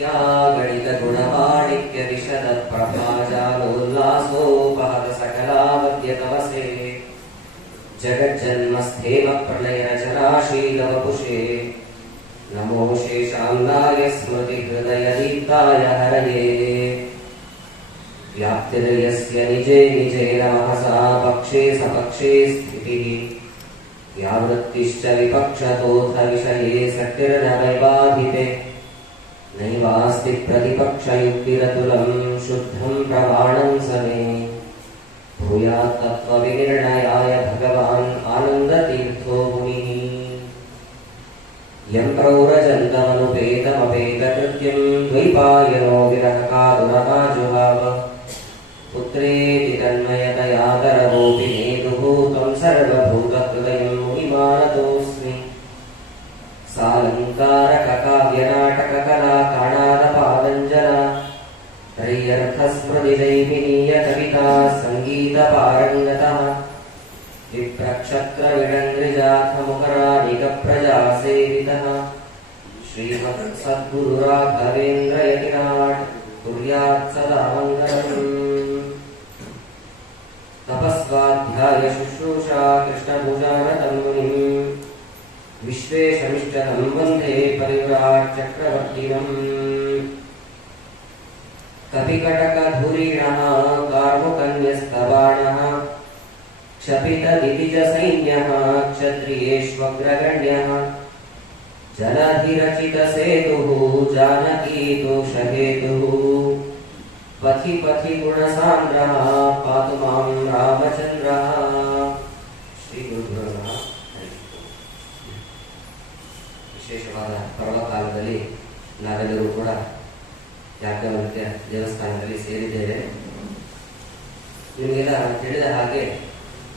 ಗಣಿತ ಗುಣಮಾಣಿಕ್ಯ ವಿಶದ ಪ್ರಭಾಜಾಲೋಲ್ಲಾಸೋಪಹತ ಸಕಲಾವದ್ಯ ತವಸೆ ಜಗಜ್ಜನ್ಮಸ್ಥೇಮ ಪ್ರಳಯ ರಚನಾಶೀಲ ವಪುಷೇ ನಮೋ ಶೇಷಾಂಗಾಯ ಸ್ಮೃತಿ ಹೃದಯ ದೀಪ್ತಾಯ ಹರಯೇ ವ್ಯಾಪ್ತಿರ್ಯಸ್ಯ ನಿಜೇ ನಿಜೇನ ಮಹಸಾ ಪಕ್ಷೇ ಸಪಕ್ಷೇ ಸ್ಥಿತಿಃ ಯಾವೃತ್ತಿಶ್ಚ ವಿಪಕ್ಷತೋಥ ವಿಷಯೇ ಸಕ್ತಿರ್ನ ವೈಬಾಧಿತೆ ನೈವಾಸ್ತಿ ಪ್ರತಿಪಕ್ಷಯುಕ್ತಿರತುಲಂ ಶುದ್ಧಂ ಪ್ರಮಾಣಂ ಸಮೇ ಭೂಯಾತ್ ತತ್ವವಿನಿರ್ಣಯಾಯ ಭಗವಾನ್ ಆನಂದತೀರ್ಥೋ ಮುನಿಃ ಯಂ ಪ್ರೌರಜन्तಮನುಪೇತಮಪೇತಕೃತ್ಯಂ ದ್ವೈಪಾಯನೋ ವಿರಹಕಾತುರತಾಜುಹಾವ ಪುತ್ರೇತಿ ತನ್ಮಯತಯಾದರವೋಪಿ ಹೇತುಃ ತ್ವಂ ಸರ್ವಭೂತಹೃದಯಂ ಮುನಿಮಾನತೋऽಸ್ಮಿ ಸಾಲಂಕಾರಕಕಾವ್ಯನಾಟಕಕಲಾಕಾಣಾದಪಾದಂಜನ ತ್ರಯ್ಯರ್ಥಸ್ಮೃತಿಜೈಮಿನೀಯ ಕವಿತಾ ಸಂಗೀತಪಾರಂಗತಃ ವಿಪ್ರಕ್ಷತ್ರವಿಡಂಗ್ರಿಜಾಥಮುಖರಾಧಿಕಪ್ರಜಾಸೇವಿತಃ ಶ್ರೀಮತ್ಸದ್ಗುರುರಾಘವೇಂದ್ರಯತಿರಾಟ್ ಕುರ್ಯಾತ್ ಸದಾ ಮಂಗಲಂ ತಪಸ್ವಾಧ್ಯಾಯ ಶುಶ್ರೂಷಾ ಕೃಷ್ಣಭುಜಾನತಂ ಮುನಿಂ ವಿಶ್ವೇಶಮಿಷ್ಟಂ ವಂದೇ ಪರಿವ್ರಾಟ್ ಚಕ್ರವರ್ತಿನಂ ಕಪಿಕಟಕಧುರೀಣಃ ಕಾರ್ಮುಕನ್ಯಸ್ತಬಾಣಃ क्षपितदितिजसैन्यः क्षत्रियेष्वग्रगण्यः जलधिरचितसेतुः जानकीदोषहेतुः पथि पथि गुणसान्द्रः पातु मां रामचन्द्रः ಶ್ರೀಗುರುಗಳ ವಿಶೇಷವಾದ ಪರ್ವಕಾಲದಲ್ಲಿ ನಾವೆಲ್ಲರೂ ಕೂಡ ಯಾಜ್ಞವಲ್ಕ್ಯ ದೇವಸ್ಥಾನದಲ್ಲಿ ಸೇರಿದ್ದೇವೆ. ನಿಮಗೆಲ್ಲ ತಿಳಿದ ಹಾಗೆ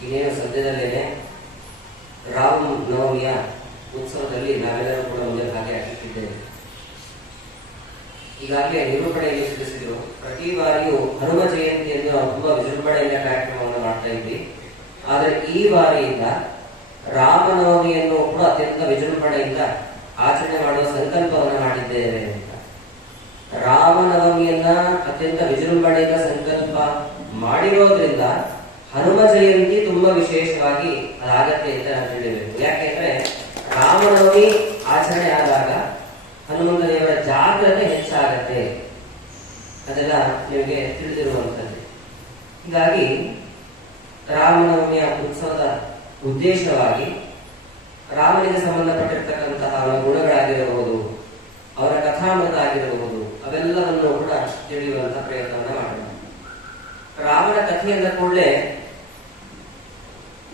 ಇನ್ನೇನು ಸದ್ಯದಲ್ಲೇನೆ ರಾಮನವಮಿಯ ಉತ್ಸವದಲ್ಲಿ ನಾವೆಲ್ಲರೂ ಕೂಡ ಮುಂದೆ ಭಾಗಿಯಾಗಿದ್ದೇವೆ. ಈಗಾಗಲೇ ನಿರೂಪಣೆಯಲ್ಲಿ ತಿಳಿಸಿದ್ರು, ಪ್ರತಿ ಬಾರಿಯೂ ಹನುಮ ಜಯಂತಿಯನ್ನು ನಾವು ತುಂಬಾ ವಿಜೃಂಭಣೆಯಿಂದ ಕಾರ್ಯಕ್ರಮವನ್ನು ಮಾಡ್ತಾ ಇದ್ವಿ. ಆದರೆ ಈ ಬಾರಿಯಿಂದ ರಾಮನವಮಿಯನ್ನು ಕೂಡ ಅತ್ಯಂತ ವಿಜೃಂಭಣೆಯಿಂದ ಆಚರಣೆ ಮಾಡುವ ಸಂಕಲ್ಪವನ್ನು ಮಾಡಿದ್ದೇವೆ ಅಂತ. ರಾಮನವಮಿಯನ್ನ ಅತ್ಯಂತ ವಿಜೃಂಭಣೆಯಿಂದ ಸಂಕಲ್ಪ ಮಾಡಿರೋದ್ರಿಂದ ಹನುಮ ಜಯಂತಿ ತುಂಬಾ ವಿಶೇಷವಾಗಿ ಅದಾಗತ್ತೆ ಅಂತ ನಾವು ತಿಳಿಬೇಕು. ಯಾಕೆಂದ್ರೆ ರಾಮನವಮಿ ಆಚರಣೆ ಆದಾಗ ಹನುಮಂತ ದೇವರ ಜಾಗ್ರತೆ ಹೆಚ್ಚಾಗತ್ತೆ, ಅದೆಲ್ಲ ನಿಮಗೆ ತಿಳಿದಿರುವಂಥದ್ದು. ಹೀಗಾಗಿ ರಾಮನವಮಿಯ ಉತ್ಸವದ ಉದ್ದೇಶವಾಗಿ ರಾಮನಿಗೆ ಸಂಬಂಧಪಟ್ಟಿರ್ತಕ್ಕಂತಹ ಗುಣಗಳಾಗಿರಬಹುದು, ಅವರ ಕಥಾಮೃತ ಆಗಿರಬಹುದು, ಅವೆಲ್ಲವನ್ನು ಕೂಡ ತಿಳಿಯುವಂತಹ ಪ್ರಯತ್ನವನ್ನು ಮಾಡೋಣ. ರಾಮನ ಕಥೆ ಅಂದ ಕೂಡಲೇ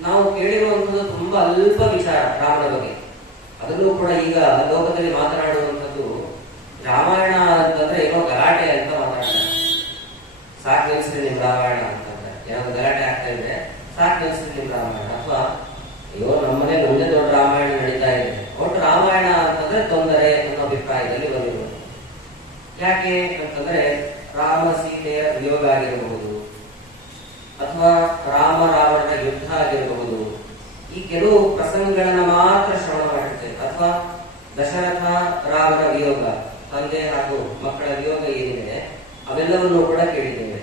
ನಾವು ಕೇಳಿರುವಂಥದ್ದು ತುಂಬಾ ಅಲ್ಪ ವಿಚಾರ ರಾಮನ ಬಗ್ಗೆ. ಅದನ್ನು ಕೂಡ ಈಗ ಲೋಕದಲ್ಲಿ ಮಾತನಾಡುವಂಥದ್ದು ರಾಮಾಯಣ ಅಂತಂದ್ರೆ ಏನೋ ಗಲಾಟೆ ಅಂತ ಮಾತಾಡ್ತಾರೆ. ಸಾಕು ನಿಲ್ಸ್ರಿ ನಿಮ್ ರಾಮಾಯಣ ಅಂತಂದ್ರೆ, ಏನಾದ್ರು ಗಲಾಟೆ ಆಗ್ತಾ ಇದ್ರೆ ಸಾಕು ನಿಲ್ಸ್ರಿ ನಿಮ್ ರಾಮಾಯಣ, ಅಥವಾ ಅಯ್ಯೋ ನಮ್ಮನೆ ಮುಂದೆ ದೊಡ್ಡ ರಾಮಾಯಣ ನಡೀತಾ ಇದೆ, ಒಟ್ಟು ರಾಮಾಯಣ ಅಂತಂದ್ರೆ ತೊಂದರೆ ಅನ್ನೋ ಅಭಿಪ್ರಾಯದಲ್ಲಿ ಬಂದಿರೋದು. ಯಾಕೆ ಅಂತಂದ್ರೆ ರಾಮ ಸೀತೆಯ ವಿಯೋಗ ಆಗಿರಬಹುದು, ಅಥವಾ ರಾಮ ರಾವಣನ ಯುದ್ಧ ಆಗಿರಬಹುದು, ಈ ಕೆಲವು ಪ್ರಸಂಗಗಳನ್ನ ಮಾತ್ರ ಶ್ರವಣ ಮಾಡಿರ್ತೇವೆ. ಅಥವಾ ದಶರಥ ರಾಮನ ವಿಯೋಗ, ತಂದೆ ಹಾಗೂ ಮಕ್ಕಳ ವಿಯೋಗ ಏನಿದೆ ಅವೆಲ್ಲವನ್ನು ಕೂಡ ಕೇಳಿದ್ದೇವೆ.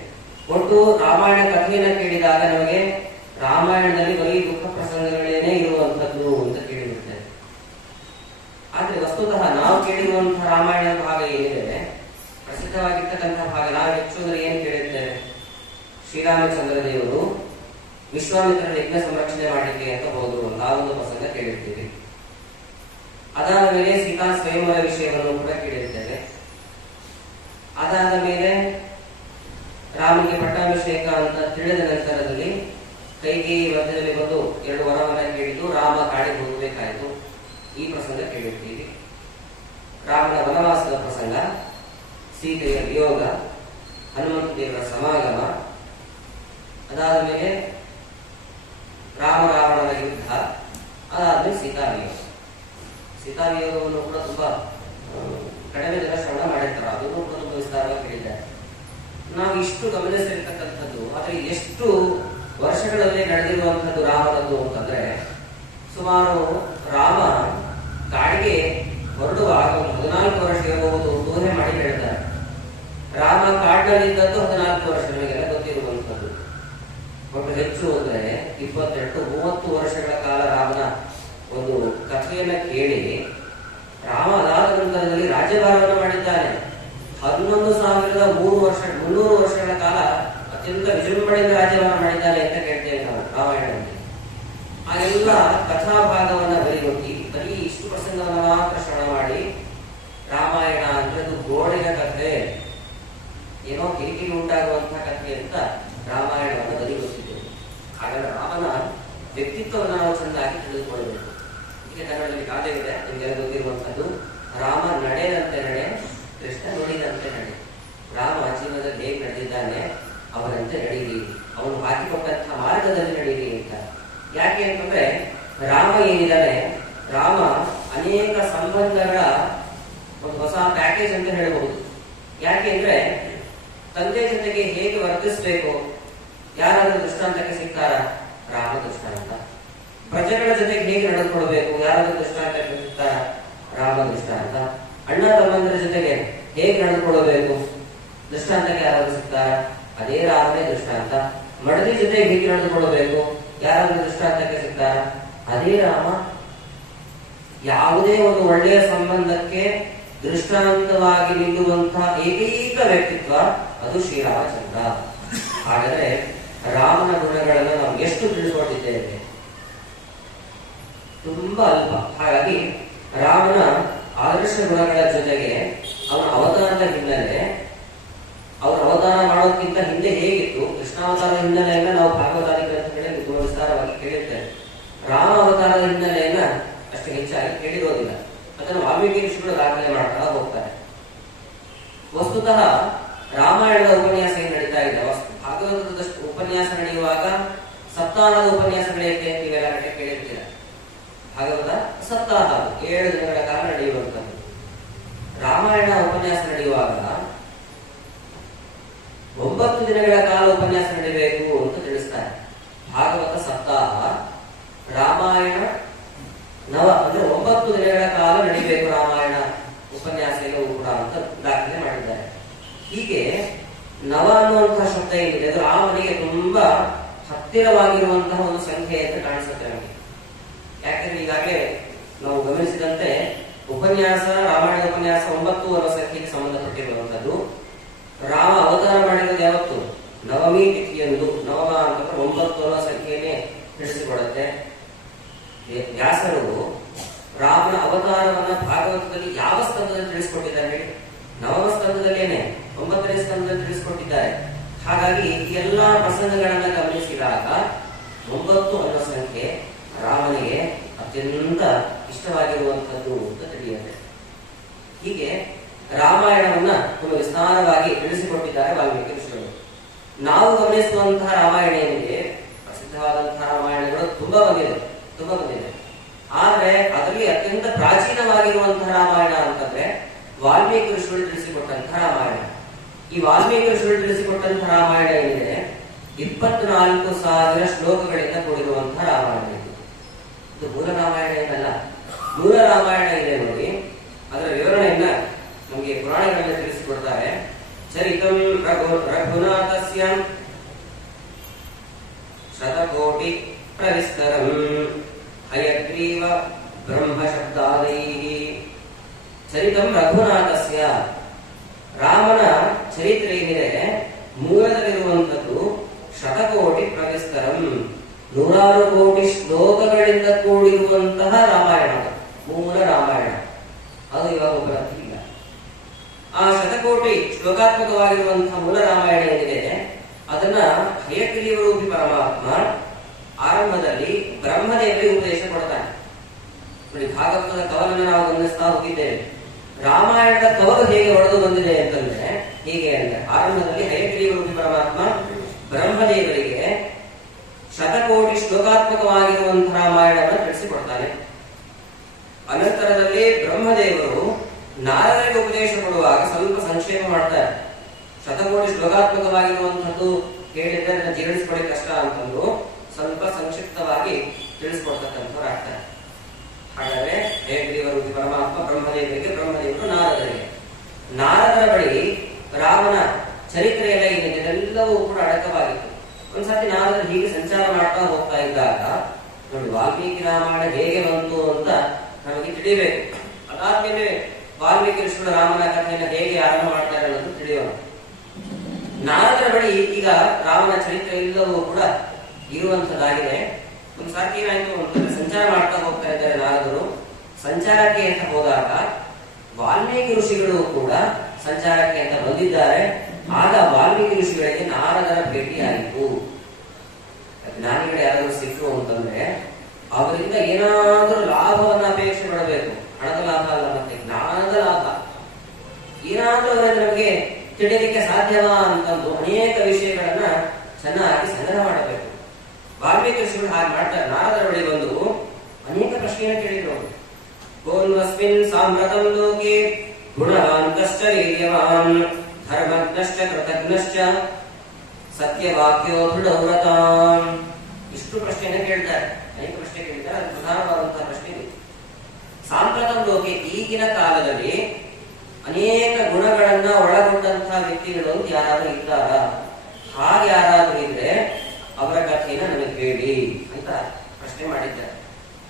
ಒಟ್ಟು ರಾಮಾಯಣ ಕಥೆಯನ್ನ ಕೇಳಿದಾಗ ನಮಗೆ ರಾಮಾಯಣದಲ್ಲಿ ಬರೀ ದುಃಖ ಪ್ರಸಂಗಗಳೇನೇ ಇರುವಂತದ್ದು ಅಂತ ಕೇಳಿಬಿಡ್ತೇವೆ. ಆದ್ರೆ ವಸ್ತುತಃ ನಾವು ಕೇಳಿರುವಂತಹ ರಾಮಾಯಣದ ಭಾಗ ಏನಿದೆ, ಪ್ರಸಿದ್ಧವಾಗಿರ್ತಕ್ಕಂತಹ ಭಾಗ, ನಾವು ಹೆಚ್ಚು ಅಂದ್ರೆ ಏನ್ ಕೇಳಿರ್ತೇವೆ? ಶ್ರೀರಾಮಚಂದ್ರ ದೇವರು ವಿಶ್ವಾಮಿತ್ರರ ಯಜ್ಞ ಸಂರಕ್ಷಣೆ ಮಾಡಲಿಕ್ಕೆ ಅಂತ ಹೋದ್ರು ಅಂತ ಆ ಒಂದು ಪ್ರಸಂಗ ಕೇಳಿರ್ತೀವಿ. ಅದಾದ ಮೇಲೆ ಸೀತಾ ಸ್ವಯಂವರ ವಿಷಯವನ್ನು ಕೂಡ ಕೇಳಿರ್ತೇವೆ. ಅದಾದ ಮೇಲೆ ರಾಮನಿಗೆ ಪಟ್ಟಾಭಿಷೇಕ ಅಂತ ತಿಳಿದ ನಂತರದಲ್ಲಿ ಕೈಕೇಯಿ ಮಧ್ಯದಲ್ಲಿ ಬಂದು 2 ವರವನ್ನ ಕೇಳಿದ್ದು, ರಾಮ ಕಾಡಿಗೆ ಹೋಗಬೇಕಾಯಿತು, ಈ ಪ್ರಸಂಗ ಕೇಳಿರ್ತೀವಿ. ರಾಮನ ವನವಾಸದ ಪ್ರಸಂಗ, ಸೀತೆಯ ವಿಯೋಗ, ಹನುಮಂತ ದೇವರ ಸಮಾಗಮ, ಅದಾದ ಮೇಲೆ ರಾಮ ರಾವಣನ ಯುದ್ಧ, ಅದಾದ್ಮೇಲೆ ಸೀತಾವಿಯೋಗ. ಸೀತಾವಿಯೋಗವನ್ನು ಕೂಡ ತುಂಬಾ ಕಡಿಮೆ ಜನ ಶ್ರವಣ ಮಾಡಿರ್ತಾರೆ, ಅದನ್ನು ಕೂಡ ತುಂಬಾ ವಿಸ್ತಾರವಾಗಿ ಹೇಳಿದ್ದಾರೆ. ನಾವು ಇಷ್ಟು ಗಮನಿಸಿರ್ತಕ್ಕಂಥದ್ದು, ಆದ್ರೆ ಎಷ್ಟು ವರ್ಷಗಳಲ್ಲಿ ನಡೆದಿರುವಂಥದ್ದು ರಾಮನದ್ದು ಅಂತಂದ್ರೆ, ಸುಮಾರು ರಾಮ ಕಾಡಿಗೆ ಹೊರಡುವಾಗ 14 ವರ್ಷ ಇರಬಹುದು ಊಹೆ ಮಾಡಿ ಹೇಳ್ತಾರೆ. ರಾಮಾಯಣದಲ್ಲಿದ್ದದ್ದು 14 ವರ್ಷ, ನಿಮಗೆಲ್ಲ ಗೊತ್ತಿರುವಂಥದ್ದು. ಒಟ್ಟು ಹೆಚ್ಚು ಹೋದ್ರೆ 28-30 ವರ್ಷಗಳ ಕಾಲ ರಾಮನ ಒಂದು ಕಥೆಯನ್ನ ಕೇಳಿ, ರಾಮ ಅದಾದ ನಂತರದಲ್ಲಿ ರಾಜ್ಯಭಾರವನ್ನು ಮಾಡಿದ್ದಾನೆ. 11,300 ವರ್ಷಗಳ ಕಾಲ ಅತ್ಯಂತ ವಿಜೃಂಭಣೆಯಿಂದ ರಾಜ್ಯಭಾರ ಮಾಡಿದ್ದಾನೆ ಅಂತ ಕೇಳ್ತೇವೆ ನಾವು ರಾಮಾಯಣದಲ್ಲಿ. ಆ ಎಲ್ಲ ಕಥಾಭಾಗವನ್ನ ಬರಿಗೊತ್ತಿ ಬರೀ ಇಷ್ಟು ಪ್ರಸಂಗವನ್ನು ಮಾತ್ರ ಶ್ರವಣ ಮಾಡಿ, ರಾಮಾಯಣ ಅಂದ್ರೆ ಅದು ಗೋಡೆಯ ಕಥೆ, ಏನೋ ಕಿರಿಕಿರಿ ಉಂಟಾಗುವಂತಹ ಕಥೆ ಅಂತ ರಾಮಾಯಣವನ್ನು ಬರಿಗೊತ್ತಿದ್ದೇವೆ. ಹಾಗಾದ್ರೆ ರಾಮನ ವ್ಯಕ್ತಿತ್ವವನ್ನು ನಾವು ಚೆನ್ನಾಗಿ ತಿಳಿದುಕೊಳ್ಳಬೇಕು. ಈಗ ಕನ್ನಡದಲ್ಲಿ ಗಾದೆ ಇದೆ, ನಿಮಗೆಲ್ಲ ಗೊತ್ತಿರುವಂಥದ್ದು, ರಾಮ ನಡೆದಂತೆ ನಡೆ, ಕೃಷ್ಣ ನುಡಿದಂತೆ ನಡೆ. ರಾಮ ಜೀವನದಲ್ಲಿ ಹೇಗೆ ನಡೆದಿದ್ದಾನೆ ಅವರಂತೆ ನಡೀರಿ, ಅವನು ಹಾಕಿಕೊಟ್ಟಂತಹ ಮಾರ್ಗದಲ್ಲಿ ನಡೀರಿ ಅಂತ. ಯಾಕೆ ಅಂತಂದ್ರೆ ರಾಮ ಏನಿದ್ದಾನೆ, ರಾಮ ಅನೇಕ ಸಂಬಂಧಗಳ ಒಂದು ಹೊಸ ಪ್ಯಾಕೇಜ್ ಅಂತ ಹೇಳಬಹುದು. ಯಾಕೆ ಅಂದ್ರೆ ತಂದೆ ಜೊತೆಗೆ ಹೇಗೆ ವರ್ತಿಸಬೇಕು, ಯಾರಾದ್ರೂ ದೃಷ್ಟಾಂತಕ್ಕೆ ಸಿಗ್ತಾರ? ರಾಮ ದೃಷ್ಟಾಂತ. ಪ್ರಜೆಗಳ ಜೊತೆಗೆ ಹೇಗೆ ನಡೆದುಕೊಳ್ಬೇಕು, ಯಾರಾದ್ರೂ ದೃಷ್ಟಾಂತಕ್ಕೆ ಸಿಗ್ತಾರ? ರಾಮ ದೃಷ್ಟಾಂತ. ಅಣ್ಣ ತಮ್ಮಂದರ ಜೊತೆಗೆ ಹೇಗೆ ನಡೆದುಕೊಳ್ಳಬೇಕು, ದೃಷ್ಟಾಂತಕ್ಕೆ ಯಾರಾದ್ರೂ ಸಿಗ್ತಾರ? ಅದೇ ರಾಮನೇ ದೃಷ್ಟಾಂತ. ಮಡದಿ ಜೊತೆಗೆ ಹೇಗೆ ನಡೆದುಕೊಳ್ಳಬೇಕು, ಯಾರಾದ್ರೂ ದೃಷ್ಟಾಂತಕ್ಕೆ ಸಿಗ್ತಾರ? ಅದೇ ರಾಮ. ಯಾವುದೇ ಒಂದು ಒಳ್ಳೆಯ ಸಂಬಂಧಕ್ಕೆ ದೃಷ್ಟಾಂತವಾಗಿ ನಿಲ್ಲುವಂತಹ ಏಕೈಕ ವ್ಯಕ್ತಿತ್ವ ಅದು ಶ್ರೀರಾಮಚಂದ್ರ. ಹಾಗಾದ್ರೆ ರಾಮನ ಗುಣಗಳನ್ನು ನಾವು ಎಷ್ಟು ತಿಳಿದುಕೊಂಡಿದ್ದೇವೆ? ತುಂಬಾ ಅಲ್ಪ. ಹಾಗಾಗಿ ರಾಮನ ಆದರ್ಶ ಗುಣಗಳ ಜೊತೆಗೆ ಅವನ ಅವತಾರದ ಹಿನ್ನೆಲೆ, ಅವರ ಅವತಾರ ಮಾಡೋದಕ್ಕಿಂತ ಹಿಂದೆ ಹೇಗಿತ್ತು, ಕೃಷ್ಣಾವತಾರದ ಹಿನ್ನೆಲೆಯನ್ನ ನಾವು ಭಾಗವತಾದಿ ಗ್ರಂಥಗಳಲ್ಲಿ ತುಂಬಾ ವಿಸ್ತಾರವಾಗಿ ಕೇಳಿರ್ತೇವೆ. ರಾಮ ಅವತಾರದ ಹಿನ್ನೆಲೆಯನ್ನ ಅಷ್ಟು ಹೆಚ್ಚಾಗಿ ಕೇಳಿರೋದಿಲ್ಲ. ಅದನ್ನು ವಾಲ್ಮೀಕಿ ಋಷಿಗಳು ದಾಖಲೆ ಮಾಡ್ತಾ ಹೋಗ್ತಾರೆ. ವಸ್ತುತಃ ರಾಮಾಯಣದ ಉಪನ್ಯಾಸ ಏನು ನಡೀತಾ ಇದೆ, ಭಾಗವತದ ಉಪನ್ಯಾಸ ನಡೆಯುವಾಗ ಸಪ್ತಾಹದ ಉಪನ್ಯಾಸ ನಡೆಯುತ್ತೆ, ನೀವೆಲ್ಲ ಗಂಟೆ ಕೇಳಿರ್ತೀರ. ಭಾಗವತ ಸಪ್ತಾಹ 7 ದಿನಗಳ ಕಾಲ ನಡೆಯುವಂಥದ್ದು. ರಾಮಾಯಣ ಉಪನ್ಯಾಸ ನಡೆಯುವಾಗ 9 ದಿನಗಳ ಕಾಲ ಉಪನ್ಯಾಸ ನಡೀಬೇಕು ಅಂತ ತಿಳಿಸ್ತಾರೆ. ಭಾಗವತ ಸಪ್ತಾಹ, ರಾಮಾಯಣ ನವ ಅಂದ್ರೆ 9 ದಿನಗಳ ಕಾಲ ನಡೀಬೇಕು ರಾಮಾಯಣ ಉಪನ್ಯಾಸ ಎಲ್ಲವೂ ಕೂಡ ಅಂತ ದಾಖಲೆ ಮಾಡಿದ್ದಾರೆ. ಹೀಗೆ ನವ ಅನ್ನುವಂತಹ ಶಬ್ದ ಏನಿದೆ ಅದು ರಾಮನಿಗೆ ತುಂಬಾ ಹತ್ತಿರವಾಗಿರುವಂತಹ ಒಂದು ಸಂಖ್ಯೆ ಅಂತ ಕಾಣಿಸುತ್ತೆ ನಮಗೆ. ಯಾಕಂದ್ರೆ ಈಗಾಗಲೇ ನಾವು ಗಮನಿಸಿದಂತೆ ಉಪನ್ಯಾಸ, ರಾಮಾಯಣದ ಉಪನ್ಯಾಸ 9 ಅನ್ನೋ ಸಂಖ್ಯೆಗೆ ಸಂಬಂಧಪಟ್ಟಿರುವಂತದ್ದು. ರಾಮ ಅವತಾರ ಮಾಡಿರೋದು ಯಾವತ್ತು? ನವಮಿ ತಿಥಿಯಂದು. ನವಮ ಅಂತಂದ್ರೆ 9 ಅನ್ನೋ ಸಂಖ್ಯೆಯನ್ನೇ ತಿಳಿಸಿಕೊಡುತ್ತೆ. ವ್ಯಾಸರು ರಾಮನ ಅವತಾರವನ್ನ ಭಾಗವತದಲ್ಲಿ ಯಾವ ಸ್ಕಂದದಲ್ಲಿ ತಿಳಿಸಿಕೊಟ್ಟಿದ್ದಾರೆ ಹೇಳಿ? ನವಮ ಸ್ಕಂದದಲ್ಲೇನೆ, 9ನೇ ಸ್ಕಂದದಲ್ಲಿ ತಿಳಿಸಿಕೊಟ್ಟಿದ್ದಾರೆ. ಹಾಗಾಗಿ ಈ ಎಲ್ಲಾ ಪ್ರಸಂಗಗಳನ್ನ ಗಮನಿಸಿದಾಗ 9 ಅನ್ನೋ ಸಂಖ್ಯೆ ರಾಮನಿಗೆ ಅತ್ಯಂತ ಇಷ್ಟವಾಗಿರುವಂತದ್ದು ಅಂತ ತಿಳಿಯುತ್ತೆ. ಹೀಗೆ ರಾಮಾಯಣವನ್ನ ತುಂಬಾ ವಿಸ್ತಾರವಾಗಿ ತಿಳಿಸಿಕೊಟ್ಟಿದ್ದಾರೆ ವಾಲ್ಮೀಕಿ ಋಷಿಗಳು. ನಾವು ಗಮನಿಸುವಂತಹ ರಾಮಾಯಣ ಏನಿದೆ, ಪ್ರಸಿದ್ಧವಾದಂತಹ ರಾಮಾಯಣಗಳು ತುಂಬಾ ಬಂದಿದೆ. ಆದ್ರೆ ಅದರಲ್ಲಿ ಅತ್ಯಂತ ಪ್ರಾಚೀನವಾಗಿರುವಂತಹ ರಾಮಾಯಣ ಅಂತಂದ್ರೆ ವಾಲ್ಮೀಕಿ ಋಷಿಗಳು ತಿಳಿಸಿಕೊಟ್ಟಂತಹ ರಾಮಾಯಣ. ಈ ವಾಲ್ಮೀಕಿ ಋಷಿಗಳು ತಿಳಿಸಿಕೊಟ್ಟಂತಹ ರಾಮಾಯಣ ಏನಿದೆ 24,000 ಶ್ಲೋಕಗಳಿಂದ ಕೂಡಿರುವಂತಹ ರಾಮಾಯಣ. ಇದು ಮೂಲ ರಾಮಾಯಣ ಏನಲ್ಲ, ಮೂಲ ರಾಮಾಯಣ ಇದೆ ನೋಡಿ. ಅದರ ವಿವರಣೆಯನ್ನ ನಮಗೆ ಪುರಾಣಗಳಲ್ಲಿ ತಿಳಿಸಿಕೊಡ್ತಾರೆ. ಚರಿತಂ ರಘುನಾಥಸ್ಯ ಶತಕೋಟಿ ಪ್ರವಿಸ್ತರಂ ಹಯಗ್ರೀವ ಬ್ರಹ್ಮ ಶಬ್ದಾದೈಃ. ಚರಿತಂ ರಘುನಾಥಸ್ಯ, ರಾಮನ ಚರಿತ್ರೆ ಏನಿದೆ ಮೂಲದಲ್ಲಿರುವಂತದ್ದು ಶತಕೋಟಿ ಪ್ರವಿಸ್ತರಂ, 100 ಕೋಟಿ ಶ್ಲೋಕಗಳಿಂದ ಕೂಡಿರುವಂತಹ ರಾಮಾಯಣ, ಮೂಲ ರಾಮಾಯಣ. ಅದು ಇವಾಗ ಉಪಲಬ್ಧಿ ಇಲ್ಲ. ಆ ಶತಕೋಟಿ ಶ್ಲೋಕಾತ್ಮಕವಾಗಿರುವಂತಹ ಮೂಲ ರಾಮಾಯಣ ಏನಿದೆ ಅದನ್ನ ಹಯಗ್ರೀವರೂಪಿ ಪರಮಾತ್ಮ ಆರಂಭದಲ್ಲಿ ಬ್ರಹ್ಮದೇವರಿಗೆ ಉಪದೇಶ ಕೊಡ್ತಾನೆ. ನೋಡಿ, ಭಾಗವತದ ಕವಲನ್ನು ನಾವು ಗಮನಿಸ್ತಾ ಹೋಗಿದ್ದೇವೆ. ರಾಮಾಯಣದ ಕವಲು ಹೇಗೆ ಒಡೆದು ಬಂದಿದೆ ಅಂತಂದ್ರೆ ಹೀಗೆ ಅಂದ್ರೆ ಆರಂಭದಲ್ಲಿ ಹಯಗ್ರೀವರೂಪಿ ಪರಮಾತ್ಮ ಬ್ರಹ್ಮದೇವರಿಗೆ ಶತಕೋಟಿ ಶ್ಲೋಕಾತ್ಮಕವಾಗಿರುವಂತಹ ರಾಮಾಯಣವನ್ನು ತಿಳಿಸಿಕೊಡ್ತಾನೆ. ಅನಂತರದಲ್ಲಿ ಬ್ರಹ್ಮದೇವರು ನಾರದರಿಗೆ ಉಪದೇಶ ಕೊಡುವಾಗ ಸ್ವಲ್ಪ ಸಂಕ್ಷೇಪ ಮಾಡ್ತಾರೆ. ಶತಕೋಟಿ ಶ್ಲೋಕಾತ್ಮಕವಾಗಿರುವಂತದ್ದು ಕೇಳಿದ್ರೆ ಅದನ್ನ ಜೀರ್ಣಿಸ್ಕೊಳ್ಳಿ ಕಷ್ಟ ಅಂತಂದು ಸ್ವಲ್ಪ ಸಂಕ್ಷಿಪ್ತವಾಗಿ ತಿಳಿಸ್ಕೊಡ್ತಕ್ಕಂಥವ್ರು ಆಗ್ತಾರೆ. ಹಾಗಾದ್ರೆ ಹಯಗ್ರೀವರು ಪರಮಾತ್ಮ ಬ್ರಹ್ಮದೇವರಿಗೆ, ಬ್ರಹ್ಮದೇವರು ನಾರದರಿಗೆ. ನಾರದರ ಬಳಿ ರಾಮನ ಚರಿತ್ರೆ ಎಲ್ಲ ಏನಿದೆ ಇದೆಲ್ಲವೂ ಕೂಡ ಅಡಕವಾಗಿತ್ತು. ಒಂದ್ಸತಿ ನಾರದರು ಹೀಗೆ ಸಂಚಾರ ಮಾಡ್ತಾ ಹೋಗ್ತಾ ಇದ್ದಾಗ ನೋಡಿ ವಾಲ್ಮೀಕಿ ರಾಮಾಯಣ ಹೇಗೆ ಬಂತು ಅಂತ ನಮಗೆ ತಿಳಿಬೇಕು. ಅದಾದ್ಮೇಲೆ ವಾಲ್ಮೀಕಿ ಋಷಿಗಳು ರಾಮನ ಕಥೆಯನ್ನು ಹೇಗೆ ಆರಂಭ ಮಾಡ್ತಾರೆ ಅನ್ನೋದು ತಿಳಿಯೋಣ. ನಾರದರ ಬಳಿ ಈಗ ರಾಮನ ಚರಿತ್ರೆ ಎಲ್ಲವೂ ಕೂಡ ಇರುವಂತದ್ದಾಗಿದೆ. ಒಂದ್ಸಾರಿ ಏನಾಯ್ತು ಅಂತಂದ್ರೆ ಸಂಚಾರ ಮಾಡ್ತಾ ಹೋಗ್ತಾ ಇದ್ದಾರೆ ನಾರದರು. ಸಂಚಾರಕ್ಕೆ ಅಂತ ಹೋದಾಗ ವಾಲ್ಮೀಕಿ ಋಷಿಗಳು ಕೂಡ ಸಂಚಾರಕ್ಕೆ ಅಂತ ಬಂದಿದ್ದಾರೆ. ಆಗ ವಾಲ್ಮೀಕಿ ಋಷಿಗಳಿಗೆ ನಾರದರ ಭೇಟಿಯಾಯಿತು. ಜ್ಞಾನಿಗಳು ಯಾರಾದ್ರೂ ಸಿಕ್ಕರು ಅಂತಂದ್ರೆ ಅವರಿಂದ ಏನಾದ್ರೂ ಲಾಭವನ್ನ ಅಪೇಕ್ಷೆ ಮಾಡಬೇಕು. ಹಣದ ಲಾಭ ಅಲ್ಲ, ಮತ್ತೆ ಜ್ಞಾನದ ಲಾಭ. ಏನಾದ್ರೂ ಅವರಿಂದ ನಮಗೆ ತಿಳಿಯಲಿಕ್ಕೆ ಸಾಧ್ಯವಾ ಅಂತಂದು ಅನೇಕ ವಿಷಯಗಳನ್ನ ಚೆನ್ನಾಗಿ ಸಂಗ್ರಹ ಮಾಡಬೇಕು. ವಾಲ್ಮೀಕಿ ಋಷಿಗಳು ಹಾಗೆ ಮಾಡ್ತಾರೆ. ನಾರದರ ಬಳಿ ಬಂದು ಅನೇಕ ಪ್ರಶ್ನೆಯನ್ನು ಕೇಳಿದ್ರು. ಕೋನ್ವಸ್ಮಿನ್ ಸಾಮ್ರತಂ ಲೋಕೆ ಗುಣವಾಂತಶ್ಚ ವೀರ್ಯವಾನ್ ಧರ್ಮಜ್ಞಶ್ಚ ಕೃತಜ್ಞಶ್ಚ ಸತ್ಯವಾಕ್ಯೋ ದೃಢವ್ರತಾನ್. ಇಷ್ಟು ಪ್ರಶ್ನೆಯನ್ನು ಕೇಳ್ತಾರೆ. ಅನೇಕ ಪ್ರಶ್ನೆ ಕೇಳಿದ್ದಾರೆ. ಅದು ಪ್ರಧಾನವಾದಂತಹ ಪ್ರಶ್ನೆ ಇದೆ. ಸಾಂಪ್ರತಂ ಲೋಕೆ ಈಗಿನ ಕಾಲದಲ್ಲಿ ಅನೇಕ ಗುಣಗಳನ್ನ ಒಳಗೊಂಡಂತಹ ವ್ಯಕ್ತಿಗಳು ಯಾರಾದ್ರೂ ಇದ್ದಾರ? ಹಾಗೆ ಯಾರಾದ್ರೂ ಇದ್ರೆ ಅವರ ಕಥೆಯನ್ನು ನನಗೆ ಹೇಳಿ ಅಂತ ಪ್ರಶ್ನೆ ಮಾಡಿದ್ದಾರೆ.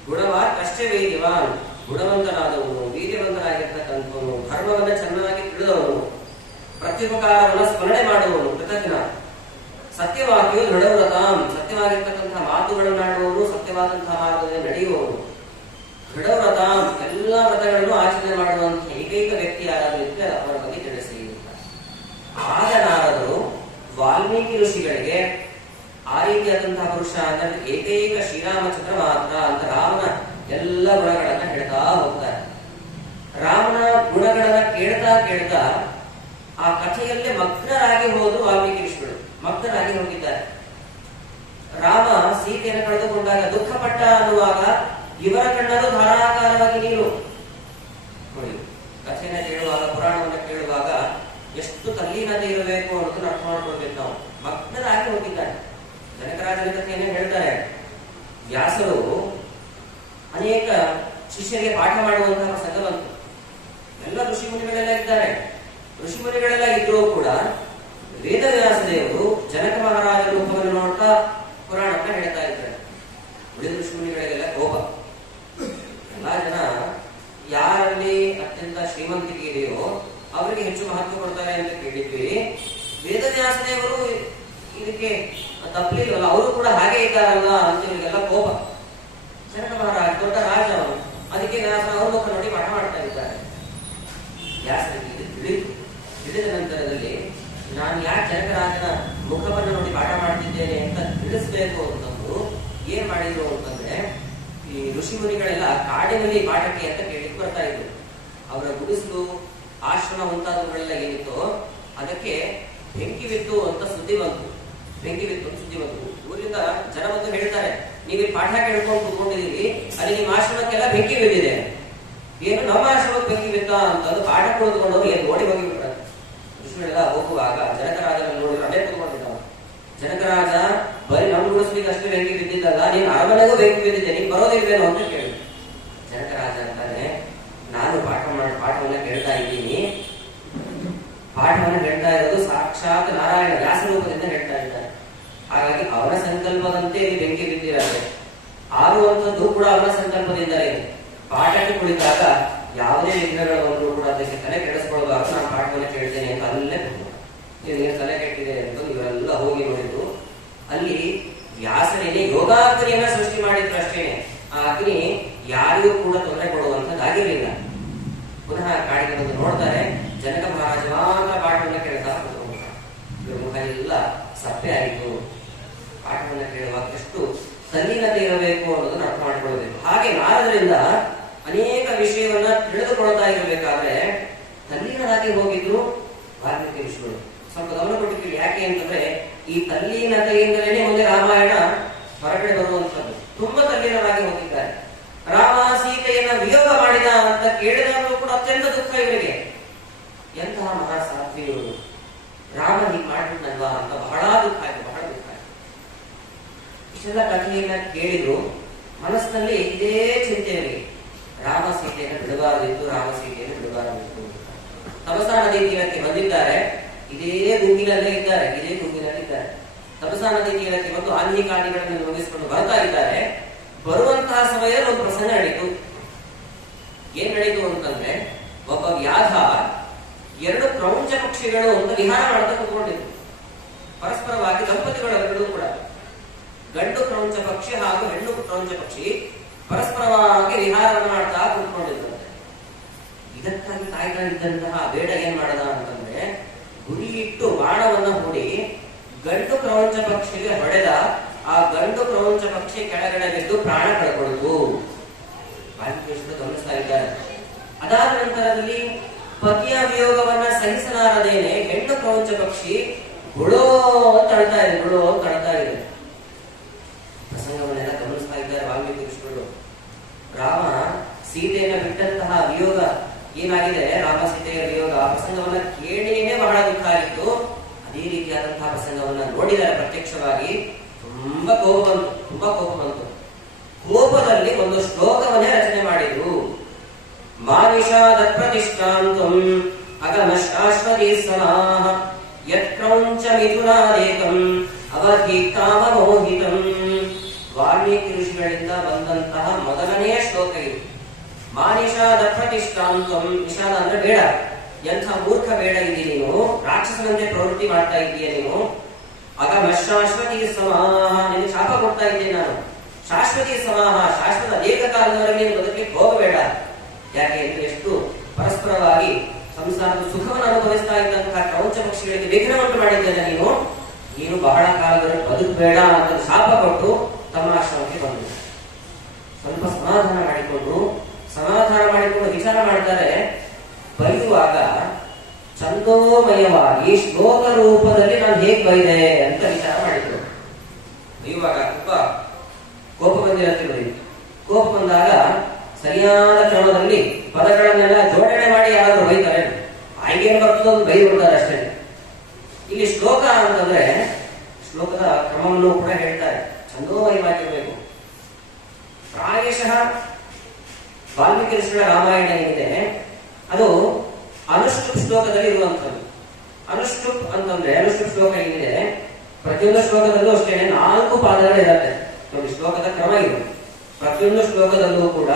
ಗುಣವಾನ್ ಕಷ್ಟ ವೀರ್ಯವಾನ್, ಗುಣವಂತನಾದವನು, ವೀರ್ಯವಂತನಾಗಿರ್ತಕ್ಕಂಥವನು, ಧರ್ಮವನ್ನ ಚೆನ್ನಾಗಿ ತಿಳಿದವನು, ಪ್ರತ್ಯುಪಕಾರವನ್ನು ಸ್ಮರಣೆ ಮಾಡುವವನು, ಕೃತಜ್ಞ, ಸತ್ಯವಾಕ್ಯವು ದೃಢವ್ರತಾಂ, ಸತ್ಯವಾಗಿರ್ತಕ್ಕಂತಹ ಮಾತುಗಳನ್ನಾಡುವವನು, ಸತ್ಯವಾದಂತಹ ಮಾರ್ಗದಲ್ಲಿ ನಡೆಯುವವನು, ದೃಢವ್ರತಾಂ, ಎಲ್ಲ ವ್ರತಗಳನ್ನು ಆಚರಣೆ ಮಾಡುವಂತಹ ಏಕೈಕ ವ್ಯಕ್ತಿ ಯಾರಾದರೂ ಇದ್ರೆ ಅವರ ಬಗ್ಗೆ ತಿಳಿಸಿ. ಆಗ ನಾರದರು ವಾಲ್ಮೀಕಿ ಋಷಿಗಳಿಗೆ ಆ ರೀತಿಯಾದಂತಹ ಪುರುಷ ಅಂದ್ರೆ ಏಕೈಕ ಶ್ರೀರಾಮಚಂದ್ರ ಮಾತ್ರ ಅಂತ ರಾಮನ ಎಲ್ಲ ಗುಣಗಳನ್ನ ಹೇಳ್ತಾ ಹೋಗ್ತಾರೆ. ರಾಮನ ಗುಣಗಳನ್ನ ಕೇಳ್ತಾ ಕೇಳ್ತಾ ಆ ಕಥೆಯಲ್ಲೇ ಮಗ್ನರಾಗಿ ಹೋದ್ರು ವಾಲ್ಮೀಕಿ ಋಷಿಗಳು. ಮಗ್ನರಾಗಿ ಹೋಗಿದ್ದಾರೆ. ರಾಮ ಸೀತೆಯನ್ನು ಕಳೆದುಕೊಂಡಾಗ ದುಃಖಪಟ್ಟ ಅನ್ನುವಾಗ ಇವರ ಕಣ್ಣಲ್ಲೂ ಧಾರಾಕಾರವಾಗಿ ನೀರು. ನೋಡಿ, ಕಥೆಯನ್ನು ಕೇಳುವಾಗ, ಪುರಾಣವನ್ನು ಕೇಳುವಾಗ ಎಷ್ಟು ತಲ್ಲೀನತೆ ಇರಬೇಕು ಅನ್ನೋದನ್ನ ಅರ್ಥ ಮಾಡ್ಕೊಳ್ಬೇಕು ನಾವು. ಮಗ್ನರಾಗಿ ಹೋಗಿದ್ದಾರೆ. ಜನಕರಾಜನ ಕಥೆಯನ್ನು ಹೇಳ್ತಾರೆ. ವ್ಯಾಸರು ಅನೇಕ ಶಿಷ್ಯರಿಗೆ ಪಾಠ ಮಾಡುವಂತಹ ಪ್ರಸಂಗ ಬಂತು. ಎಲ್ಲ ಋಷಿ ಮುನಿಗಳೆಲ್ಲ ಇದ್ದಾರೆ. ಋಷಿ ಮುನಿಗಳೆಲ್ಲ ಇದ್ರೂ ಕೂಡ ವೇದವ್ಯಾಸ ದೇವರು ಜನಕ ಮಹಾರಾಜರ ರೂಪವನ್ನು ನೋಡ್ತಾ ಪುರಾಣವನ್ನು ಹೇಳ್ತಾ ಇದ್ದಾರೆ. ಉಳಿದ ಋಷಿ ಮುನಿಗಳಿಗೆಲ್ಲ ಕೋಪ. ಎಲ್ಲಾ ಜನ ಯಾರಲ್ಲಿ ಅತ್ಯಂತ ಶ್ರೀಮಂತಿಕೆ ಇದೆಯೋ ಅವರಿಗೆ ಹೆಚ್ಚು ಮಹತ್ವ ಕೊಡ್ತಾರೆ ಅಂತ ಕೇಳಿದ್ವಿ. ವೇದವ್ಯಾಸ ದೇವರು ಇದಕ್ಕೆ ತಪ್ಪಲಿಲ್ವಲ್ಲ, ಅವರು ಕೂಡ ಹಾಗೆ ಇದ್ದಾರಲ್ಲ ಅಂತ ಇವರಿಗೆಲ್ಲ ಕೋಪ. ಜನಕ ಮಹಾರಾಜ ದೊಡ್ಡ ರಾಜ ಅವರು, ಅದಕ್ಕೆ ವ್ಯಾಸ ಅವ್ರ ಮುಖ ನೋಡಿ ಪಾಠ ಮಾಡ್ತಾ ಇದ್ದಾರೆ. ವ್ಯಾಸರಿಗೆ ಇದು ತಿಳಿದ ನಂತರದಲ್ಲಿ ನಾನು ಯಾಕೆ ಜನಕರಾಜನ ಮುಖವನ್ನು ನೋಡಿ ಪಾಠ ಮಾಡ್ತಿದ್ದೇನೆ ಅಂತ ತಿಳಿಸ್ಬೇಕು ಅಂತಂದು ಏನ್ ಮಾಡಿದ್ರು ಅಂತಂದ್ರೆ, ಈ ಋಷಿ ಮುನಿಗಳೆಲ್ಲ ಕಾಡಿನಲ್ಲಿ ಪಾಠಕ್ಕೆ ಅಂತ ಕೇಳಿಕ್ ಬರ್ತಾ ಇದ್ರು. ಅವರ ಗುಡಿಸಲು, ಆಶ್ರಮ ಮುಂತಾದವುಗಳೆಲ್ಲ ಏನಿತ್ತು ಅದಕ್ಕೆ ಬೆಂಕಿ ಬಿತ್ತು ಅಂತ ಸುದ್ದಿ ಬಂತು. ಬೆಂಕಿ ಬಿತ್ತು ಅಂತ ಸುದ್ದಿ ಬಂತು. ಊರಿಂದ ಜನ ಬಂದು ಹೇಳ್ತಾರೆ, ನೀವೇ ಪಾಠ ಕೇಳ್ಕೊಂಡು ಕೂತ್ಕೊಂಡಿದೀವಿ, ಅಲ್ಲಿ ನಿಮ್ಮ ಆಶ್ರಮಕ್ಕೆಲ್ಲ ಬೆಂಕಿ ಬಿದ್ದಿದೆ. ಏನು ನಮ್ಮ ಆಶ್ರಮಕ್ಕೆ ಬೆಂಕಿ ಬಿತ್ತ ಅಂತಂದು ಪಾಠ ಕುಳಿದುಕೊಂಡವ್ರು ಏನು ಓಡಿ ಹೋಗಿಬಿಟ್ರೆ. ಋಷಿಗಳೆಲ್ಲ ಹೋಗುವಾಗ ಜನಕರಾಜನ ನೋಡಿ ಅದೇ ಕೂತ್ಕೊಂಡಿದ್ದಾವ. ಜನಕರಾಜ ಬರೀ ನಮ್ಮ ಗುಡಿಸ್ಲಿಕ್ಕೆ ಅಷ್ಟೇ ಬೆಂಕಿ ಬಿದ್ದಿದ್ದಲ್ಲ, ನೀನು ಅರಮನೆಗೂ ಬೆಂಕಿ ಬಿದ್ದಿದ್ದೆ, ನೀನು ಬರೋದಿಲ್ವೇನೋ ಅಂತ ಕೇಳಿ. ಜನಕರಾಜ ಅಂತಾನೆ, ನಾನು ಪಾಠವನ್ನ ಕೇಳ್ತಾ ಇದ್ದೀನಿ. ಪಾಠವನ್ನು ಹೇಳ್ತಾ ಇರೋದು ಸಾಕ್ಷಾತ್ ನಾರಾಯಣ ವ್ಯಾಸ ರೂಪದಿಂದ ಹೇಳ್ತಾ ಇದ್ದಾರೆ. ಹಾಗಾಗಿ ಅವನ ಸಂಕಲ್ಪದಂತೆ ಇಲ್ಲಿ ಬೆಂಕಿ ಬಿದ್ದಿರತ್ತೆ. ಆರುವಂಥದ್ದು ಕೂಡ ಅವನ ಸಂಕಲ್ಪದಿಂದಲೇ. ಪಾಠಕ್ಕೆ ಕುಳಿತಾಗ ಯಾವುದೇ ವಿಘ್ನಗಳು ಕೂಡ ಅದಕ್ಕೆ ತಲೆ ಕೆಡಿಸ್ಕೊಳ್ಬಾರ್ದು, ನಾನು ಪಾಠವನ್ನು ಕೇಳ್ತೇನೆ ಅಂತ ಅಲ್ಲೇ ನೀವು ತಲೆ ಕೆಟ್ಟಿದೆ ಅಂತ ಇವರೆಲ್ಲ ಹೋಗಿ ನೋಡಿದ್ರು. ಅಲ್ಲಿ ವ್ಯಾಸನೇನೆ ಯೋಗಾಗ್ನಿಯನ್ನ ಸೃಷ್ಟಿ ಮಾಡಿದ್ರು ಅಷ್ಟೇನೆ. ಆ ಅಗ್ನಿ ಯಾರಿಗೂ ಕೂಡ ತೊಂದರೆ ಕೊಡುವಂತದ್ದಾಗಿರಲಿಲ್ಲ. ಪುನಃ ಕಾಡಿಗೆ ಬಂದು ನೋಡ್ತಾರೆ, ಜನಕ ಮಹಾರಾಜ ಮಾತ್ರ ಪಾಠವನ್ನು ಕೇಳ್ತಾ ಇವ್ರ ಮುಖ ಎಲ್ಲ ಸಪ್ಪೆ ಆಯಿತು. ಪಾಠವನ್ನು ಕೇಳುವಾಗ ಎಷ್ಟು ತಲ್ಲೀನತೆ ಇರಬೇಕು ಅನ್ನೋದನ್ನ ಅರ್ಥ ಮಾಡಿಕೊಳ್ಬೇಕು. ಹಾಗೆ ನಾರದರಿಂದ ಅನೇಕ ವಿಷಯವನ್ನ ತಿಳಿದುಕೊಳ್ತಾ ಇರಬೇಕಾದ್ರೆ ತಲ್ಲೀನರಾಗಿ ಹೋಗಿದ್ರು ವಾಲ್ಮೀಕಿ ಋಷಿಗಳು. ಸ್ವಲ್ಪ ಗಮನ ಕೊಟ್ಟಿದ್ದೀವಿ. ಯಾಕೆ ಅಂತಂದ್ರೆ ಈ ತಲ್ಲೀನತೆಯಿಂದಲೇ ಮುಂದೆ ರಾಮಾಯಣ ಹೊರಗಡೆ ಬರುವಂತದ್ದು. ತುಂಬಾ ತಲ್ಲೀನರಾಗಿ ಹೋಗಿದ್ದಾರೆ. ರಾಮ ಸೀತೆಯನ್ನ ವಿಯೋಗ ಮಾಡಿದ ಅಂತ ಕೇಳಿದಾಗಲೂ ಕೂಡ ಅತ್ಯಂತ ದುಃಖ ಇವರಿಗೆ. ಎಂತಹ ಮಹಾಸಾಧ್ವಿ ಇವರು, ರಾಮ ಹೀಗೆ ಮಾಡಿಬಿಟ್ನಲ್ವಾ ಅಂತ ಬಹಳ ದುಃಖ ಆಯ್ತು, ಬಹಳ ದುಃಖ ಆಯ್ತು. ಇಷ್ಟೆಲ್ಲ ಕಥೆಯನ್ನ ಕೇಳಿದ್ರು. ಮನಸ್ಸಿನಲ್ಲಿ ಇದೇ ಚಿಂತೆ ಇವರಿಗೆ, ರಾಮ ಸೀತೆಯನ್ನು ಬಿಡಬಾರದಿತ್ತು, ರಾಮ ಸೀತೆಯನ್ನು ಬಿಡಬಾರದಿತ್ತು. ತಮಸಾ ನದಿ ತೀರಕ್ಕೆ ಬಂದಿದ್ದಾರೆ. ಇದೇ ಗುಂಗಿನಲ್ಲೇ ಇದ್ದಾರೆ, ಇದೇ ಗುಂಗಿನಲ್ಲಿದ್ದಾರೆ. ತಪಸಾ ನದಿ ತೀರಕ್ಕೆ ಬಂದು ಆನ್ಹಿಕಾದಿಗಳನ್ನು ಮುಗಿಸಿಕೊಂಡು ಬರ್ತಾ ಇದ್ದಾರೆ. ಬರುವಂತಹ ಸಮಯದಲ್ಲಿ ಒಂದು ಪ್ರಸಂಗ ನಡೀತು. ಏನ್ ನಡೀತು ಅಂತಂದ್ರೆ, ಒಬ್ಬ ವ್ಯಾಧ ಎರಡು ಕ್ರೌಂಚ ಪಕ್ಷಿಗಳು ಅಂತ ವಿಹಾರ ಮಾಡ್ತಾ ಕೂತ್ಕೊಂಡಿದ್ರು. ಪರಸ್ಪರವಾಗಿ ದಂಪತಿಗಳೆರಡೂ ಕೂಡ, ಗಂಡು ಕ್ರೌಂಚ ಪಕ್ಷಿ ಹಾಗೂ ಹೆಣ್ಣು ಕ್ರೌಂಚ ಪಕ್ಷಿ ಪರಸ್ಪರವಾಗಿ ವಿಹಾರವನ್ನು ಮಾಡ್ತಾ ಕೂತ್ಕೊಂಡಿದ್ರು. ಇದಕ್ಕಾಗಿ ಕಾಯ್ಕೊಂಡಿದ್ದಂತಹ ಬೇಡ ಏನ್ ಮಾಡದ ಅಂತಂದ್ರೆ, ಗುರಿ ಇಟ್ಟು ಬಾಣವನ್ನ ಹೂಡಿ ಗಂಡು ಕ್ರೌಂಚ ಪಕ್ಷಿಗೆ ಹೊಡೆದ. ಆ ಗಂಡು ಕ್ರೌಂಚ ಪಕ್ಷಿ ಕೆಳಗಡೆ ಬಿದ್ದು ಪ್ರಾಣ ಕಳ್ಕೊಳ್ತು. ಗಮನಿಸ್ತಾ ಇದ್ದಾರೆ. ಅದಾದ ನಂತರದಲ್ಲಿ ಪತಿಯ ವಿಯೋಗವನ್ನ ಸಹಿಸಲಾರದೇನೆ ಹೆಣ್ಣು ಕ್ರೌಂಚ ಪಕ್ಷಿ ಗುಳೋ ತಳ್ತಾ ಇದೆ, ಗುಳೋ ತಳ್ತಾ ಇದೆ. ಪ್ರಸಂಗವನ್ನೆಲ್ಲ ಗಮನಿಸ್ತಾ ಇದ್ದಾರೆ ವಾಲ್ಮೀಕಿ ಋಷಿಗಳು. ರಾಮ ಸೀತೆಯನ್ನ ಬಿಟ್ಟಂತಹ ವಿಯೋಗ ಏನಾಗಿದೆ, ರಾಮ ಸೀತೆಯ ವಿಯೋಗ, ಆ ಪ್ರಸಂಗವನ್ನ ಕೇಳಿನೇ ಬಹಳ ದುಃಖ ಆಗಿತ್ತು. ಅದೇ ರೀತಿಯಾದಂತಹ ಪ್ರಸಂಗವನ್ನ ನೋಡಿದರೆ ಪ್ರತ್ಯಕ್ಷವಾಗಿ ತುಂಬಾ ಕೋಪ ಬಂತು. ಕೋಪದಲ್ಲಿ ಒಂದು ಶ್ಲೋಕವನ್ನೇ ರಚನೆ ಮಾಡಿದ್ರು. ಮಾವಿಷಾದ ಪ್ರತಿಷ್ಠಾಂತಂ ಅಗಮ ಶಾಶ್ವತಿ ಸಮಾಹ ಯತ್ಕ್ರೌಂಚ ಮಿಥುನಾದೇಕಂ ಅವಧಿ ಕಾಮ ಮೋಹಿತಂ. ವಾಲ್ಮೀಕಿ ಋಷಿಗಳಿಂದ ಬಂದಂತಹ ಮೊದಲನೆಯ ಶ್ಲೋಕ ಇದು. ಮಾನಿಷಾದ ಪ್ರತಿಷ್ಠಾಂತಂ, ನಿಷಾದ ಅಂದ್ರೆ ಬೇಡ. ಎಂಥ ಮೂರ್ಖ ಬೇಡ ಇದೆ ನೀನು, ರಾಕ್ಷಸನಂತೆ ಪ್ರವೃತ್ತಿ ಮಾಡ್ತಾ ಇದ್ದೀಯ ನೀನು. ಅಗಮ ಶಾಶ್ವತಿ ಸಮಾಹ, ನಿನಗೆ ಶಾಪ ಕೊಡ್ತಾ ಇದ್ದೆ ನಾನು. ಶಾಶ್ವತಿ ಸಮಾಹ, ಶಾಶ್ವತ ದೀರ್ಘಕಾಲದವರೆಗೆ ನೀನು ಬದುಕಲಿಕ್ಕೆ ಹೋಗಬೇಡ. ಯಾಕೆ ಅಂದ್ರೆ ಎಷ್ಟು ಪರಸ್ಪರವಾಗಿ ಸಂಸಾರದ ಸುಖವನ್ನು ಅನುಭವಿಸ್ತಾ ಇದ್ದಂತಹ ಕ್ರೌಂಚ ಪಕ್ಷಿಗಳಿಗೆ ವಿಘ್ನವನ್ನು ಮಾಡಿದ್ದೇನೆ ನೀನು ಬಹಳ ಕಾಲದವರೆಗೆ ಬದುಕಬೇಡ ಅಂತ ಶಾಪ ಕೊಟ್ಟು ತಮ್ಮ ಆಶ್ರಮಕ್ಕೆ ಬಂದರು. ಸ್ವಲ್ಪ ಸಮಾಧಾನ ಮಾಡಿಕೊಂಡು ವಿಚಾರ ಮಾಡ್ತಾರೆ. ಬೈಯುವಾಗ ಚಂದೋಮಯವಾಗಿ ಶ್ಲೋಕ ರೂಪದಲ್ಲಿ ನಾನು ಹೇಗೆ ಬೈದೆ ಅಂತ ವಿಚಾರ ಮಾಡಿದ್ರು. ಬೈಯುವಾಗ ತುಂಬಾ ಕೋಪ ಬಂದಿರುತ್ತೆ. ಕೋಪ ಬಂದಾಗ ಸರಿಯಾದ ಕ್ರಮದಲ್ಲಿ ಪದಗಳನ್ನೆಲ್ಲ ಜೋಡಣೆ ಮಾಡಿ ಯಾರಾದ್ರೂ ಬೈತಾರೆ, ಆಯ್ಕೆಯನ್ನು ಬರ್ತದೆ ಒಂದು ಬೈ ಬಿಡ್ತಾರೆ ಅಷ್ಟೇ. ಇಲ್ಲಿ ಶ್ಲೋಕ ಅಂತಂದ್ರೆ ಶ್ಲೋಕದ ಕ್ರಮವನ್ನು ಕೂಡ ಹೇಳ್ತಾರೆ, ಚಂದೋಮಯವಾಗಿರಬೇಕು. ಪ್ರಾಯಶಃ ವಾಲ್ಮೀಕಿ ಋಷಿಗಳ ರಾಮಾಯಣ ಏನಿದೆ ಅದು ಅನುಷ್ಠುಪ್ ಶ್ಲೋಕದಲ್ಲಿ ಇರುವಂತದ್ದು. ಅನುಷ್ಠುಪ್ ಅಂತಂದ್ರೆ ಅನುಷ್ಠುಪ್ ಶ್ಲೋಕ ಏನಿದೆ, ಪ್ರತಿಯೊಂದು ಶ್ಲೋಕದಲ್ಲೂ ಅಷ್ಟೇ 4 ಪಾದಗಳು ಇರುತ್ತೆ ನೋಡಿ. ಶ್ಲೋಕದ ಕ್ರಮ ಇದು. ಪ್ರತಿಯೊಂದು ಶ್ಲೋಕದಲ್ಲೂ ಕೂಡ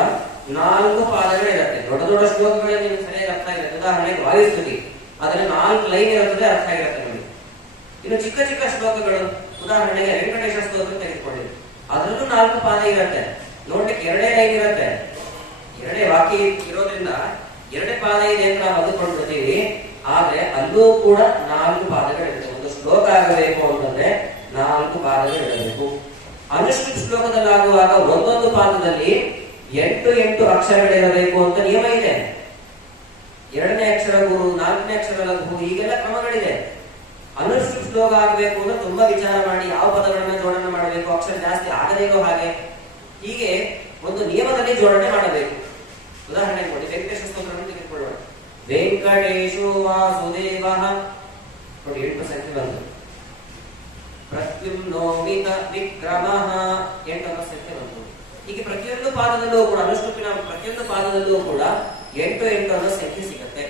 4 ಪಾದಗಳಿರುತ್ತೆ. ದೊಡ್ಡ ದೊಡ್ಡ ಶ್ಲೋಕಗಳೇ ನಿಮ್ಗೆ ಸರಿಯಾಗಿ ಅರ್ಥ ಆಗಿರುತ್ತೆ. ಉದಾಹರಣೆಗೆ ವಾಯುಸ್ತುತಿ, ಅದರಲ್ಲಿ 4 ಲೈನ್ ಇರುತ್ತದೆ, ಅರ್ಥ ಆಗಿರುತ್ತೆ ನೋಡಿ. ಇನ್ನು ಚಿಕ್ಕ ಚಿಕ್ಕ ಶ್ಲೋಕಗಳು, ಉದಾಹರಣೆಗೆ ವೆಂಕಟೇಶ ಸ್ತೋತ್ರ ತೆಗೆದುಕೊಳ್ಳಿ, ಅದರಲ್ಲೂ 4 ಪಾದ ಇರುತ್ತೆ. ನೋಡ್ಲಿಕ್ಕೆ 2 ಲೈನ್ ಇರುತ್ತೆ, 2 ವಾಕ್ಯ ಇರೋದ್ರಿಂದ 2 ಪಾದ ಇದೆ ಅಂತ ನಾವು ಅಂದುಕೊಂಡಿರ್ತೀವಿ. ಆದ್ರೆ ಅಲ್ಲೂ ಕೂಡ 4 ಪಾದಗಳಿರುತ್ತೆ. ಒಂದು ಶ್ಲೋಕ ಆಗಬೇಕು ಅಂತಂದ್ರೆ 4 ಪಾದಗಳಿರಬೇಕು. ಅನುಷ್ಠಿತ ಶ್ಲೋಕದಲ್ಲಾಗುವಾಗ ಒಂದೊಂದು ಪಾದದಲ್ಲಿ 8 ಅಕ್ಷರಗಳಿರಬೇಕು ಅಂತ ನಿಯಮ ಇದೆ. 2ನೇ ಅಕ್ಷರ ಗುರು, 4ನೇ ಅಕ್ಷರ ಲಘು, ಹೀಗೆಲ್ಲ ಕ್ರಮಗಳಿದೆ. ಅನುಷ್ಠಿತ ಶ್ಲೋಕ ಆಗಬೇಕು ಅಂದ್ರೆ ತುಂಬಾ ವಿಚಾರ ಮಾಡಿ ಯಾವ ಪದಗಳನ್ನ ಜೋಡಣೆ ಮಾಡಬೇಕು, ಅಕ್ಷರ ಜಾಸ್ತಿ ಆಗದೇ ಇರೋ ಹಾಗೆ, ಹೀಗೆ ಒಂದು ನಿಯಮದಲ್ಲಿ ಜೋಡಣೆ ಮಾಡಬೇಕು. ಉದಾಹರಣೆ ನೋಡಿ, ವೆಂಕಟೇಶ ಸ್ತೋತ್ರವನ್ನು ತೆಗೆದುಕೊಳ್ಳೋಣ. ವೆಂಕಟೇಶೋ ವಾಸುದೇವ ನೋಡಿ, 8 ಸಂಖ್ಯೆ ಬಂತು. ಪ್ರತ್ಯುಮ್ನೋಮಿತ ವಿಕ್ರಮಃ 8 ಸಂಖ್ಯೆ ಬಂತು. ಹೀಗೆ ಪ್ರತಿಯೊಂದು ಪಾದದಲ್ಲೂ ಕೂಡ, ಅನುಷ್ಠುಪಿನ ಪ್ರತಿಯೊಂದು ಪಾದದಲ್ಲೂ ಕೂಡ 8 ಅನ್ನೋ ಸಂಖ್ಯೆ ಸಿಗುತ್ತೆ.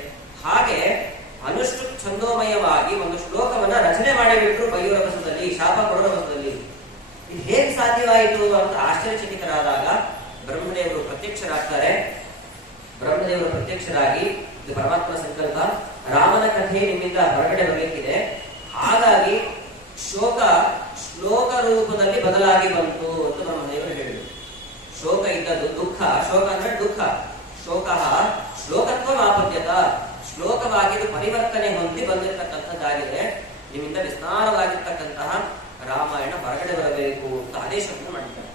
ಹಾಗೆ ಅನುಷ್ಠುಪ್ ಛಂದೋಮಯವಾಗಿ ಒಂದು ಶ್ಲೋಕವನ್ನ ರಚನೆ ಮಾಡಿಬಿಟ್ರು ಬೈಯೋ ರಭಸದಲ್ಲಿ, ಶಾಪ ಕೊಡೋ ರಭಸದಲ್ಲಿ. ಇದು ಹೇಗೆ ಸಾಧ್ಯವಾಯಿತು ಅಂತ ಆಶ್ಚರ್ಯಚಕಿತರಾದಾಗ ಬ್ರಹ್ಮದೇವರು ಪ್ರತ್ಯಕ್ಷರಾಗ್ತಾರೆ. ಬ್ರಹ್ಮದೇವರು ಪ್ರತ್ಯಕ್ಷರಾಗಿ, ಇದು ಪರಮಾತ್ಮ ಸಂಕಲ್ಪ, ರಾಮನ ಕಥೆ ನಿಮ್ಮಿಂದ ಹೊರಗಡೆ ಬರಲಿಕ್ಕಿದೆ, ಹಾಗಾಗಿ ಶ್ಲೋಕ ರೂಪದಲ್ಲಿ ಬದಲಾಗಿ ಬಂತು ಅಂತ ಬ್ರಹ್ಮದೇವರು ಹೇಳಿದರು. ಶೋಕ ಇದ್ದದ್ದು ದುಃಖ, ಶೋಕ ಅಂದ್ರೆ ದುಃಖ. ಶೋಕ ಶ್ಲೋಕತ್ವ ಆಪದ್ಯತ, ಶ್ಲೋಕವಾಗಿದ್ದು ಪರಿವರ್ತನೆ ಹೊಂದಿ ಬಂದಿರತಕ್ಕಂಥದ್ದಾಗಿದೆ. ನಿಮ್ಮಿಂದ ವಿಸ್ತಾರವಾಗಿರ್ತಕ್ಕಂತಹ ರಾಮಾಯಣ ಹೊರಗಡೆ ಬರಬೇಕು ಅಂತ ಆದೇಶವನ್ನು ಮಾಡಿದ್ದಾರೆ.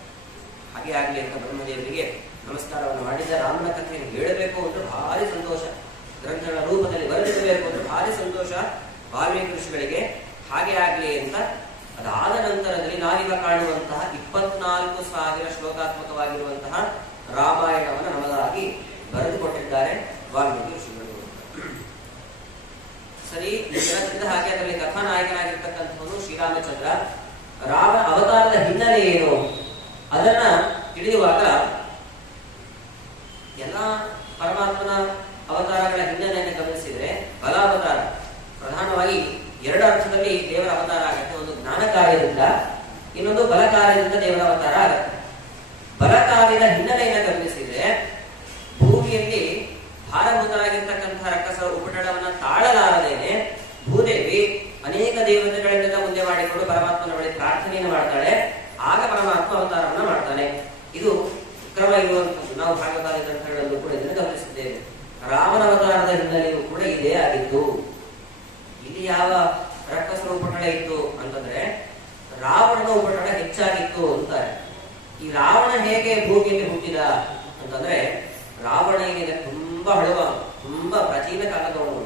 ಹಾಗೆ ಆಗ್ಲಿ ಅಂತ ಬ್ರಹ್ಮದೇವರಿಗೆ ನಮಸ್ಕಾರವನ್ನು ಮಾಡಿದ. ರಾಮನ ಕಥೆಯನ್ನು ಹೇಳಬೇಕು ಅಂದ್ರೆ ಭಾರಿ ಸಂತೋಷ, ಗ್ರಂಥಗಳ ರೂಪದಲ್ಲಿ ಬರೆದಿರಬೇಕು ಅಂದ್ರೆ ಭಾರಿ ಸಂತೋಷ ವಾಲ್ಮೀಕಿ ಋಷಿಗಳಿಗೆ. ಹಾಗೆ ಆಗ್ಲಿ ಅಂತ ಅದಾದ ನಂತರದಲ್ಲಿ ನಾವೀಗ ಕಾಣುವಂತಹ 24,000 ಶ್ಲೋಕಾತ್ಮಕವಾಗಿರುವಂತಹ ರಾಮಾಯಣವನ್ನು ನಮಗಾಗಿ ಬರೆದುಕೊಟ್ಟಿದ್ದಾರೆ ವಾಲ್ಮೀಕಿ ಋಷಿಗಳು. ಸರಿ, ಹಾಗೆ ಅದರಲ್ಲಿ ಕಥಾನಾಯಕನಾಗಿರ್ತಕ್ಕಂಥವನು ಶ್ರೀರಾಮಚಂದ್ರ. ರಾಮ ಅವತಾರದ ಹಿನ್ನೆಲೆ ಏನು ಅದನ್ನ ತಿಳಿಯುವಾಗ ಎಲ್ಲ ಪರಮಾತ್ಮನ ಅವತಾರಗಳ ಹಿನ್ನೆಲೆಯನ್ನು ಗಮನಿಸಿದ್ರೆ ಬಲಾವತಾರ ಪ್ರಧಾನವಾಗಿ ಎರಡು ಅರ್ಥದಲ್ಲಿ ದೇವರ ಅವತಾರ ಆಗುತ್ತೆ. ಒಂದು ಜ್ಞಾನ ಕಾರ್ಯದಿಂದ, ಇನ್ನೊಂದು ಬಲ ಕಾರ್ಯದಿಂದ ದೇವರ ಅವತಾರ ಆಗುತ್ತೆ. ಬಲ ಕಾರ್ಯದ ಹಿನ್ನೆಲೆಯನ್ನು ಗಮನಿಸಿದ್ರೆ ಭೂಮಿಯಲ್ಲಿ ಭಾರಭೂತರಾಗಿರ್ತಕ್ಕಂತಹ ರಕ್ಕಸರ ಉಪಟಳವನ್ನ ತಾಳಲಾರದೇನೆ ಭೂದೇವಿ ಅನೇಕ ದೇವತೆಗಳನ್ನೆಲ್ಲ ಮುಂದೆ ಮಾಡಿಕೊಂಡು ಪರಮಾತ್ಮನ ಬಳಿ ಪ್ರಾರ್ಥನೆಯನ್ನು ಮಾಡ್ತಾಳೆ. ಆಗ ಪರಮಾತ್ಮ ಅವತಾರವನ್ನ ಮಾಡ್ತಾನೆ. ಇದು ಕ್ರಮ ಇರುವಂತದ್ದು. ನಾವು ಭಾಗವತಾದಿ ಗ್ರಂಥಗಳಲ್ಲೂ ಕೂಡ ಇದನ್ನು ಗಮನಿಸಿದ್ದೇವೆ. ರಾಮನ ಅವತಾರದ ಹಿನ್ನೆಲೆಯೂ ಕೂಡ ಇದೇ ಆಗಿತ್ತು. ಇಲ್ಲಿ ಯಾವ ರಕ್ಕಸರ ಉಪಟಳ ಇತ್ತು ಅಂತಂದ್ರೆ ರಾವಣನ ಉಪಟಳ ಹೆಚ್ಚಾಗಿತ್ತು ಅಂತಾರೆ. ಈ ರಾವಣ ಹೇಗೆ ಭೂಮಿಯಲ್ಲಿ ಹುಟ್ಟಿದ ಅಂತಂದ್ರೆ, ರಾವಣ ಏನಿದೆ ತುಂಬಾ ಹಳುವ, ತುಂಬಾ ಪ್ರಾಚೀನ ಕಾಲದವನು.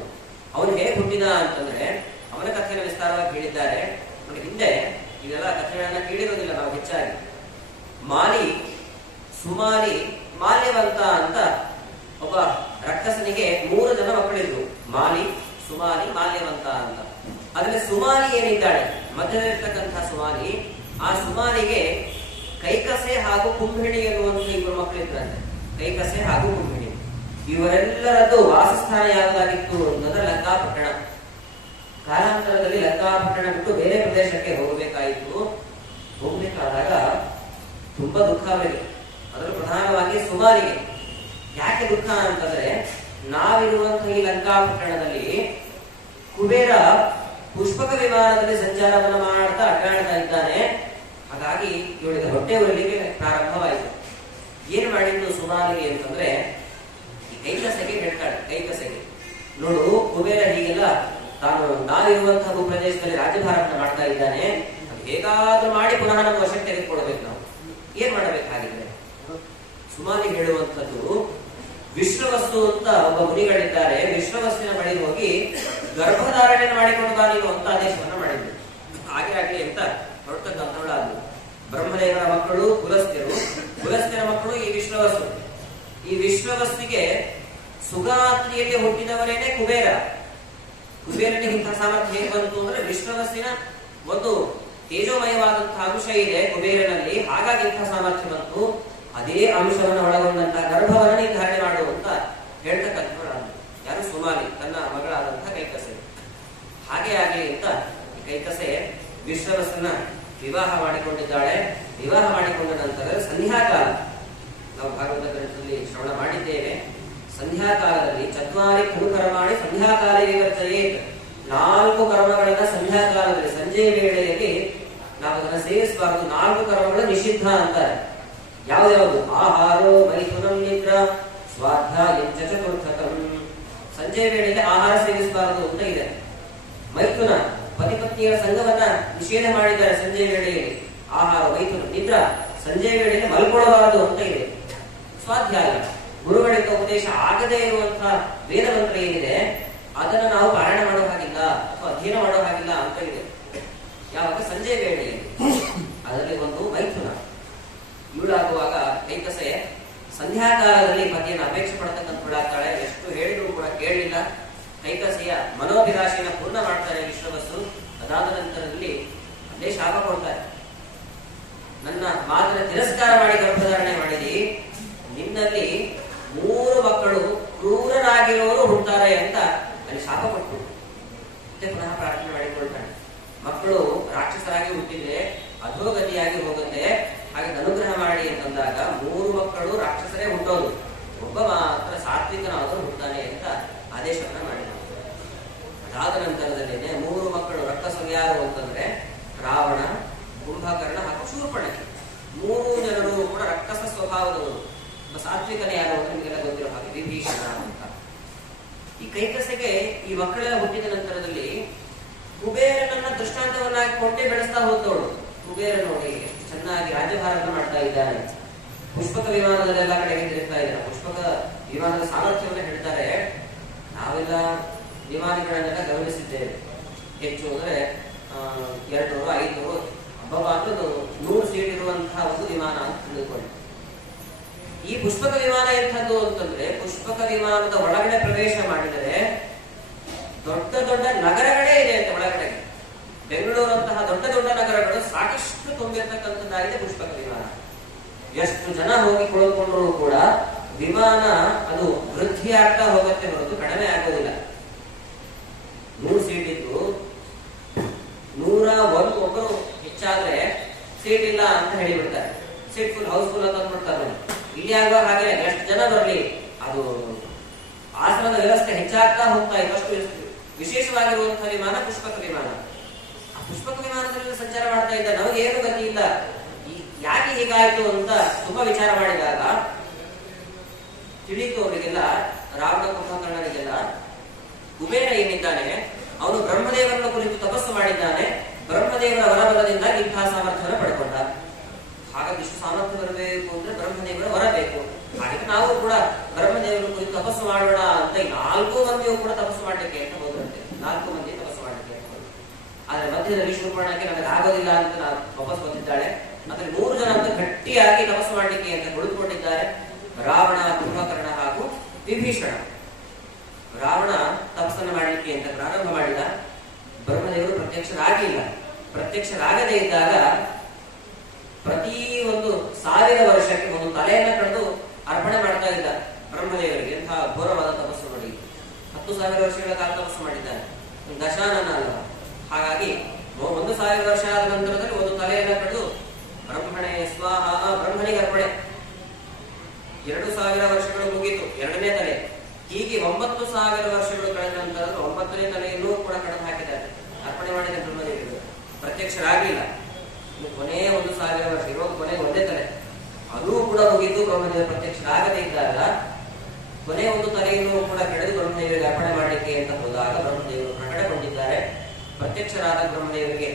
ಅವನು ಹೇಗೆ ಹುಟ್ಟಿದ ಅಂತಂದ್ರೆ ಅವನ ಕಥೆಯನ್ನು ವಿಸ್ತಾರವಾಗಿ ಹೇಳಿದ್ದಾರೆ. ನೋಡಿ, ಹಿಂದೆ ಇವೆಲ್ಲ ಕಥೆಗಳನ್ನ ಕೇಳಿರೋದಿಲ್ಲ ನಾವು ಹೆಚ್ಚಾಗಿ. ಮಾಲಿ, ಸುಮಾಲಿ, ಮಾಲ್ಯವಂತ ಅಂತ ಒಬ್ಬ ರಕ್ಕಸನಿಗೆ 3 ಜನ ಮಕ್ಕಳಿದ್ರು. ಮಾಲಿ, ಸುಮಾಲಿ, ಮಾಲ್ಯವಂತ ಅಂತ. ಅದರಲ್ಲಿ ಸುಮಾಲಿ ಏನಿದ್ದಾಳೆ, ಮಧ್ಯದಲ್ಲಿರ್ತಕ್ಕಂತಹ ಸುಮಾಲಿ, ಆ ಸುಮಾಲಿಗೆ ಕೈಕಸೆ ಹಾಗೂ ಕುಂಭಿಣಿ ಎನ್ನುವಂತ 2 ಮಕ್ಕಳಿದ್ರಂತೆ. ಕೈಕಸೆ ಹಾಗೂ ಕುಂಭಿಣಿ, ಇವರೆಲ್ಲರದ್ದು ವಾಸಸ್ಥಾನ ಯಾವುದಾಗಿತ್ತು ಅಂತಂದ್ರೆ ಲಂಕಾಪಟ್ಟಣ. ಕಾಲಾಂತರದಲ್ಲಿ ಲಂಕಾಪಟ್ಟಣ ಬಿಟ್ಟು ಬೇರೆ ಪ್ರದೇಶಕ್ಕೆ ಹೋಗಬೇಕಾಯಿತು. ಹೋಗ್ಬೇಕಾದಾಗ ತುಂಬಾ ದುಃಖ ಅವರಿಗೆ, ಅದರಲ್ಲೂ ಪ್ರಧಾನವಾಗಿ ಸುಮಾರಿಗೆ. ಯಾಕೆ ದುಃಖ ಅಂತಂದ್ರೆ, ನಾವಿರುವಂತಹ ಈ ಲಂಕಾಪಟ್ಟಣದಲ್ಲಿ ಕುಬೇರ ಪುಷ್ಪಕ ವಿಮಾನದಲ್ಲಿ ಸಂಚಾರವನ್ನು ಮಾಡ್ತಾ ಅಡ್ಡಾಡ್ತಾ ಇದ್ದಾನೆ. ಹಾಗಾಗಿ ಇವಳಿಗೆ ಹೊಟ್ಟೆ ಉರಲಿಕ್ಕೆ ಪ್ರಾರಂಭವಾಯಿತು. ಏನ್ ಮಾಡಿದ್ದು ಸುಮಾರಿಗೆ ಅಂತಂದ್ರೆ, ಈ ಕೈಕಸೆಗೆ ಹೇಳ್ತಾಳೆ. ಕೈಕಸೆಗೆ, ನೋಡು, ಕುಬೇರ ಹೀಗೆಲ್ಲ ನಾವಿರುವಂತಹ ಭೂಪ್ರದೇಶದಲ್ಲಿ ರಾಜ್ಯಭಾರವನ್ನು ಮಾಡ್ತಾ ಇದ್ದಾನೆ. ಹೇಗಾದ್ರೂ ಮಾಡಿ ಪುನಃ ನಮ್ಮ ವಶಕ್ಕೆ ತೆಗೆದುಕೊಳ್ಬೇಕು. ನಾವು ಏನ್ ಮಾಡಬೇಕಾಗಿದೆ? ಸುಮಾರಿ ಹೇಳುವಂಥದ್ದು, ವಿಶ್ವವಸ್ತು ಅಂತ ಒಬ್ಬ ಮುನಿಗಳಿದ್ದಾರೆ. ವಿಶ್ವವಸ್ತುವಿನ ಬಳಿ ಹೋಗಿ ಗರ್ಭಧಾರಣೆಯನ್ನು ಮಾಡಿಕೊಂಡು ಬಾ ನೀನು ಅಂತ ಆದೇಶವನ್ನ ಮಾಡಿದ್ರು. ಹಾಗೆ ಆಗ್ಲಿ ಅಂತ ಹೊರಟಂತವಳಾದ್ರು. ಬ್ರಹ್ಮದೇವರ ಮಕ್ಕಳು ಪುಲಸ್ತ್ಯರು, ಪುಲಸ್ತ್ಯರ ಮಕ್ಕಳು ಈ ವಿಶ್ವವಸ್ತು. ಈ ವಿಶ್ವವಸ್ತಿಗೆ ಸುಗಾತ್ರಿಯಲ್ಲಿ ಹುಟ್ಟಿದವರೇನೆ ಕುಬೇರ. ಕುಬೇರನಿಗೆ ಇಂತಹ ಸಾಮರ್ಥ್ಯ ಹೇಗೆ ಬಂತು ಅಂದ್ರೆ, ವಿಶ್ವವಸ್ತಿನ ಒಂದು ತೇಜೋಮಯವಾದಂತಹ ಅಂಶ ಇದೆ ಕುಬೇರನಲ್ಲಿ, ಹಾಗಾಗಿ ಇಂತಹ ಸಾಮರ್ಥ್ಯ ಬಂತು. ಅದೇ ಅಂಶವನ್ನು ಒಳಗೊಂಡಂತಹ ಗರ್ಭವನ್ನು ನಿರ್ಧಾರಣೆ ಮಾಡುವಂತ ಹೇಳ್ತಕ್ಕಂಥವರಾದ್ರು. ಯಾರು? ಸುಮಾಲಿ, ತನ್ನ ಮಗಳಾದಂತಹ ಕೈಕಸೆ. ಹಾಗೆ ಆಗಲಿ ಅಂತ ಈ ಕೈಕಸೆ ವಿಶ್ವವಸ್ತನ ವಿವಾಹ ಮಾಡಿಕೊಂಡಿದ್ದಾಳೆ. ವಿವಾಹ ಮಾಡಿಕೊಂಡ ನಂತರ ಸಂಧ್ಯಾಕಾಲ, ನಾವು ಭಾಗವತ ಗ್ರಂಥದಲ್ಲಿ ಶ್ರವಣ ಮಾಡಿದ್ದೇವೆ. ಸಂಧ್ಯಾಕಾಲದಲ್ಲಿ ಚತ್ವಾರಿ ಖಲುಕರ್ಮಾಣಿ ಸಂಧ್ಯಾಕಾಲೇ ವಿವರ್ಜಯೇತ್, 4 ಕರ್ಮಗಳನ್ನ ಸಂಧ್ಯಾಕಾಲದಲ್ಲಿ ಸಂಜೆಯ ವೇಳೆಯಲ್ಲಿ ನಾವು ಅದನ್ನು ಸೇವಿಸಬಾರದು. 4 ಕರ್ಮಗಳು ನಿಷಿದ್ಧ ಅಂತಾರೆ. ಯಾವ್ಯಾವುದು? ಆಹಾರೋ ಮೈಥುನಂ ನಿದ್ರ ಸ್ವಾಧ್ಯಾಯಂ ಚ ಚತುರ್ಥಕಂ. ಸಂಜೆಯ ವೇಳೆಯಲ್ಲಿ ಆಹಾರ ಸೇವಿಸಬಾರದು ಅಂತ ಇದೆ. ಮೈಥುನ, ಪತಿಪತ್ನಿಯರ ಸಂಘವನ್ನ ನಿಷೇಧ ಮಾಡಿದ್ದಾರೆ ಸಂಜೆಯ ವೇಳೆಯಲ್ಲಿ. ಆಹಾರ, ಮೈಥುನ, ನಿದ್ರ, ಸಂಜೆಯ ವೇಳೆಯಲ್ಲಿ ಮಲ್ಕೊಳ್ಳಬಾರದು ಅಂತ ಇದೆ. ಸ್ವಾಧ್ಯಾಯ, ಗುರುಗಳಿಂದ ಉಪದೇಶ ಆಗದೇ ಇರುವಂತಹ ವೇದ ಮಂತ್ರ ಏನಿದೆ ಅದನ್ನು ನಾವು ಪಾರಾಯಣ ಮಾಡೋ ಹಾಗಿಲ್ಲ ಅಥವಾ ಅಧ್ಯಯನ ಮಾಡೋ ಹಾಗಿಲ್ಲ ಅಂತ ಇದೆ. ಯಾವಾಗ? ಸಂಜೆಯ ವೇಳೆಯಲ್ಲಿ. ಅದರಲ್ಲಿ ಒಂದು ಮೈಥುನ. ಇವಳಾಗುವಾಗ ಕೈಕಸೆ ಸಂಧ್ಯಾಕಾಲದಲ್ಲಿ ಪತಿಯನ್ನು ಅಪೇಕ್ಷೆ ಪಡ್ತಕ್ಕಂಥವಳಾಗ್ತಾಳೆ. ಎಷ್ಟು ಹೇಳಿದ್ರು ಕೂಡ ಕೇಳಲಿಲ್ಲ. ಕೈಕಸೆಯ ಮನೋಭಿಲಾಷೆಯನ್ನು ಪೂರ್ಣ ಮಾಡ್ತಾರೆ ವಿಶ್ವವಸ್ತು. ಅದಾದ ನಂತರದಲ್ಲಿ ಅಲ್ಲೇ ಶಾಪ ಕೊಡ್ತಾರೆ. ನನ್ನ ಮಾತನ್ನ ತಿರಸ್ಕಾರ ಮಾಡಿ ಗರ್ಭಧಾರಣೆ ಮಾಡಿದಿ, ನಿನ್ನಲ್ಲಿ 3 ಮಕ್ಕಳು ಕ್ರೂರರಾಗಿರೋರು ಹುಡ್ತಾರೆ ಅಂತ ಅಲ್ಲಿ ಶಾಪ ಕೊಟ್ಟು ಮತ್ತೆ ಪುನಃ ಪ್ರಾರ್ಥನೆ ಮಾಡಿಕೊಳ್ತಾನೆ. ಮಕ್ಕಳು ರಾಕ್ಷಸರಾಗಿ ಹುಟ್ಟಿದ್ರೆ ಅಧೋಗತಿಯಾಗಿ ಹೋಗುತ್ತೆ, ಹಾಗೆ ಅನುಗ್ರಹ ಮಾಡಿ ಅಂತಂದಾಗ 3 ಮಕ್ಕಳು ರಾಕ್ಷಸರೇ ಹುಟ್ಟೋದು, ಒಬ್ಬ ಮಾತ್ರ ಸಾತ್ವಿಕನಾದರೂ ಹುಡ್ತಾನೆ ಅಂತ ಆದೇಶವನ್ನ ಮಾಡಿದ. ಅದಾದ ನಂತರದಲ್ಲೇನೆ 3 ಮಕ್ಕಳು ರಕ್ಕಸರು ಯಾರು ಅಂತಂದ್ರೆ ರಾವಣ, ಕುಂಭಕರ್ಣ ಹಾಗೂ ಶೂರ್ಪಣಖಿ. 3 ಜನರು ಕೂಡ ರಕ್ಕಸ ಸ್ವಭಾವದವರು. ಸಾತ್ವಿಕನೇ ಯಾರು ಅಂತ ನಿಮಗೆಲ್ಲ ಗೊತ್ತಿರೋ ಹಾಗೆ ವಿಭೀಷಣ ಅಂತ. ಈ ಕೈಕಸೆಗೆ ಈ ಮಕ್ಕಳೆಲ್ಲ ಹುಟ್ಟಿದ ನಂತರದಲ್ಲಿ ಕುಬೇರನನ್ನ ದೃಷ್ಟಾಂತವನ್ನಾಗಿ ಕೊಂಡೇ ಬೆಳೆಸ್ತಾ ಹೋದವಳು. ಕುಬೇರ ನೋಡಿ ಎಷ್ಟು ಚೆನ್ನಾಗಿ ರಾಜ್ಯಭಾರವನ್ನು ಮಾಡ್ತಾ ಇದ್ದಾನೆ. ಪುಷ್ಪಕ ವಿಮಾನದಲ್ಲೆಲ್ಲ ಕಡೆಗೆ ತಿರುಗ್ತಾ ಇದ್ದಾರೆ. ಪುಷ್ಪಕ ವಿಮಾನದ ಸಾಮರ್ಥ್ಯವನ್ನು ಹೇಳ್ತಾರೆ. ನಾವೆಲ್ಲ ವಿಮಾನಿಗಳನ್ನೆಲ್ಲ ಗಮನಿಸಿದ್ದೇವೆ. ಹೆಚ್ಚು ಅಂದ್ರೆ 200, 500 ಹಬ್ಬ ಅನ್ನೋದು 100 ಸೀಟ್ ಇರುವಂತಹ ಒಂದು ವಿಮಾನ ಅಂತ ತಿಳಿದುಕೊಳ್ಳಿ. ಈ ಪುಷ್ಪಕ ವಿಮಾನ ಎಂಥದ್ದು ಅಂತಂದ್ರೆ, ಪುಷ್ಪಕ ವಿಮಾನದ ಒಳಗಡೆ ಪ್ರವೇಶ ಮಾಡಿದರೆ ದೊಡ್ಡ ದೊಡ್ಡ ನಗರಗಳೇ ಇದೆ ಅಂತ. ಒಳಗಡೆ ಬೆಂಗಳೂರಂತಹ ದೊಡ್ಡ ದೊಡ್ಡ ನಗರಗಳು ಸಾಕಷ್ಟು ತುಂಬಿರ್ತಕ್ಕಂಥದ್ದಾಗಿದೆ ಪುಷ್ಪಕ ವಿಮಾನ. ಎಷ್ಟು ಜನ ಹೋಗಿ ಕುಳಿತುಕೊಂಡ್ರೂ ಕೂಡ ವಿಮಾನ ಅದು ವೃದ್ಧಿ ಆಗ್ತಾ ಹೋಗುತ್ತೆ ಹೊರತು ಕಡಿಮೆ ಆಗೋದಿಲ್ಲ. 100 ಸೀಟ್ ಇದ್ದು ಸೀಟ್ ಇಲ್ಲ ಅಂತ ಹೇಳಿಬಿಡ್ತಾರೆ. ಸೀಟ್ ಫುಲ್ ಹೌಸ್ಫುಲ್ ಅಂತ ಅಂದ್ಬಿಡ್ತಾರೆ. ಇಲ್ಲಿ ಆಗುವಾಗ ಹಾಗೆ ಎಷ್ಟು ಜನ ಬರಲಿ, ಅದು ಆಸನದ ವ್ಯವಸ್ಥೆ ಹೆಚ್ಚಾಗ್ತಾ ಹೋಗ್ತಾ ಇದ್ದಷ್ಟು ವಿಶೇಷವಾಗಿರುವಂತಹ ವಿಮಾನ ಪುಷ್ಪಕ ವಿಮಾನ. ಆ ಪುಷ್ಪಕ ವಿಮಾನದಲ್ಲಿ ಸಂಚಾರ ಮಾಡ್ತಾ ಇದ್ದ ನಮಗೆ ಏನು ಗತಿ ಇಲ್ಲ, ಯಾಕೆ ಹೀಗಾಯ್ತು ಅಂತ ತುಂಬಾ ವಿಚಾರ ಮಾಡಿದಾಗ ತಿಳಿತು ಅವರಿಗೆಲ್ಲ, ರಾವಣ ಕುಂಭಕರ್ಣರಿಗೆಲ್ಲ. ಕುಬೇರ ಏನಿದ್ದಾನೆ ಅವನು ಬ್ರಹ್ಮದೇವರನ್ನು ಕುರಿತು ತಪಸ್ಸು ಮಾಡಿದ್ದಾನೆ, ಬ್ರಹ್ಮದೇವರ ವರಬಲದಿಂದ ಇಂತಹ ಸಾಮರ್ಥ್ಯವನ್ನು ಪಡ್ಕೊಂಡ. ಹಾಗಾಗಿ ಇಷ್ಟು ಸಾಮರ್ಥ್ಯ ಬರಬೇಕು ಅಂದ್ರೆ ಬ್ರಹ್ಮದೇವರ ವರ ಬೇಕು. ಹಾಗೆ ನಾವು ಕೂಡ ಬ್ರಹ್ಮದೇವರ ಕುರಿತು ತಪಸ್ಸು ಮಾಡೋಣ ಅಂತ 4 ಮಂದಿಯೂ ಕೂಡ ತಪಸ್ಸು ಮಾಡ್ಲಿಕ್ಕೆ ಅಂತ ಹೋದ್ರಂತೆ. 4 ಮಂದಿ ತಪಸ್ಸು ಮಾಡ್ಲಿಕ್ಕೆ ಅಂತ ಹೋದ್ರು. ಆದ್ರೆ ಮಧ್ಯದಲ್ಲಿ ಶುರುಪರ್ಣಕ್ಕೆ ನನಗೆ ಆಗೋದಿಲ್ಲ ಅಂತ ನಾನು ವಾಪಸ್ ಬಂದಿದ್ದಾಳೆ. ಅಂದ್ರೆ 3 ಜನ ಅಂತ ಗಟ್ಟಿಯಾಗಿ ತಪಸ್ಸು ಮಾಡ್ಲಿಕ್ಕೆ ಅಂತ ಕುಳಿತುಕೊಂಡಿದ್ದಾರೆ, ರಾವಣ, ಕುಂಭಕರ್ಣ ಹಾಗೂ ವಿಭೀಷಣ. ರಾವಣ ತಪಸ್ಸನ್ನು ಮಾಡಲಿಕ್ಕೆ ಅಂತ ಪ್ರಾರಂಭ ಮಾಡಿದ. ಬ್ರಹ್ಮದೇವರು ಪ್ರತ್ಯಕ್ಷರಾಗಲಿಲ್ಲ. ಪ್ರತ್ಯಕ್ಷರಾಗದೇ ಇದ್ದಾಗ ಪ್ರತಿ 1,000 ವರ್ಷಕ್ಕೆ ಒಂದು ತಲೆಯನ್ನ ಕಳೆದು ಅರ್ಪಣೆ ಮಾಡ್ತಾ ಇದ್ದ ಬ್ರಹ್ಮದೇವರಿಗೆ. ಎಂತಹ ಘೋರವಾದ ತಪಸ್ಸು ಮಾಡಿ 10,000 ವರ್ಷಗಳ ಕಾಲ ತಪಸ್ಸು ಮಾಡಿದ್ದಾನೆ, ದಶಾನನ ಅಲ್ಲ. ಹಾಗಾಗಿ 1,000 ವರ್ಷ ಆದ ನಂತರದಲ್ಲಿ ಒಂದು ತಲೆಯನ್ನ ಕಳೆದು ಬ್ರಹ್ಮಣೆ ಸ್ವಾಹ, ಬ್ರಹ್ಮನಿಗೆ ಅರ್ಪಣೆ. 2,000 ವರ್ಷಗಳು ಮುಗಿತು, 2ನೇ ತಲೆ. ಹೀಗೆ 9,000 ವರ್ಷಗಳು ಕಳೆದ ನಂತರ 9ನೇ ತಲೆಯಲ್ಲೂ ಕೂಡ ಕಳೆದು ಹಾಕಿದ್ದಾರೆ, ಅರ್ಪಣೆ ಮಾಡಿದ ಬ್ರಹ್ಮದೇವರು. ಪ್ರತ್ಯಕ್ಷರಾಗಲಿಲ್ಲ. ಕೊನೆ 1,000 ವರ್ಷ ಇರೋದು ಕೊನೆ 1ನೇ ತಲೆ, ಅದೂ ಕೂಡ ಮುಗಿದು ಬ್ರಹ್ಮದೇವರು ಪ್ರತ್ಯಕ್ಷರಾಗದೇ ಇದ್ದಾಗ ಕೊನೆ 1 ತಲೆಯನ್ನು ಕೂಡ ಕೆಳೆದು ಬ್ರಹ್ಮದೇವರಿಗೆ ಅರ್ಪಣೆ ಮಾಡಲಿಕ್ಕೆ ಅಂತ ಹೋದಾಗ ಬ್ರಹ್ಮದೇವರು ಪ್ರಕಟಗೊಂಡಿದ್ದಾರೆ. ಪ್ರತ್ಯಕ್ಷರಾದ ಬ್ರಹ್ಮದೇವರಿಗೆ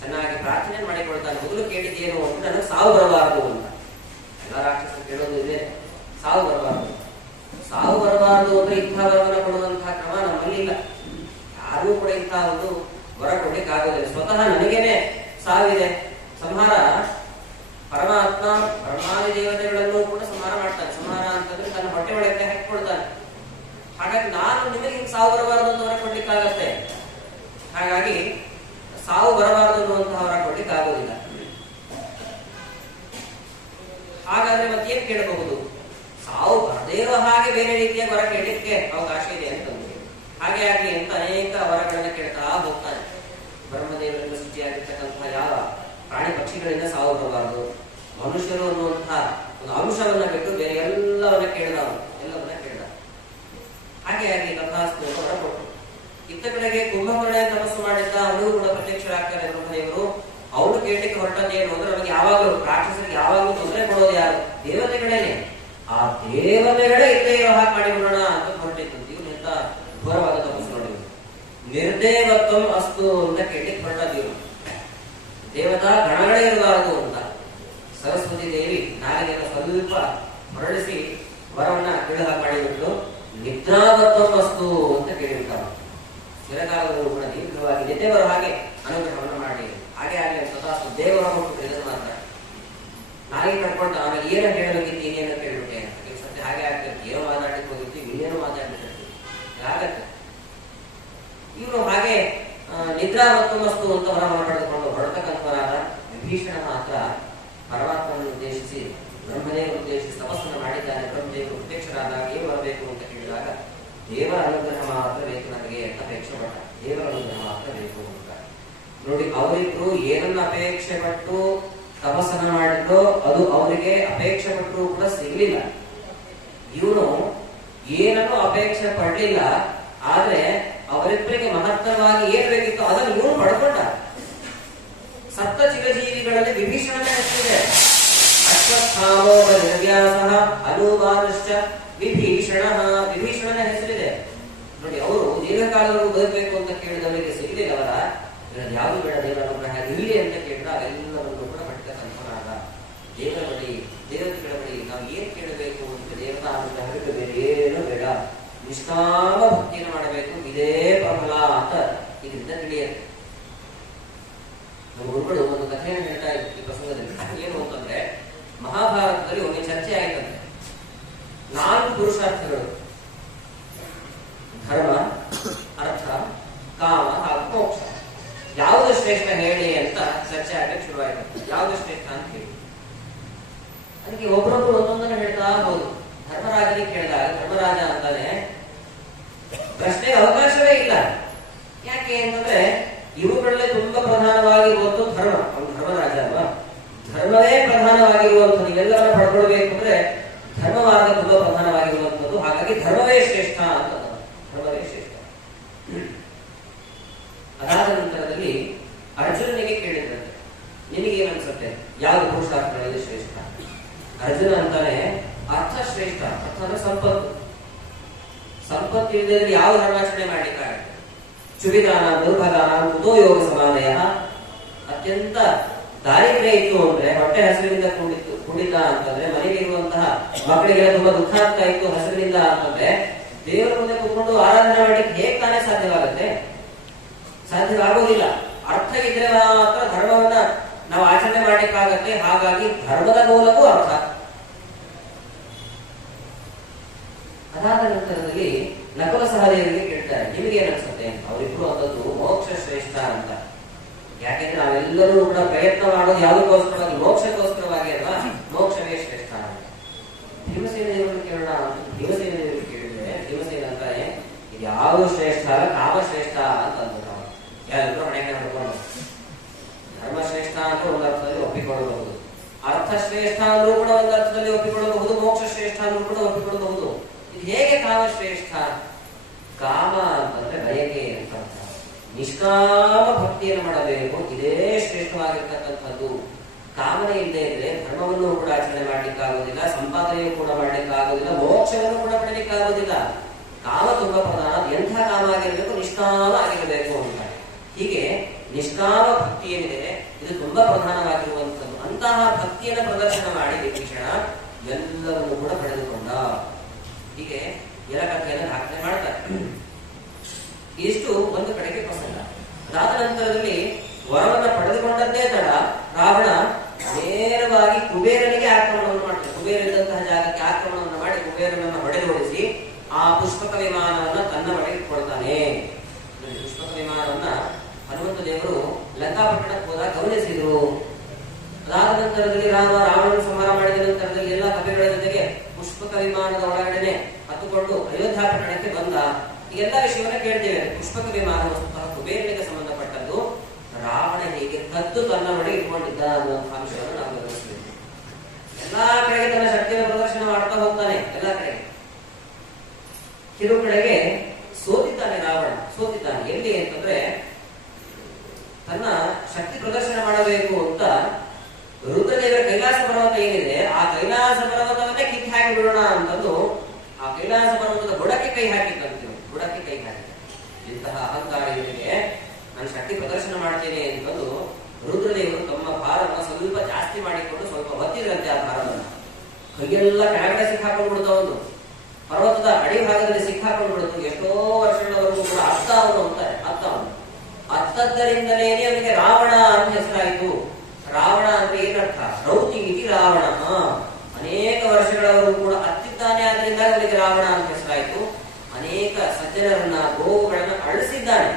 ಚೆನ್ನಾಗಿ ಪ್ರಾರ್ಥನೆ ಮಾಡಿಕೊಳ್ತಾನೆ. ಮೊದಲು ಕೇಳಿದ್ದೇನು ಅಂತ, ನನಗೆ ಸಾವು ಬರಬಾರದು ಅಂತ. ಎಲ್ಲ ರಾಕ್ಷಸರು ಕೇಳೋದು ಇದೆ, ಸಾವು ಬರಬಾರದು. ಸಾವು ಬರಬಾರದು ಅಂದ್ರೆ ಇಂಥ ವರವನ್ನು ಕೊಡುವಂತಹ ಕ್ರಮ ನಮ್ಮಲ್ಲಿ ಇಲ್ಲ. ಯಾರೂ ಕೂಡ ಇಂತಹ ಒಂದು ವರ ಕೊಡ್ಲಿಕ್ಕೆ ಆಗೋದಿಲ್ಲ. ಸ್ವತಃ ನನಗೇನೆ ಸಾವಿದೆ. ಸಂಹಾರ ಪರಮಾತ್ಮ ಬ್ರಹ್ಮಾದಿ ದೇವತೆಗಳನ್ನು ಕೂಡ ಸಂಹಾರ ಮಾಡ್ತಾನೆ. ಸಂಹಾರ ಅಂತಂದ್ರೆ ತನ್ನ ಹೊಟ್ಟೆ ಒಳಗೆ ಹಾಕಿಕೊಳ್ತಾನೆ. ಹಾಗಾಗಿ ನಾನು ನಿಮಗೆ ಸಾವು ಬರಬಾರದು ಅಂತ ವರ ಕೊಡ್ಲಿಕ್ಕಾಗತ್ತೆ. ಹಾಗಾಗಿ ಸಾವು ಬರಬಾರದು ಅನ್ನುವಂತಹ ವರ ಕೊಡ್ಲಿಕ್ಕೆ ಆಗೋದಿಲ್ಲ. ಹಾಗಾದ್ರೆ ಮತ್ತೇನ್ ಕೇಳಬಹುದು? ಸಾವು ಬರದೇ ಇರೋ ಹಾಗೆ ಬೇರೆ ರೀತಿಯ ವರ ಕೇಳಲಿಕ್ಕೆ ಅವಕಾಶ ಇದೆ ಅಂತಂದ್ರೆ ಹಾಗೆ ಆಗಲಿ ಅಂತ ಅನೇಕ ವರಗಳನ್ನ ಕೇಳ್ತಾ ಹೋಗ್ತಾನೆ. ಬ್ರಹ್ಮದೇವರಿಂದ ಸೃಷ್ಟಿಯಾಗಿರ್ತಕ್ಕಂತಹ ಯಾವ ಪ್ರಾಣಿ ಪಕ್ಷಿಗಳಿಂದ ಸಾವು ಬರಬಾರದು, ಮನುಷ್ಯರು ಅನ್ನುವಂತಹ ಒಂದು ಅಂಶವನ್ನ ಬಿಟ್ಟು ಬೇರೆ ಎಲ್ಲವನ್ನ ಕೇಳಿದ. ಹಾಗೆ ಆಗಿ ತಥಾಸ್ತು ವರ ಕೊಟ್ಟು. ಇತ್ತ ಕಡೆಗೆ ಕುಂಭಕರ್ಣ ತಪಸ್ಸು ಮಾಡಿದ್ದ, ಅವನು ಕೂಡ ಪ್ರತ್ಯಕ್ಷರಾಗ್ತಾರೆ ಬ್ರಹ್ಮದೇವರು. ಅವನು ಕೇಳಲಿಕ್ಕೆ ಹೊರಟದ್ದೇನು ಅಂದ್ರೆ, ನಮಗೆ ಯಾವಾಗಲೂ ರಾಕ್ಷಸರಿಗೆ ಯಾವಾಗಲೂ ತೊಂದರೆ ಕೊಡೋದು ಯಾರು? ದೇವತೆಗಳೇನೆ. ಆ ದೇವತೆಗಳೇ ಇಲ್ಲೇ ಇರೋ ಹಾಗೆ ಮಾಡಿಬಿಡೋಣ ಅಂತ ಹೊರಟಿತ್ತು. ಇವನು ಎಂತ ಘೋರವಾದ ತಪಸ್ಸು ನೋಡಿ. ನಿರ್ದೇವತ್ವಂ ಅಸ್ತು ಅಂತ ಕೇಳಲಿಕ್ಕೆ ಹೊರಟದ್ದೀವಿ. ದೇವತಾ ಗಣಗಳೇ ಇರಬಾರದು ಅಂತ ಸರಸ್ವತಿ ದೇವಿ ನಾಲಿಗೆಯನ್ನು ಸ್ವಲ್ಪ ಹೊರಡಿಸಿ ವರವನ್ನ ಕಿಳಹ ಮಾಡಿಬಿಟ್ಟು ನಿದ್ರಾವತ್ವಂ ಅಸ್ತು ಅಂತ ಕೇಳಿಬಿಟ್ಟಾರ. ಚಿರಕಾಲಗಳು ಕೂಡ ದೀರ್ಘವಾಗಿ ನಿದ್ದೆ ಬರೋ ಹಾಗೆ ಅನುಗ್ರಹವನ್ನು ಮಾಡಿ. ಹಾಗೆ ಆಗಲಿ ಸ್ವತಃ ದೇವರ ಕೊಟ್ಟು ಇದನ್ನು ಮಾತ್ರ ನಾಲಿಗೆ ಕಟ್ಕೊಂಡು ಆಮೇಲೆ ಏನು ಹೇಳಬೇಕಿತ್ತು, ಇನ್ನೇನು ಕೇಳ್ಬಿಟ್ಟೆ. ಈಗ ಸತ್ಯ ಹಾಗೆ ಆಗ್ತದೆ. ಏನೋ ಮಾತಾಡ್ಲಿಕ್ಕೆ ಹೋಗಿರ್ತೀವಿ, ಇನ್ನೇನು ಮಾತಾಡ್ಬಿಟ್ಟಿರ್ತೀವಿ, ಆಗತ್ತೆ. ಇವರು ಹಾಗೆ ನಿದ್ರಾವತ್ವಮಸ್ತು ಅಂತ ವರವನ್ನು ಪಡೆದುಕೊಂಡು ಹೊರತಕ್ಕಂಥವರಾದ ವಿಭೀಷಣ ಮಾತ್ರ ಪರಮಾತ್ಮನನ್ನು ಉದ್ದೇಶಿಸಿ ಬ್ರಹ್ಮದೇವರು ಉದ್ದೇಶಿಸಿ ತಪಸ್ಸನ್ನು ಮಾಡಿದ್ದಾನೆ. ಬ್ರಹ್ಮದೇವರು ಪ್ರತ್ಯಕ್ಷರಾದಾಗ ಏನು ಬರಬೇಕು ಅಂತ ಕೇಳಿದಾಗ ದೇವರ ಅನುಗ್ರಹ ಮಾತ್ರ ಬೇಕು ನನಗೆ ಅಂತ ಅಪೇಕ್ಷೆ ಪಟ್ಟ. ದೇವರ ಅನುಗ್ರಹ ಮಾತ್ರ ಬೇಕು ಅಂತ ನೋಡಿ. ಅವರಿಬ್ರು ಏನನ್ನ ಅಪೇಕ್ಷೆ ಪಟ್ಟು ತಪಸ್ಸನ್ನ ಮಾಡಿದ್ರು ಅದು ಅವರಿಗೆ ಅಪೇಕ್ಷೆ ಪಟ್ಟರು ಕೂಡ ಸಿಗಲಿಲ್ಲ. ಇವನು ಏನನ್ನು ಅಪೇಕ್ಷೆ ಪಡಲಿಲ್ಲ, ಆದ್ರೆ ಅವರಿಬ್ಬರಿಗೆ ಮಹತ್ತರವಾಗಿ ಏನ್ ಬೇಕಿತ್ತು ಅದನ್ನು ಇವನು ಪಡ್ಕೊಂಡ. ಸಪ್ತ ಚಿರಜೀವಿಗಳಲ್ಲಿ ವಿಭೀಷಣನ ಹೆಸರಿದೆ. ಅಶ್ವತ್ಥಾಮೋಗ ನಿರ್ವ್ಯಾಸಃ ಅನುಮಾನಶ್ಚ ವಿಭೀಷಣ, ವಿಭೀಷಣನ ಹೆಸರಿದೆ ನೋಡಿ. ಅವರು ದೀರ್ಘಕಾಲದವರೆಗೂ ಬದುಕಬೇಕು ಅಂತ ಕೇಳಿದವರಿಗೆ ಸಿಗಲಿಲ್ಲ ಅವರ. ಯಾವುದು ಬೇಡ, ದೇವರ ಅನುಗ್ರಹ ಇರಲಿ ಅಂತ ಕೇಳಿದಾಗ ಎಲ್ಲವನ್ನು ಕೂಡ ಪಟ್ಟಕ್ಕಂಥವರಾದ ದೇವರ ಬಳಿ, ದೇವತೆಗಳ ಬಳಿ ನಾವು ಏನ್ ಕೇಳಬೇಕು ಅಂತ ದೇವತಾ ಅನುಗ್ರಹ ಬಿಟ್ಟು ಬೇರೆ ಏನು ಬೇಡ, ನಿಷ್ಕಾಮ ಭಕ್ತಿಯನ್ನು ಮಾಡಬೇಕು, ಇದೇ ಪ್ರಬಲ ಅಂತ ಇದರಿಂದ ತಿಳಿಯುತ್ತೆ. ನಮ್ಮ ಗುರುಗಳು ಒಂದು ಕಥೆಯನ್ನು ಹೇಳ್ತಾ ಇದ್ರು ಈ ಪ್ರಸಂಗದಲ್ಲಿ. ಏನು ಅಂತಂದ್ರೆ, ಮಹಾಭಾರತದಲ್ಲಿ ಒಮ್ಮೆ ಚರ್ಚೆ ಆಯ್ತಂತೆ. 4 ಪುರುಷಾರ್ಥಗಳು: ಧರ್ಮ, ಅರ್ಥ, ಕಾಮ ಹಾಗೂ ಮೋಕ್ಷ. ಯಾವುದು ಶ್ರೇಷ್ಠ ಹೇಳಿ ಅಂತ ಚರ್ಚೆ ಆಗಕ್ಕೆ ಶುರುವಾಯಿತು. ಯಾವುದು ಶ್ರೇಷ್ಠ ಅಂತ ಹೇಳಿ ಅದಕ್ಕೆ ಒಬ್ಬರೊಬ್ರು ಒಂದೊಂದನ್ನು ಹೇಳ್ತಾ ಹೋದ್ರು. ಧರ್ಮರಾಜನಿಗೆ ಕೇಳಿದಾಗ ಧರ್ಮರಾಜ ಅಂತಾನೆ ಪ್ರಶ್ನೆಗೆ ಅವಕಾಶವೇ ಇಲ್ಲ. ಯಾಕೆ ಅಂತಂದ್ರೆ ಇವುಗಳಲ್ಲೇ ತುಂಬಾ ಪ್ರಧಾನವಾಗಿ ಒಂದು ಧರ್ಮ. ಅವನು ಧರ್ಮರಾಜ ಅಲ್ವಾ, ಪ್ರಧಾನವಾಗಿರುವಂಥದ್ದು. ಇವೆಲ್ಲವನ್ನ ಪಡ್ಕೊಳ್ಬೇಕು ಅಂದ್ರೆ ಧರ್ಮ ಮಾರ್ಗ ತುಂಬಾ ಪ್ರಧಾನವಾಗಿರುವಂಥದ್ದು. ಹಾಗಾಗಿ ಧರ್ಮವೇ ಶ್ರೇಷ್ಠ ಅಂತ, ಧರ್ಮವೇ ಶ್ರೇಷ್ಠ. ಅದಾದ ನಂತರದಲ್ಲಿ ಅರ್ಜುನನಿಗೆ ಕೇಳಿದ್ರಂತೆ, ನಿನಗೇನು ಅನ್ಸುತ್ತೆ ಯಾವುದು ಪುರುಷಾರ್ಥಗಳಲ್ಲಿ ಶ್ರೇಷ್ಠ? ಅರ್ಜುನ ಅಂತಾನೆ ಅರ್ಥ ಶ್ರೇಷ್ಠ. ಅರ್ಥ ಅಂದ್ರೆ ಸಂಪತ್ತು. ಸಂಪತ್ತು ಇಲ್ಲದೆ ಯಾವ ಧರ್ಮಾಚರಣೆ ಮಾಡ್ಲಿಕ್ಕಾಗುತ್ತೆ? ಚುಬಿದಾನ ದುರ್ಭದಾನ ಕುತೋ ಯೋಗ ಸಮಾನಯ. ಅತ್ಯಂತ ದಾರಿದ್ರ್ಯ ಇತ್ತು ಅಂದ್ರೆ, ಹೊಟ್ಟೆ ಹಸಿರಿನಿಂದ ಕುಡಿತ ಅಂತಂದ್ರೆ, ಮನೆಗೆ ಇರುವಂತಹ ಮಕ್ಕಳಿಗೆಲ್ಲ ತುಂಬಾ ದುಃಖ ಆಗ್ತಾ ಇತ್ತು ಹಸಿರಿನಿಂದ ಅಂತಂದ್ರೆ, ದೇವರ ಮುಂದೆ ಕೂತ್ಕೊಂಡು ಆರಾಧನೆ ಮಾಡ್ಲಿಕ್ಕೆ ಹೇಗೆ ತಾನೇ ಸಾಧ್ಯವಾಗುತ್ತೆ? ಸಾಧ್ಯವಾಗೋದಿಲ್ಲ. ಅರ್ಥ ಇದ್ರೆ ಮಾತ್ರ ಧರ್ಮವನ್ನ ನಾವು ಆಚರಣೆ ಮಾಡ್ಲಿಕ್ಕಾಗತ್ತೆ. ಹಾಗಾಗಿ ಧರ್ಮದ ಮೂಲಕೂ ಅರ್ಥ. ಅದಾದ ನಂತರದಲ್ಲಿ ನಕುಲ ಸಹದೇವರಿಗೆ ಕೇಳ್ತಾರೆ, ನಿಮಗೇನು ಅನ್ಸುತ್ತೆ? ಅವರಿಬ್ರು ಅಂದದ್ದು ಮೋಕ್ಷ ಶ್ರೇಷ್ಠ ಅಂತ. ಯಾಕೆಂದ್ರೆ ನಾವೆಲ್ಲರೂ ಕೂಡ ಪ್ರಯತ್ನ ಮಾಡೋದು ಯಾವುದಕ್ಕೋಸ್ಕರವಾಗಿ? ಮೋಕ್ಷಕ್ಕೋಸ್ಕರವಾಗಿ ಅಲ್ವಾ? ಮೋಕ್ಷವೇ ಶ್ರೇಷ್ಠ ಅಂತ. ಭೀಮಸೇನ ದೇವರನ್ನು ಕೇಳೋಣ ಅಂತ ಭೀಮಸೇನ ದೇವರಿಗೆ ಕೇಳಿದ್ರೆ, ಭೀಮಸೇನ ಅಂತಾರೆ ಇದು ಯಾವುದು ಶ್ರೇಷ್ಠ ಅಲ್ಲ, ಕಾಮ ಶ್ರೇಷ್ಠ ಅಂತ ಅಂದ್ರು. ನಾವು ಯಾರು ಹಣೆಗೆ ನೋಡ್ಕೊಂಡು ಧರ್ಮ ಶ್ರೇಷ್ಠ ಅಂತ ಒಂದು ಅರ್ಥದಲ್ಲಿ ಒಪ್ಪಿಕೊಳ್ಳಬಹುದು, ಅರ್ಥ ಶ್ರೇಷ್ಠ ಅಂದ್ರೂ ಕೂಡ ಒಂದು ಅರ್ಥದಲ್ಲಿ ಒಪ್ಪಿಕೊಳ್ಳಬಹುದು, ಮೋಕ್ಷ ಶ್ರೇಷ್ಠ ಅಂದ್ರೂ ಕೂಡ ಒಪ್ಪಿಕೊಳ್ಳಬಹುದು. ಇದು ಹೇಗೆ ಕಾಮ ಶ್ರೇಷ್ಠ? ಕಾಮ ಅಂತಂದ್ರೆ ಬಯಕೆ ಅಂತ ಅರ್ಥ. ನಿಷ್ಕಾಮ ಭಕ್ತಿಯನ್ನು ಮಾಡಬೇಕು, ಇದೇ ಶ್ರೇಷ್ಠವಾಗಿರ್ತಕ್ಕಂಥದ್ದು. ಕಾಮನೆ ಇಲ್ಲದೆ ಇದ್ರೆ ಧರ್ಮವನ್ನು ಕೂಡ ಆಚರಣೆ ಮಾಡ್ಲಿಕ್ಕಾಗೋದಿಲ್ಲ, ಸಂಪಾದನೆಯೂ ಕೂಡ ಮಾಡ್ಲಿಕ್ಕಾಗೋದಿಲ್ಲ, ಮೋಕ್ಷವನ್ನು ಕೂಡ ಪಡಲಿಕ್ಕಾಗೋದಿಲ್ಲ. ಕಾಮ ತುಂಬಾ ಪ್ರಧಾನ. ಎಂಥ ಕಾಮ ಆಗಿರಬೇಕು? ನಿಷ್ಕಾಮ ಆಗಿರಬೇಕು ಅಂತ. ಹೀಗೆ ನಿಷ್ಕಾಮ ಭಕ್ತಿ ಏನಿದೆ ಇದು ತುಂಬಾ ಪ್ರಧಾನವಾಗಿರುವಂಥದ್ದು. ಅಂತಹ ಭಕ್ತಿಯನ್ನು ಪ್ರದರ್ಶನ ಮಾಡಿ ವಿಭೀಷಣ ಎಲ್ಲವನ್ನು ಕೂಡ ಪಡೆದುಕೊಂಡ. ಹೀಗೆ ಎಲ್ಲ ಕಥೆಯನ್ನು ದಾಖಲೆ ಮಾಡ್ತಾರೆ. ಇಷ್ಟು ಒಂದು ಕಡೆಗೆ ಪ್ರಸಂಗ. ಅದಾದ ನಂತರದಲ್ಲಿ ವರವನ್ನು ಪಡೆದುಕೊಂಡದ್ದೇ ತಡ ರಾವಣ ನೇರವಾಗಿ ಕುಬೇರನಿಗೆ ಆಕ್ರಮಣವನ್ನು ಮಾಡ್ತಾರೆ. ಕುಬೇರ ಇದ್ದಂತಹ ಜಾಗಕ್ಕೆ ಆಕ್ರಮಣವನ್ನು ಮಾಡಿ ಕುಬೇರನನ್ನು ಹೊಡೆದೋಡಿಸಿ ಆ ಪುಷ್ಪಕ ವಿಮಾನವನ್ನ ತನ್ನ ಒಳಗೆ ಇಟ್ಕೊಳ್ತಾನೆ. ಪುಷ್ಪಕ ವಿಮಾನವನ್ನ ಹನುಮಂತ ದೇವರು ಲಂಕಾಪಟ್ಟಣಕ್ಕೆ ಹೋದಾಗ ಗಮನಿಸಿದ್ರು. ಅದಾದ ನಂತರದಲ್ಲಿ ರಾವಣನ ಸಂಹಾರ ಮಾಡಿದ ನಂತರದಲ್ಲಿ ಎಲ್ಲ ಕವಿಗಳ ಜೊತೆಗೆ ಪುಷ್ಪಕ ವಿಮಾನದ ಒಳಗಡೆನೆ ಹತ್ತುಕೊಂಡು ಅಯೋಧ್ಯ ಪಟ್ಟಣಕ್ಕೆ ಬಂದ. ಈ ಎಲ್ಲ ವಿಷಯವನ್ನ ಕೇಳ್ತೇವೆ. ಪುಷ್ಪಕ ವಿಮಾನ ವಸ್ತುತಃ ಕುಬೇರನಿಗೆ ಸಂಬಂಧಪಟ್ಟದ್ದು. ರಾವಣ ಹೇಗೆ ಕದ್ದು ತನ್ನ ಒಳಗೆ ಇಟ್ಕೊಂಡಿದ್ದ ಅನ್ನುವಂತಹ ಅಂಶವನ್ನು ನಾವು ಗಮನಿಸಬೇಕು. ಎಲ್ಲಾ ಕಡೆಗೆ ತನ್ನ ಶಕ್ತಿಯನ್ನು ಪ್ರದರ್ಶನ ಮಾಡ್ತಾ ಹೋಗ್ತಾನೆ. ಎಲ್ಲಾ ಕಡೆಗೆ ಕೆಲವು ಕಡೆಗೆ ಸೋತಿದ್ದಾನೆ. ರಾವಣ ಸೋತಿದ್ದಾನೆ. ಎಲ್ಲಿ ಅಂತಂದ್ರೆ ತನ್ನ ಶಕ್ತಿ ಪ್ರದರ್ಶನ ಮಾಡಬೇಕು ಅಂತ ರುದ್ರದೇವರ ಕೈಲಾಸ ಪರ್ವತ ಏನಿದೆ ಆ ಕೈಲಾಸ ಪರ್ವತವನ್ನೇ ಕಿತ್ತು ಹಾಕಿ ಬಿಡೋಣ ಅಂತಂದು ಆ ಕೈಲಾಸ ಪರ್ವತದ ಬುಡಕ್ಕೆ ಕೈ ಹಾಕಿದ್ದಂತೆ. ಬುಡಕ್ಕೆ ಕೈ ಹಾಕಿದ್ದ. ಇಂತಹ ಅಹಂಕಾರಿಗಳಿಗೆ ನಾನು ಶಕ್ತಿ ಪ್ರದರ್ಶನ ಮಾಡ್ತೇನೆ ಅಂತಂದು ರುದ್ರದೇವರು ತಮ್ಮ ಭಾರವನ್ನು ಸ್ವಲ್ಪ ಜಾಸ್ತಿ ಮಾಡಿಕೊಂಡು ಸ್ವಲ್ಪ ಒತ್ತಿದ್ರಂತೆ. ಆ ಭಾರವನ್ನು ಕೈಯೆಲ್ಲ ಕೆಳಗಡೆ ಸಿಕ್ಕಾಕೊಂಡು ಬಿಡ್ತಾ, ಒಂದು ಪರ್ವತದ ಅಡಿ ಭಾಗದಲ್ಲಿ ಸಿಕ್ಕಾಕೊಂಡು ಬಿಡುತ್ತೆ. ಎಷ್ಟೋ ವರ್ಷಗಳವರೆಗೂ ಕೂಡ ಅತ್ತವನು ಅಂತಾರೆ. ಅತ್ತದ್ದರಿಂದಲೇ ಅವನಿಗೆ ರಾವಣ ಅಂತ ಹೆಸರಾಯಿತು. ರಾವಣ ಅಂದ್ರೆ ಏನರ್ಥ? ರೌತಿ ಇತಿ ರಾವಣ. ಅನೇಕ ವರ್ಷಗಳವರೆಗೂ ಕೂಡ ಅತ್ತಿದ್ದಾನೆ, ಆದ್ರಿಂದ ಅವನಿಗೆ ರಾವಣ ಅಂತ ಹೆಸರಾಯಿತು. ಅನೇಕ ಸಜ್ಜನರನ್ನ ಗೋವುಗಳನ್ನ ಅಳಿಸಿದ್ದಾನೆ,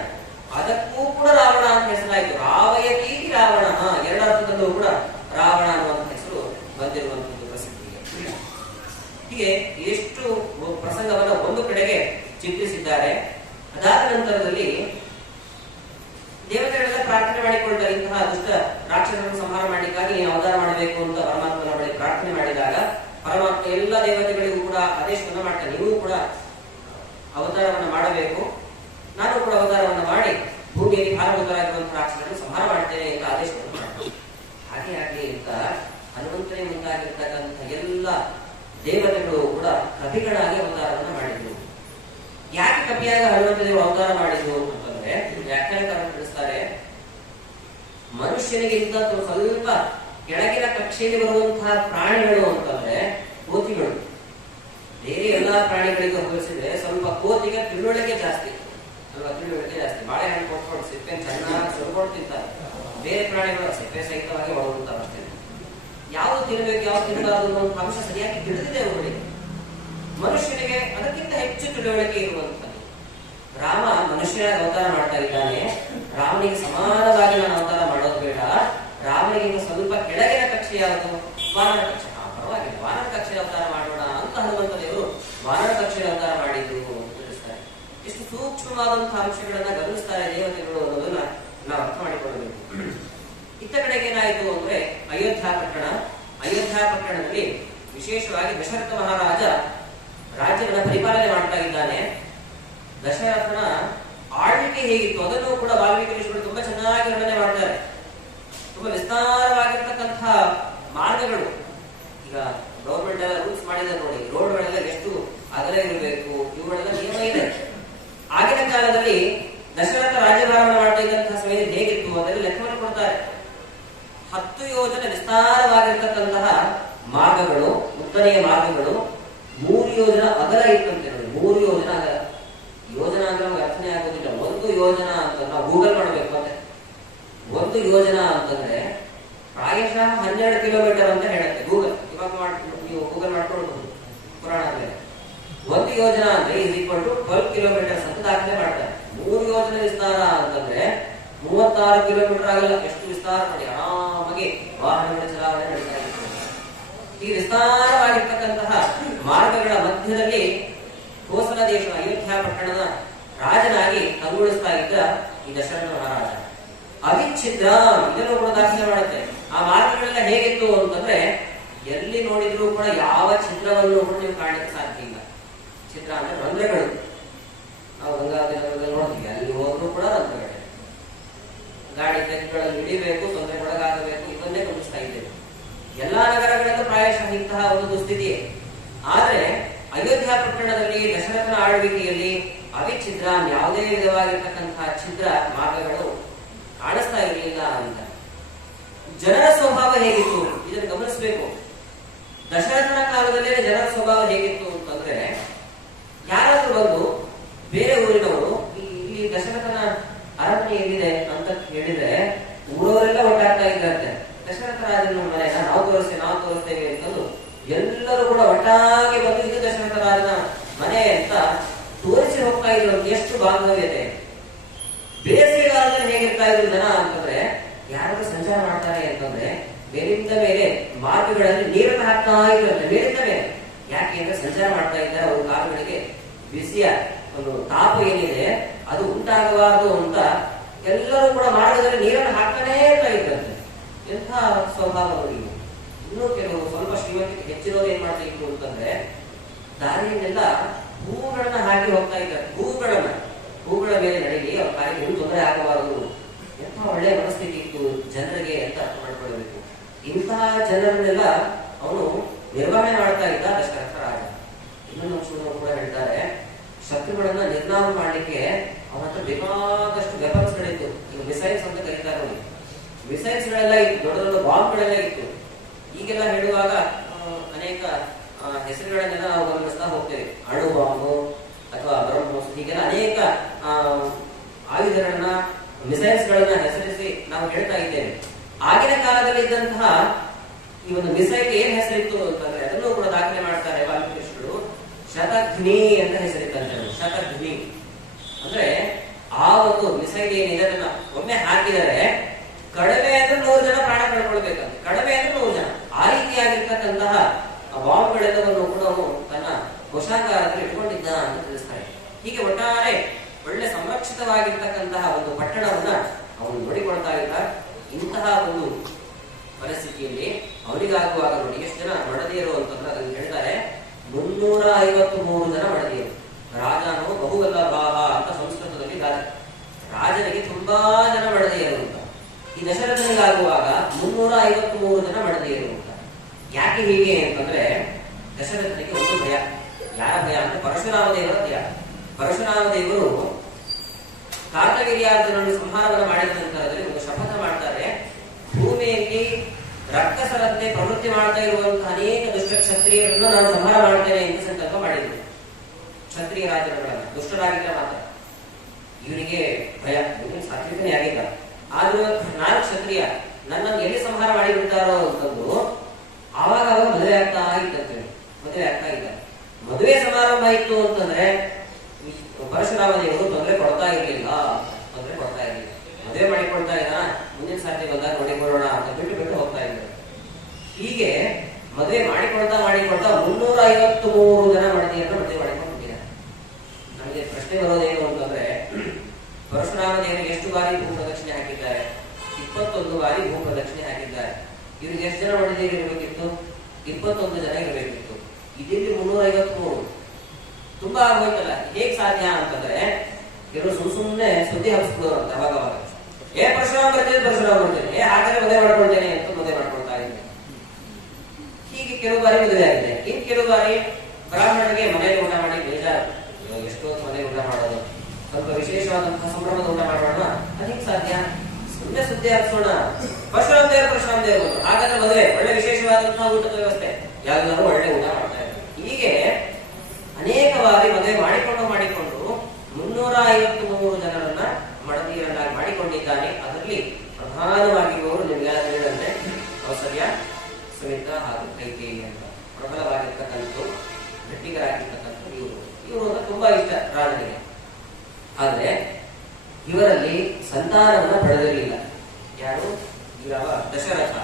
ಅದಕ್ಕೂ ಕೂಡ ರಾವಣ ಅಂತ ಹೆಸರಾಯಿತು. ರಾವಯತಿ ರಾವಣ. ಎರಡರ್ಥದಲ್ಲೂ ಕೂಡ ರಾವಣ ಅನ್ನುವಂಥ ಹೆಸರು ಬಂದಿರುವಂತದ್ದು ಪ್ರಸಿದ್ಧಿಗೆ. ಹೀಗೆ ಎಷ್ಟು ಪ್ರಸಂಗವನ್ನ ಒಂದು ಕಡೆಗೆ ಚಿತ್ರಿಸಿದ್ದಾರೆ. ಅದಾದ ನಂತರದಲ್ಲಿ ದೇವತೆಗಳೆಲ್ಲ ಪ್ರಾರ್ಥನೆ ಮಾಡಿಕೊಳ್ತಾರೆ. ಇಂತಹ ದುಷ್ಟ ರಾಕ್ಷಸರನ್ನು ಸಂಹಾರ ಮಾಡಲಿಕ್ಕಾಗಿ ನೀವು ಅವತಾರ ಮಾಡಬೇಕು ಅಂತ ಪರಮಾತ್ಮನ ಬಳಿ ಪ್ರಾರ್ಥನೆ ಮಾಡಿದಾಗ ಪರಮಾತ್ಮ ಎಲ್ಲ ದೇವತೆಗಳಿಗೂ ಕೂಡ ಆದೇಶವನ್ನು ಮಾಡ್ತಾನೆ. ನೀವು ಕೂಡ ಅವತಾರವನ್ನು ಮಾಡಬೇಕು, ನಾನು ಕೂಡ ಅವತಾರವನ್ನು ಮಾಡಿ ಭೂಮಿಯಲ್ಲಿ ಭಾರಭೂತರಾಗಿರುವಂತಹ ರಾಕ್ಷಸರನ್ನು ಸಂಹಾರ ಮಾಡ್ತೇನೆ ಅಂತ ಆದೇಶವನ್ನು ಮಾಡ್ತಾರೆ. ಹಾಗೆ ಆಗ್ಲಿ ಅಂತ ಹನುಮಂತನೇ ಮುಂದಾಗಿರ್ತಕ್ಕಂಥ ಎಲ್ಲ ದೇವತೆಗಳು ಕೂಡ ಕಪಿಗಳಾಗಿ ಅವತಾರವನ್ನು ಮಾಡಿದ್ರು. ಯಾಕೆ ಕಪಿಯಾಗಿ ಹನುಮಂತ ದೇವರು ಅವತಾರ ಮಾಡಿದ್ರು ಅಂತಂದ್ರೆ ವ್ಯಾಖ್ಯಾನಕಾರರು ತಿಳಿಸ್ತಾರೆ, ಮನುಷ್ಯನಿಗಿಂತ ಸ್ವಲ್ಪ ಕೆಳಗಿನ ಕಕ್ಷೆಯಲ್ಲಿ ಬರುವಂತಹ ಪ್ರಾಣಿಗಳು ಅಂತಂದ್ರೆ ಕೋತಿಗಳು. ಬೇರೆ ಎಲ್ಲಾ ಪ್ರಾಣಿಗಳಿಗೂ ಹೋಲಿಸಿದ್ರೆ ಸ್ವಲ್ಪ ಕೋತಿಗೆ ತಿಳುವಳಿಕೆ ಜಾಸ್ತಿ. ತಿಳುವಳಿಕೆ ಜಾಸ್ತಿ. ಬಾಳೆಹಣ್ಣು ಕೊಟ್ಕೊಂಡು ಸಿಪ್ಪೆ ಚೆನ್ನಾಗಿ ಸುರ್ಕೊಂಡು ತಿಂತಾರೆ. ಬೇರೆ ಪ್ರಾಣಿಗಳು ಸಿಪ್ಪೆ ಸಹಿತವಾಗಿ ಹೊರಡುತ್ತಾರೆ ಅಷ್ಟೇ. ಯಾವ್ದು ತಿನ್ನಬೇಕು ಯಾವ್ದು ತಿನ್ನಬಾರದು ಅನ್ನೋ ಅಂಶ ಸರಿಯಾಗಿ ತಿಳಿದಿದೆ ಅವುಗಳಿಗೆ. ಮನುಷ್ಯನಿಗೆ ಅದಕ್ಕಿಂತ ಹೆಚ್ಚು ತಿಳುವಳಿಕೆ ಇರುವಂತದ್ದು. ರಾಮ ಮನುಷ್ಯನಾಗಿ ಅವತಾರ ಮಾಡ್ತಾ ಇದ್ದಾನೆ. ರಾಮನಿಗೆ ಸಮಾನವಾಗಿ ನಾನು ಅವತಾರ ಮಾಡೋದು ಬೇಡ. ರಾಮನಿಗೆ ಸ್ವಲ್ಪ ಕೆಳಗಿನ ಕಕ್ಷೆ ಯಾವುದು? ವಾನರ ಕಕ್ಷೆ. ಪರವಾಗಿಲ್ಲ, ವಾನರ ಕಕ್ಷೆ ಅವತಾರ ಮಾಡೋಣ ಅಂತ ಹನುಮಂತ ದೇವರು ವಾನರ ಕಕ್ಷೆ ಅವತಾರ ಮಾಡಿದ್ರು ಅಂತ ತಿಳಿಸ್ತಾರೆ. ಎಷ್ಟು ಸೂಕ್ಷ್ಮವಾದಂತಹ ಅಂಶಗಳನ್ನ ಗಮನಿಸ್ತಾರೆ ದೇವತೆಗಳು ಅನ್ನೋದನ್ನ ನಾವು ಅರ್ಥ ಮಾಡಿಕೊಳ್ಳಬೇಕು. ಇತ್ತ ಕಡೆಗೆ ಏನಾಯಿತು ಅಂದ್ರೆ ಅಯೋಧ್ಯ ಪಟ್ಟಣದಲ್ಲಿ ವಿಶೇಷವಾಗಿ ದಶರಥ ಮಹಾರಾಜ ರಾಜ್ಯವನ್ನು ಪರಿಪಾಲನೆ ಮಾಡ್ತಾ ಇದ್ದಾನೆ. ದಶರಥನ ಆಳ್ವಿಕೆ ಹೇಗಿತ್ತು ಅದನ್ನು ಕೂಡ ವಾಲ್ಮೀಕಿ ಋಷಿಗಳು ತುಂಬಾ ಚೆನ್ನಾಗಿ ವರ್ಣನೆ ಮಾಡ್ತಾರೆ. ತುಂಬಾ ವಿಸ್ತಾರವಾಗಿರ್ತಕ್ಕಂಥ ಮಾರ್ಗಗಳು, ಈಗ ಗೌರ್ಮೆಂಟ್ ಎಲ್ಲ ರೂಲ್ಸ್ ಮಾಡಿದ ನೋಡಿ, ರೋಡ್ಗಳೆಲ್ಲ ಎಷ್ಟು ಅಗಲ ಇರಬೇಕು, ಇವುಗಳೆಲ್ಲ ನಿಯಮ ಇದೆ. ಆಗಿನ ಕಾಲದಲ್ಲಿ ದಶರಥ ರಾಜ್ಯಭಾರವನ್ನು ಮಾಡ್ತಾ ಇದ್ದಂತಹ ಸಮಯದಲ್ಲಿ ಹೇಗಿತ್ತು ಅದರಲ್ಲಿ ಲೆಕ್ಕವನ್ನು ಕೊಡ್ತಾರೆ. 10 ಯೋಜನೆ ವಿಸ್ತಾರವಾಗಿರ್ತಕ್ಕಂತಹ ಮಾರ್ಗಗಳು, ಉದ್ದನೆಯ ಮಾರ್ಗಗಳು, 3 ಯೋಜನ ಅಗಲ ಇತ್ತಂತೆ ನೋಡಿ. 3 ಯೋಜನ ಅಗಲ. ಯೋಜನಾ ಅಂದ್ರೆ ನಮ್ಗೆ ಅರ್ಥನೇ ಆಗೋದಿಲ್ಲ. 1 ಯೋಜನಾ ಅಂತ ನಾವು ಗೂಗಲ್ ಮಾಡಬೇಕು. ಅಂದ್ರೆ 1 ಯೋಜನಾ ಅಂತಂದ್ರೆ ಪ್ರಾಯಶಃ 12 ಕಿಲೋಮೀಟರ್ ಅಂತ ಹೇಳುತ್ತೆ ಗೂಗಲ್. ಇವಾಗ ನೀವು ಗೂಗಲ್ ಮಾಡ್ಕೊಳ್ಬಹುದು ಪುರಾಣದಲ್ಲಿ. 1 ಯೋಜನಾ ಅಂದ್ರೆ ಇಸ್ ಈಕ್ವಲ್ ಟು 12 ಕಿಲೋಮೀಟರ್ಸ್ ಅಂತ ದಾಖಲೆ ಮಾಡ್ತಾರೆ. 3 ಯೋಜನೆ ವಿಸ್ತಾರ ಅಂತಂದ್ರೆ 36 ಕಿಲೋಮೀಟರ್ ಆಗಲ್ಲ. ಎಷ್ಟು ವಿಸ್ತಾರ ನೋಡಿ, ಆರಾಮಾಗಿ ವಾಹನಗಳ ಚಲಾವಣೆ ನಡೀತಾ ಇತ್ತು. ಈ ವಿಸ್ತಾರವಾಗಿರ್ತಕ್ಕಂತಹ ಮಾರ್ಗಗಳ ಮಧ್ಯದಲ್ಲಿ ಕೋಸಲ ದೇಶ ಅಯೋಧ್ಯ ಪಟ್ಟಣದ ರಾಜನಾಗಿ ಕಂಗೊಳಿಸ್ತಾ ಇದ್ದ ಈ ದಶರಥ ಮಹಾರಾಜ ಅವಿಚ್ಛಿದ್ರ ಇದನ್ನು ಕೂಡ ದಾಖಲೆ ಮಾಡುತ್ತೆ. ಆ ಮಾರ್ಗಗಳೆಲ್ಲ ಹೇಗಿತ್ತು ಅಂತಂದ್ರೆ ಎಲ್ಲಿ ನೋಡಿದ್ರು ಕೂಡ ಯಾವ ಛಿದ್ರವನ್ನು ಕೂಡ ನೀವು ಕಾಣಲಿಕ್ಕೆ ಸಾಧ್ಯ ಇಲ್ಲ. ಛಿದ್ರ ಅಂದ್ರೆ ರಂಧ್ರಗಳು. ನಾವು ಗಂಗಾವತಿ ನೋಡ್ತೀವಿ, ಅಲ್ಲಿ ಹೋದ್ರೂ ಕೂಡ ರಂಧ್ರಗಳೇ. ಗಾಡಿ ತೆಗ್ಗಳಲ್ಲಿ ಹಿಡಿಬೇಕು, ತೊಂದರೆಗೊಳಗಾಗಬೇಕು, ಇದನ್ನೇ ಗಮನಿಸ್ತಾ ಇದ್ದೇವೆ. ಎಲ್ಲಾ ನಗರಗಳಲ್ಲೂ ಪ್ರಾಯಶಃ ಇಂತಹ ಒಂದು ದುಸ್ಥಿತಿಯೇ. ಆದ್ರೆ ಅಯೋಧ್ಯ ಪಟ್ಟಣದಲ್ಲಿ ದಶರಥನ ಆಳ್ವಿಕೆಯಲ್ಲಿ ಅವಿಚ್ಛಿದ್ರ, ಯಾವುದೇ ವಿಧವಾಗಿರ್ತಕ್ಕಂತಹ ಛಿದ್ರ ಮಾರ್ಗಗಳು ಕಾಣಿಸ್ತಾ ಇರಲಿಲ್ಲ ಅಂತ. ಜನರ ಸ್ವಭಾವ ಹೇಗಿತ್ತು ಇದನ್ನು ಗಮನಿಸಬೇಕು. ದಶರಥನ ಕಾಲದಲ್ಲೇ ಜನರ ಸ್ವಭಾವ ಹೇಗಿತ್ತು ಅಂತಂದ್ರೆ, ಯಾರಾದ್ರೂ ಬಂದು ಬೇರೆ ಊರಿನವರು ಇಲ್ಲಿ ದಶರಥನ ಅರಮನೆ ಎಲ್ಲಿದೆ ಅಂತ ಹೇಳಿದ್ರೆ ಊರವರೆಲ್ಲ ಒಟ್ಟಾಗ್ತಾ ಇದ್ದಾರೆ. ದಶರಥ ರಾಜನ ಮನೆಯನ್ನ ನಾವು ತೋರಿಸ್ತೇವೆ ಅಂತಂದು ಎಲ್ಲರೂ ಕೂಡ ಒಟ್ಟಾಗಿ ಬಂದು ಇದು ದಶರಥ ರಾಜನ ಮನೆ ಅಂತ ತೋರಿಸಿ ಹೋಗ್ತಾ ಇದ್ರು. ಎಷ್ಟು ಬಾಂಧವ್ಯತೆ. ಬೇಸಿಗೆಗಾಲದಲ್ಲಿ ಹೇಗಿರ್ತಾ ಇದ್ರು ಜನ ಅಂತಂದ್ರೆ, ಯಾರಾದ್ರೂ ಸಂಚಾರ ಮಾಡ್ತಾರೆ ಅಂತಂದ್ರೆ ಮೇಲಿಂದ ಮೇಲೆ ಮಾರ್ಗಗಳಲ್ಲಿ ನೀರನ್ನು ಹಾಕ್ತಾ ಇದ್ರಂತೆ. ಮೇಲಿಂದ ಮೇಲೆ ಯಾಕೆ ಅಂದ್ರೆ ಸಂಚಾರ ಮಾಡ್ತಾ ಇದ್ದಾರೆ, ಅವ್ರ ಕಾಲುಗಳಿಗೆ ಬಿಸಿಯ ಒಂದು ತಾಪ ಏನಿದೆ ಅದು ಉಂಟಾಗಬಾರದು ಅಂತ ಎಲ್ಲರೂ ಕೂಡ ಮಾರ್ಗದಲ್ಲಿ ನೀರನ್ನು ಹಾಕ್ತಾನೇ ಇರ್ತಾ ಇದ್ರಂತೆ. ಎಂಥ ಸ್ವಭಾವ ನೋಡಿ. ಇನ್ನೂ ಕೆಲವರು ಸ್ವಲ್ಪ ಶ್ರೀಮಂತಿಗೆ ಹೆಚ್ಚಿರೋರು ಏನ್ ಮಾಡ್ತಾ ಇತ್ತು ಅಂತಂದ್ರೆ, ದಾರಿಯನ್ನೆಲ್ಲ ಹೂಗಳನ್ನ ಹಾಕಿ ಹೋಗ್ತಾ ಇದ್ದಾರೆ. ಹೂಗಳ ಮೇಲೆ ನಡೀಲಿ, ಅವ್ರ ಕಾರ್ಯಕ್ಕೆ ಏನು ತೊಂದರೆ ಆಗಬಾರದು. ಎಂಥ ಒಳ್ಳೆಯ ಮನಸ್ಥಿತಿ ಇತ್ತು ಜನರಿಗೆ ಅಂತ ಅರ್ಥ ಮಾಡ್ಕೊಳ್ಬೇಕು. ಇಂತಹ ಜನರನ್ನೆಲ್ಲ ಅವನು ನಿರ್ವಹಣೆ ಮಾಡ್ತಾ ಇದ್ದ ದಶರಥ ರಾಜ. ಇನ್ನೊಂದು ಅಂಶವನ್ನು ಕೂಡ ಹೇಳ್ತಾರೆ, ಶತ್ರುಗಳನ್ನ ನಿರ್ನಾಮ ಮಾಡ್ಲಿಕ್ಕೆ ಅವನ ಹತ್ರ ಬೇಕಾದಷ್ಟು ವೆಪನ್ಸ್ ಗಳಿತ್ತು. ಈಗ ಮಿಸೈಲ್ಸ್ ಅಂತ ಕರೀತಾರೆ ನೋಡಿ. ಮಿಸೈಲ್ಸ್ ಗಳೆಲ್ಲ ಇತ್ತು, ದೊಡ್ಡ ದೊಡ್ಡ ಬಾಂಬ್ ಗಳೆಲ್ಲ ಇತ್ತು. ಈಗೆಲ್ಲ ಹೇಳುವಾಗ ಅನೇಕ ಹೆಸರುಗಳನ್ನೆಲ್ಲ ನಾವು ಗಮನಿಸ್ತಾ ಹೋಗ್ತೇವೆ. ಅಣು ಬಾಂಬು ಅಥವಾ ಬ್ರಹ್ಮೋಸ್, ಹೀಗೆಲ್ಲ ಅನೇಕ ಆಯುಧಗಳನ್ನ, ಮಿಸೈಲ್ಸ್ ಗಳನ್ನ ಹೆಸರಿಸಿ ನಾವು ಹೇಳ್ತಾ ಇದ್ದೇವೆ. ಆಗಿನ ಕಾಲದಲ್ಲಿ ಇದ್ದಂತಹ ಈ ಒಂದು ಮಿಸೈಲ್ ಏನ್ ಹೆಸರಿತ್ತು ಅಂತಂದ್ರೆ ಅದನ್ನು ಕೂಡ ದಾಖಲೆ ಮಾಡ್ತಾರೆ ವಾಲ್ಮೀಕಿಗಳು. ಶತಘ್ನಿ ಅಂತ ಹೆಸರಿತ್ತಂತೆ. ಶತಘ್ನಿ ಅಂದ್ರೆ ಆ ಒಂದು ಮಿಸೈಲ್ ಏನಿದೆ ಅದನ್ನ ಒಮ್ಮೆ ಹಾಕಿದರೆ ಕಡಿಮೆ ಅಂದ್ರೆ 100 ಜನ ಪ್ರಾಣ ಕಳ್ಕೊಳ್ಬೇಕಂತೆ. ಕಡಿಮೆ ಅಂದ್ರೆ 100 ಜನ. ಆ ರೀತಿಯಾಗಿರ್ತಕ್ಕಂತಹ ಬಾಂಬ್ಗಳೆಲ್ಲವನ್ನು ಕೂಡ ಅವನು ತನ್ನ ಕೋಶಾಗಾರದಲ್ಲಿ ಇಟ್ಕೊಂಡಿದ್ದ ಅಂತ ತಿಳಿಸ್ತಾರೆ. ಹೀಗೆ ಒಟ್ಟಾರೆ ಒಳ್ಳೆ ಸಂರಕ್ಷಿತವಾಗಿರ್ತಕ್ಕಂತಹ ಒಂದು ಪಟ್ಟಣವನ್ನ ಅವನು ನೋಡಿಕೊಳ್ತಾ ಇದ್ದ. ಇಂತಹ ಒಂದು ಪರಿಸ್ಥಿತಿಯಲ್ಲಿ ಅವನಿಗಾಗುವಾಗ ನೋಡಿ ಎಷ್ಟು ಜನ ಮಡದಿಯರು ಅಂತಂದ್ರೆ ಅದನ್ನು ಹೇಳ್ತಾರೆ, 353 ಜನ ಮಡದಿಯರು. ರಾಜನು ಬಹುವಲ್ಲಭಾಹ ಅಂತ ಸಂಸ್ಕೃತದಲ್ಲಿ ರಾಜನಿಗೆ ತುಂಬಾ ಜನ ಮಡದಿಯರು ಅಂತ. ಈ ದಶರಥನಿಗಾಗುವಾಗ 353 ಜನ ಮಡದಿಯರು ಅಂತ. ಯಾಕೆ ಹೀಗೆ ಅಂತಂದ್ರೆ, ದಶರಥನಿಗೆ ಒಂದು ಭಯ. ಯಾರ ಭಯ ಅಂದ್ರೆ ಪರಶುರಾಮ ದೇವರ ಭಯ. ಪರಶುರಾಮ ದೇವರು ಕಾರ್ತವೀರ್ಯಾರ್ಜುನನ್ನು ಸಂಹಾರವನ್ನು ಮಾಡಿದ ನಂತರದಲ್ಲಿ ಒಂದು ಶಪಥ ಮಾಡ್ತಾರೆ, ಭೂಮಿಯಲ್ಲಿ ರಕ್ಕಸರಂತೆ ಪ್ರವೃತ್ತಿ ಮಾಡ್ತಾ ಇರುವಂತಹ ಅನೇಕ ದುಷ್ಟ ಕ್ಷತ್ರಿಯರನ್ನು ನಾನು ಸಂಹಾರ ಮಾಡ್ತೇನೆ ಅಂತ ಸಂಕಲ್ಪ ಮಾಡಿದ್ರು. ಕ್ಷತ್ರಿಯ ರಾಜರುಗಳನ್ನ ದುಷ್ಟರಾಗಿದ್ದ ಮಾತ್ರ ಇವನಿಗೆ ಭಯ, ಇವನಿಗೆ ಸಾತ್ವಿಕನೇ ಆಗಿಲ್ಲ. ಆದ್ರೂ ನಾನು ಕ್ಷತ್ರಿಯ, ನನ್ನನ್ನು ಎಲ್ಲಿ ಸಂಹಾರ ಮಾಡಿ ಬಿಡ್ತಾರೋ ಅಂತಂದು ಆವಾಗ ಮದುವೆ ಆಗ್ತಾ ಇದ್ದಂತೆ. ಮದುವೆ ಸಮಾರಂಭ ಇತ್ತು ಅಂತಂದ್ರೆ ಪರಶುರಾಮ ದೇವರು ತೊಂದರೆ ಕೊಡ್ತಾ ಇರ್ಲಿಲ್ಲ. ಮದುವೆ ಮಾಡಿಕೊಳ್ತಾ ಇದ್ದ, ಮುಂದಿನ ಸಾರ್ತಿ ಬಂದಾಗ ನೋಡಿಕೊಳ್ಳೋಣ ಅಂತ ಬಿಟ್ಟು ಹೋಗ್ತಾ ಇದ್ದಾರೆ. ಹೀಗೆ ಮದುವೆ ಮಾಡಿಕೊಳ್ತಾ 353 ಜನ ಮಡದಿಯರನ್ನು ಮದುವೆ ಮಾಡಿಕೊಂಡಿದ್ದಾರೆ. ನಮಗೆ ಪ್ರಶ್ನೆ ಬರೋದೇನು ಅಂತಂದ್ರೆ, ಪರಶುರಾಮ ದೇವರಿಗೆ ಎಷ್ಟು ಬಾರಿ ಭೂ ಪ್ರದಕ್ಷಿಣೆ ಹಾಕಿದ್ದಾರೆ? 21 ಬಾರಿ ಭೂ ಪ್ರದಕ್ಷಿಣೆ ಹಾಕಿದ್ದಾರೆ. ಇವ್ರಿಗೆ ಎಷ್ಟು ಜನ ಮಡದಿಯರು ಇರಬೇಕಿತ್ತು? 21 ಜನ ಇರಬೇಕಿತ್ತು. ಇದರಲ್ಲಿ 353. ತುಂಬಾ ಆಗೋಯ್ತಲ್ಲ, ಹೇಗ್ ಸಾಧ್ಯ ಅಂತಂದ್ರೆ ಕೆಲವರು ಸುಮ್ಮನೆ ಸುದ್ದಿ ಹಬ್ಸ್ಬಿಡೋರು ಅಂತ ಅವಾಗ ಪರಶುರಾಮ ಬರ್ತೇನೆ ಹಾಗಾದ್ರೆ ಮದುವೆ ಮಾಡ್ಕೊಳ್ತೇನೆ ಅಂತ ಮದುವೆ ಮಾಡ್ಕೊಳ್ತಾ ಇದ್ದೆ. ಹೀಗೆ ಕೆಲವು ಬಾರಿ ಮದುವೆ ಆಗಿದೆ. ಇನ್ ಕೆಲವು ಬಾರಿ ಬ್ರಾಹ್ಮಣರಿಗೆ ಮನೆಯಲ್ಲಿ ಊಟ ಮಾಡಿ ಬೇಜಾರು, ಎಷ್ಟೋ ಮನೆಯಲ್ಲಿ ಊಟ ಮಾಡೋದು, ಸ್ವಲ್ಪ ವಿಶೇಷವಾದಂತಹ ಸಂಭ್ರಮದ ಊಟ ಮಾಡೋಣ, ಅದಕ್ಕೆ ಸಾಧ್ಯ ಸುಮ್ಮನೆ ಸುದ್ದಿ ಹಾಕ್ಸೋಣ, ಪರಶುರಾಮ ದೇವರು ಹಾಗಾದ್ರೆ ಮದುವೆ ಒಳ್ಳೆ ವಿಶೇಷವಾದಂತಹ ಊಟದ ವ್ಯವಸ್ಥೆ, ಯಾವ್ದಾದ್ರು ಒಳ್ಳೆ ಊಟ ಮಾಡ್ತಾ ಇದ್ದಾರೆ. ಹೀಗೆ ಅನೇಕ ಬಾರಿ ಮದುವೆ ಮಾಡಿಕೊಂಡು 353 ಜನರನ್ನ ಮಡದಿಯರನ್ನಾಗಿ ಮಾಡಿಕೊಂಡಿದ್ದಾನೆ. ಅದರಲ್ಲಿ ಪ್ರಧಾನವಾಗಿರುವವರು ನಿಮಗೆಲ್ಲ ಹೇಳಿದಂತೆ ಕೌಸಲ್ಯ, ಸುಮಿತ್ರ ಹಾಗೂ ಕೈಕೇಯಿ ಅಂತ ಪ್ರಬಲವಾಗಿರ್ತಕ್ಕಂಥ ಗಟ್ಟಿಗರಾಗಿರ್ತಕ್ಕಂಥ ಇವರು ತುಂಬಾ ಇಷ್ಟ ರಾಜನಿಗೆ. ಆದ್ರೆ ಇವರಲ್ಲಿ ಸಂತಾನವನ್ನ ಪಡೆದಿರಲಿಲ್ಲ. ಯಾರು? ಯಾವ ದಶರಥ.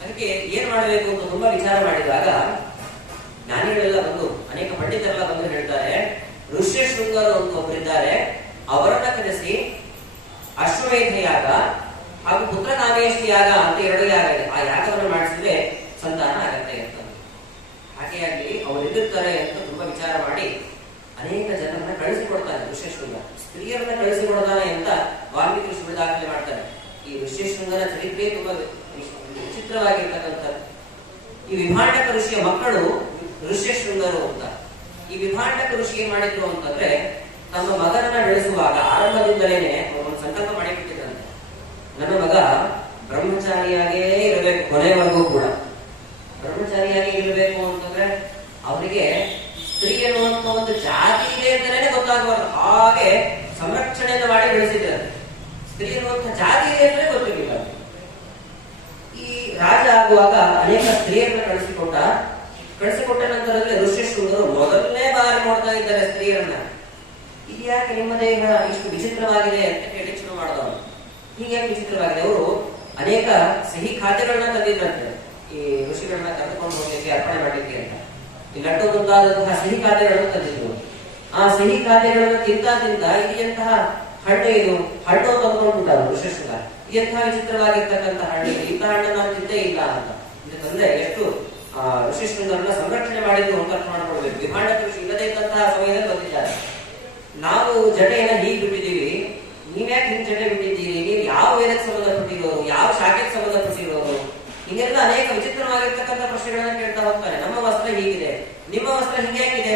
ಅದಕ್ಕೆ ಏನ್ ಮಾಡಬೇಕು ಅಂತ ತುಂಬಾ ವಿಚಾರ ಮಾಡಿದಾಗ ಜ್ಞಾನಿಗಳೆಲ್ಲ ಬಂದು, ಅನೇಕ ಪಂಡಿತರೆಲ್ಲ ಬಂದು ಹೇಳ್ತಾರೆ, ಋಷ್ಯಶೃಂಗರು ಅಂತ ಒಬ್ಬರಿದ್ದಾರೆ, ಅವರನ್ನ ಕರೆಸಿ ಅಶ್ವಮೇಧ ಯಾಗ ಹಾಗೂ ಪುತ್ರಕಾಮೇಷ್ಟಿ ಯಾಗ ಅಂತ 2 ಯಾಗ ಇದೆ, ಆ ಯಾಗವನ್ನು ಮಾಡಿಸಿದ್ರೆ ಸಂತಾನ ಆಗತ್ತೆ ಅಂತ. ಹಾಗೆಯಾಗಿ ಅವರು ಎಲ್ಲಿರ್ತಾರೆ ಅಂತ ತುಂಬಾ ವಿಚಾರ ಮಾಡಿ ಅನೇಕ ಜನರನ್ನ ಕಳಿಸಿಕೊಡ್ತಾನೆ ಋಷ್ಯಶೃಂಗ. ಸ್ತ್ರೀಯರನ್ನ ಕಳಿಸಿಕೊಡ್ತಾನೆ ಅಂತ ವಾಲ್ಮೀಕಿ ಋಷಿ ದಾಖಲೆ ಮಾಡ್ತಾರೆ. ಈ ಋಷ್ಯಶೃಂಗನ ಚರಿತ್ರೆ ತುಂಬಾ ವಿಚಿತ್ರವಾಗಿರ್ತಕ್ಕಂಥದ್ದು. ಈ ವಿಭಾಂಡಕ ಋಷಿಯ ಮಕ್ಕಳು ಋಷ್ಯಶೃಂಗರು ಅಂತ. ಈ ವಿಭಾಂಡಕ ಋಷಿ ಏನ್ ಮಾಡಿದ್ರು ಅಂತಂದ್ರೆ, ತಮ್ಮ ಮಗನನ್ನ ಬೆಳೆಸುವಾಗ ಆರಂಭದಿಂದಲೇನೆ ಒಂದು ಸಂಕಲ್ಪ ಮಾಡಿಬಿಟ್ಟಿದ್ರಂತೆ, ನನ್ನ ಮಗ ಬ್ರಹ್ಮಚಾರಿಯಾಗೇ ಇರಬೇಕು, ಕೊನೆವರೆಗೂ ಕೂಡ ಬ್ರಹ್ಮಚಾರಿಯಾಗಿ ಇರಬೇಕು ಅಂತಂದ್ರೆ ಅವರಿಗೆ ಸ್ತ್ರೀ ಎನ್ನುವಂತ ಒಂದು ಜಾತಿ ಇದೆ ಅಂತಾನೆ ಗೊತ್ತಾಗಬಾರ್ದು, ಹಾಗೆ ಸಂರಕ್ಷಣೆಯನ್ನು ಮಾಡಿ ಬೆಳೆಸಿದ್ದಾರೆ. ಸ್ತ್ರೀ ಎನ್ನುವಂತ ಜಾತಿ ಇದೆ ಅಂದ್ರೆ ಗೊತ್ತಿರಲಿಲ್ಲ. ಈ ರಾಜ ಆಗುವಾಗ ಅನೇಕ ಸ್ತ್ರೀಯರನ್ನ ಕಳಿಸಿಕೊಟ್ಟ ನಂತರದಲ್ಲಿ ಋಷ್ಯಶೃಂಗರು ಮೊದಲನೇ ಬಾರಿ ನೋಡ್ತಾ ಇದ್ದಾರೆ ಸ್ತ್ರೀಯರನ್ನ. ಇದು ಯಾಕೆ ನಿಮ್ಮ ದೇಹ ಇಷ್ಟು ವಿಚಿತ್ರವಾಗಿದೆ ಅಂತ ಕೇಳಿ ಶುರು ಮಾಡಿದವರು. ಹೀಗೆ ವಿಚಿತ್ರವಾಗಿದೆ. ಅವರು ಅನೇಕ ಸಿಹಿ ಖಾದ್ಯಗಳನ್ನ ತಂದಿದ್ರಂತೆ ಈ ಋಷಿಗಳನ್ನ ಕರೆದುಕೊಂಡು ಹೋಗ್ಲಿಕ್ಕೆ, ಅರ್ಪಣೆ ಮಾಡ್ಲಿಕ್ಕೆ ಅಂತ. ಈ ಲಡ್ಡು ಮುಂತಾದಂತಹ ಸಿಹಿ ಖಾದ್ಯಗಳನ್ನು ತಂದಿದ್ರು. ಆ ಸಿಹಿ ಖಾದ್ಯಗಳನ್ನು ತಿಂತ ಇದೆಂತಹ ಹಣ್ಣು, ಇದು ಹಣ್ಣು ತಂದ್ಕೊಂಡ್ಬಿಟ್ಟಾರು ಋಷಿಶೃಂಗ. ಇದೆಂತಹ ವಿಚಿತ್ರವಾಗಿರ್ತಕ್ಕಂಥ ಹಣ್ಣು, ಇಂಥ ಹಣ್ಣು ನಾನು ತಿಂದೇ ಇಲ್ಲ ಅಂತ. ಅಂತಂದ್ರೆ ಎಷ್ಟು ಋಷಿಶೃಂಗರನ್ನ ಸಂರಕ್ಷಣೆ ಮಾಡಿದ್ರು ಅಂತ ಅರ್ಥ ಮಾಡ್ಕೊಳ್ಬೇಕು. ವಿಭಾಂಡಕ ಋಷಿ ಇಲ್ಲದೇ ಇದ್ದಂತಹ ಸಮಯದಲ್ಲಿ ಬಂದಿದ್ದಾರೆ. ನಾವು ಜಡೆಯನ್ನ ಹೀಗೆ ಬಿಟ್ಟಿದ್ದೀವಿ, ನೀವ್ಯಾಕೆ ಹಿಂಗ್ ಜಡೆ ಬಿಟ್ಟಿದ್ದೀರಿ, ನೀವು ಯಾವ ವೇದಕ್ಕೆ ಸಂಬಂಧಪಟ್ಟಿರೋರು, ಯಾವ ಶಾಖೆಗೆ ಸಂಬಂಧಪಟ್ಟಿರೋರು, ಹಿಂಗೆಲ್ಲ ಅನೇಕ ವಿಚಿತ್ರವಾಗಿರ್ತಕ್ಕಂಥ ಪ್ರಶ್ನೆಗಳನ್ನ ಕೇಳ್ತಾ ಹೋಗ್ತಾರೆ. ನಮ್ಮ ವಸ್ತ್ರ ಹೀಗಿದೆ, ನಿಮ್ಮ ವಸ್ತ್ರ ಹಿಂಗ್ಯಾಕಿದೆ,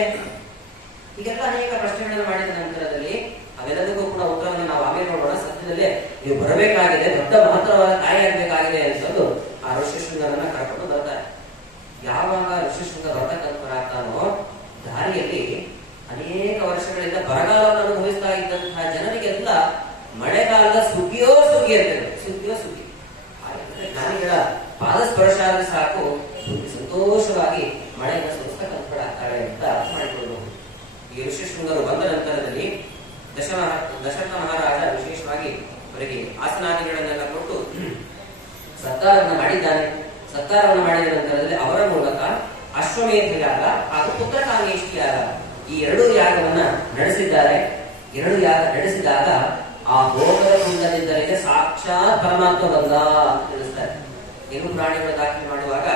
ಹೀಗೆಲ್ಲ ಅನೇಕ ಪ್ರಶ್ನೆಗಳನ್ನ ಮಾಡಿದ ನಂತರದಲ್ಲಿ ಅವೆಲ್ಲದಕ್ಕೂ ಕೂಡ ಉತ್ತರವನ್ನು ನಾವು ಆಮೇಲೆ ನೋಡೋಣ. ಸದ್ಯದಲ್ಲೇ ನೀವು ಬರಬೇಕಾಗಿದೆ, ದೊಡ್ಡ ಮಹತ್ತರವಾದ ತಾಯಿಯಾಗಬೇಕಾಗಿದೆ ಅಂತಂದು ಆ ಋಷಿಶೃಂಗರನ್ನ ಕರ್ಕೊಂಡು ಬರ್ತಾರೆ. ಯಾವಾಗ ಋಷಿಶೃಂಗ ಬರ್ತಕ್ಕಂಥವರಾಗ್ತಾನೋ, ದಾರಿಯಲ್ಲಿ ಅನೇಕ ವರ್ಷಗಳಿಂದ ಬರಗಾಲವನ್ನು ಅನುಭವಿಸ್ತಾ ಇದ್ದಂತಹ ಜನರಿಗೆಲ್ಲ ಮಳೆಗಾಲದ ಸುಗ್ಗಿಯೋ ಸುಗ್ಗಿ ಅಂತೇಳಿ, ಸುಗ್ಗಿಯೋ ಸುಗ್ಗಿ. ಜ್ಞಾನಿಗಳ ಪಾದ ಸ್ಪರ್ಶ ಆದ್ರೆ ಸಾಕು, ಸಂತೋಷವಾಗಿ ಮಳೆಯನ್ನು ಸುರಿಸ್ತಕ್ಕಂಥವರಾಗ್ತಾಳೆ ಅಂತ ಅರ್ಥ ಮಾಡಿಕೊಳ್ಳಬಹುದು. ಈ ಋಷಿಶೃಂಗರು ಬಂದ ನಂತರದಲ್ಲಿ ದಶರಥ ಮಹಾರಾಜ ವಿಶೇಷವಾಗಿ ಅವರಿಗೆ ಆಸನಾದಿಗಳನ್ನೆಲ್ಲ ಕೊಟ್ಟು ಸತ್ಕಾರವನ್ನು ಮಾಡಿದ್ದಾನೆ. ಸತ್ಕಾರವನ್ನು ಮಾಡಿದ ನಂತರದಲ್ಲಿ ಅವರ ಮೂಲಕ ಅಶ್ವಮೇಧ ಯಾಗ ಹಾಗೂ ಪುತ್ರಕಾಮೇಷ್ಟಿ ಯಾಗ, ಈ 2 ಯಾಗವನ್ನ ನಡೆಸಿದ್ದಾರೆ. 2 ಯಾಗ ನಡೆಸಿದಾಗ ಆ ಭೋಗದ ಕುಂಡದಿಂದಲೇ ಸಾಕ್ಷಾತ್ ಪರಮಾತ್ಮ ಬಂದ ಅಂತ ತಿಳಿಸ್ತಾರೆ. ಕೆಲವು ಪ್ರಾಣಿಗಳ ದಾಖಲೆ ಮಾಡುವಾಗ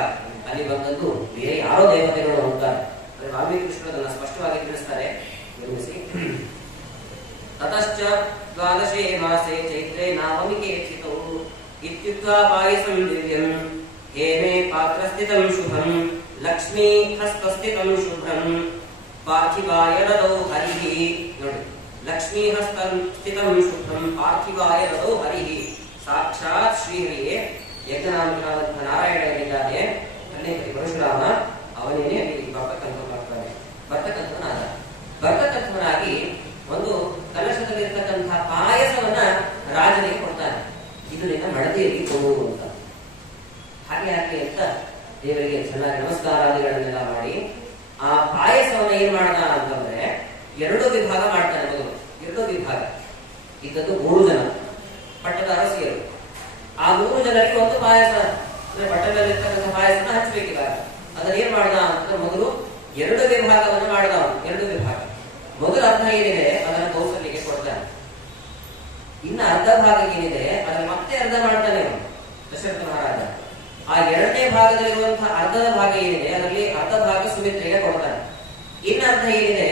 ಅಲ್ಲಿ ಬಂದದ್ದು ಬೇರೆ ಯಾರೋ ದೇವತೆಗಳು ಅಂತಾರೆ. ವಾಲ್ಮೀಕಿ ಕೃಷ್ಣ ಅದನ್ನ ಸ್ಪಷ್ಟವಾಗಿ ತಿಳಿಸ್ತಾರೆ. ಗಮನಿಸಿ. ತತಶ್ಚ ದ್ವಾದಶೇ ಮಾಸೆ ಚೈತ್ರೇ ನಾವಮಿಕೆ ಚಿತೌ ಇತ್ಯುಕ್ತ್ವಾ ಪಾಯಸಂ ದಿವ್ಯಂ ಹೇಮೇ ಪಾತ್ರಸ್ಥಿತಂ ಶುಭಂ ಲಕ್ಷ್ಮೀ ಹಸ್ತಸ್ಥಿತಂ ಶುಭ್ರಂ ಪಾರ್ಥಿವಾಯ ರದೌ ಹರಿಃ. ನೋಡಿ, ಲಕ್ಷ್ಮೀ ಹಸ್ತಸ್ಥಿತಂ ಶುಭ್ರಂ ಪಾರ್ಥಿವಾಯ ರದೌ ಹರಿಃ. ಸಾಕ್ಷಾತ್ ಶ್ರೀಹರಿಯೇ ಯಜ್ಞನಾಮಕನಾದಂತಹ ನಾರಾಯಣ ಏನಿದ್ದಾನೆ, ಕನ್ಯಪತಿ ಪರಶುರಾಮ, ಅವನೇನೆ ಅಲ್ಲಿ ಬರ್ತಕ್ಕಂಥವನಾಗಿ ಒಂದು ಕಲಶದಲ್ಲಿರ್ತಕ್ಕಂತಹ ಪಾಯಸವನ್ನ ರಾಜನಿಗೆ ಕೊಡ್ತಾನೆ. ಇದು ನಿನ್ನ ಮಡದಿಯಲ್ಲಿ ಕೊಡು ಅಂತ. ಹಾಗೆ ಅಂತ ದೇವರಿಗೆ ಚೆನ್ನಾಗಿ ನಮಸ್ಕಾರಾದಿಗಳನ್ನೆಲ್ಲ ಮಾಡಿ ಆ ಪಾಯಸವನ್ನ ಏನ್ ಮಾಡ್ದ ಅಂತಂದ್ರೆ 2 ವಿಭಾಗ ಮಾಡ್ತಾನೆ. ಮೊದಲು 2 ವಿಭಾಗ ಇದ್ದದ್ದು 3 ಜನ ಪಟ್ಟದ ಅರಸಿಯರು. ಆ 3 ಜನರಿಗೆ ಒಂದು ಪಾಯಸ ಅಂದ್ರೆ ಪಟ್ಟದಲ್ಲಿರ್ತಕ್ಕಂಥ ಪಾಯಸನ ಹಚ್ಚಬೇಕಿಲ್ಲ. ಅದನ್ನ ಏನ್ ಮಾಡ್ದ ಅಂತ ಮೊದಲು 2 ವಿಭಾಗವನ್ನು ಮಾಡ್ದ. 2 ವಿಭಾಗ. ಮೊದಲ ಅರ್ಧ ಏನಿದೆ ಅದನ್ನ ಕೌಸಲ್ಯಗೆ ಕೊಡ್ತಾನೆ. ಇನ್ನು ಅರ್ಧ ಭಾಗ ಏನಿದೆ ಅದನ್ನ ಮತ್ತೆ ಅರ್ಧ ಮಾಡ್ತಾನೆ ದಶರಥ ಮಹಾರಾಜ. ಆ ಆ ಎರಡನೇ ಭಾಗದಲ್ಲಿರುವಂತಹ ಅರ್ಧದ ಭಾಗ ಏನಿದೆ ಅದರಲ್ಲಿ ಅರ್ಧ ಭಾಗ ಸುಮಿತ್ರೆಗೆ ಕೊಡ್ತಾನೆ. ಇನ್ನ ಅರ್ಧ ಏನಿದೆ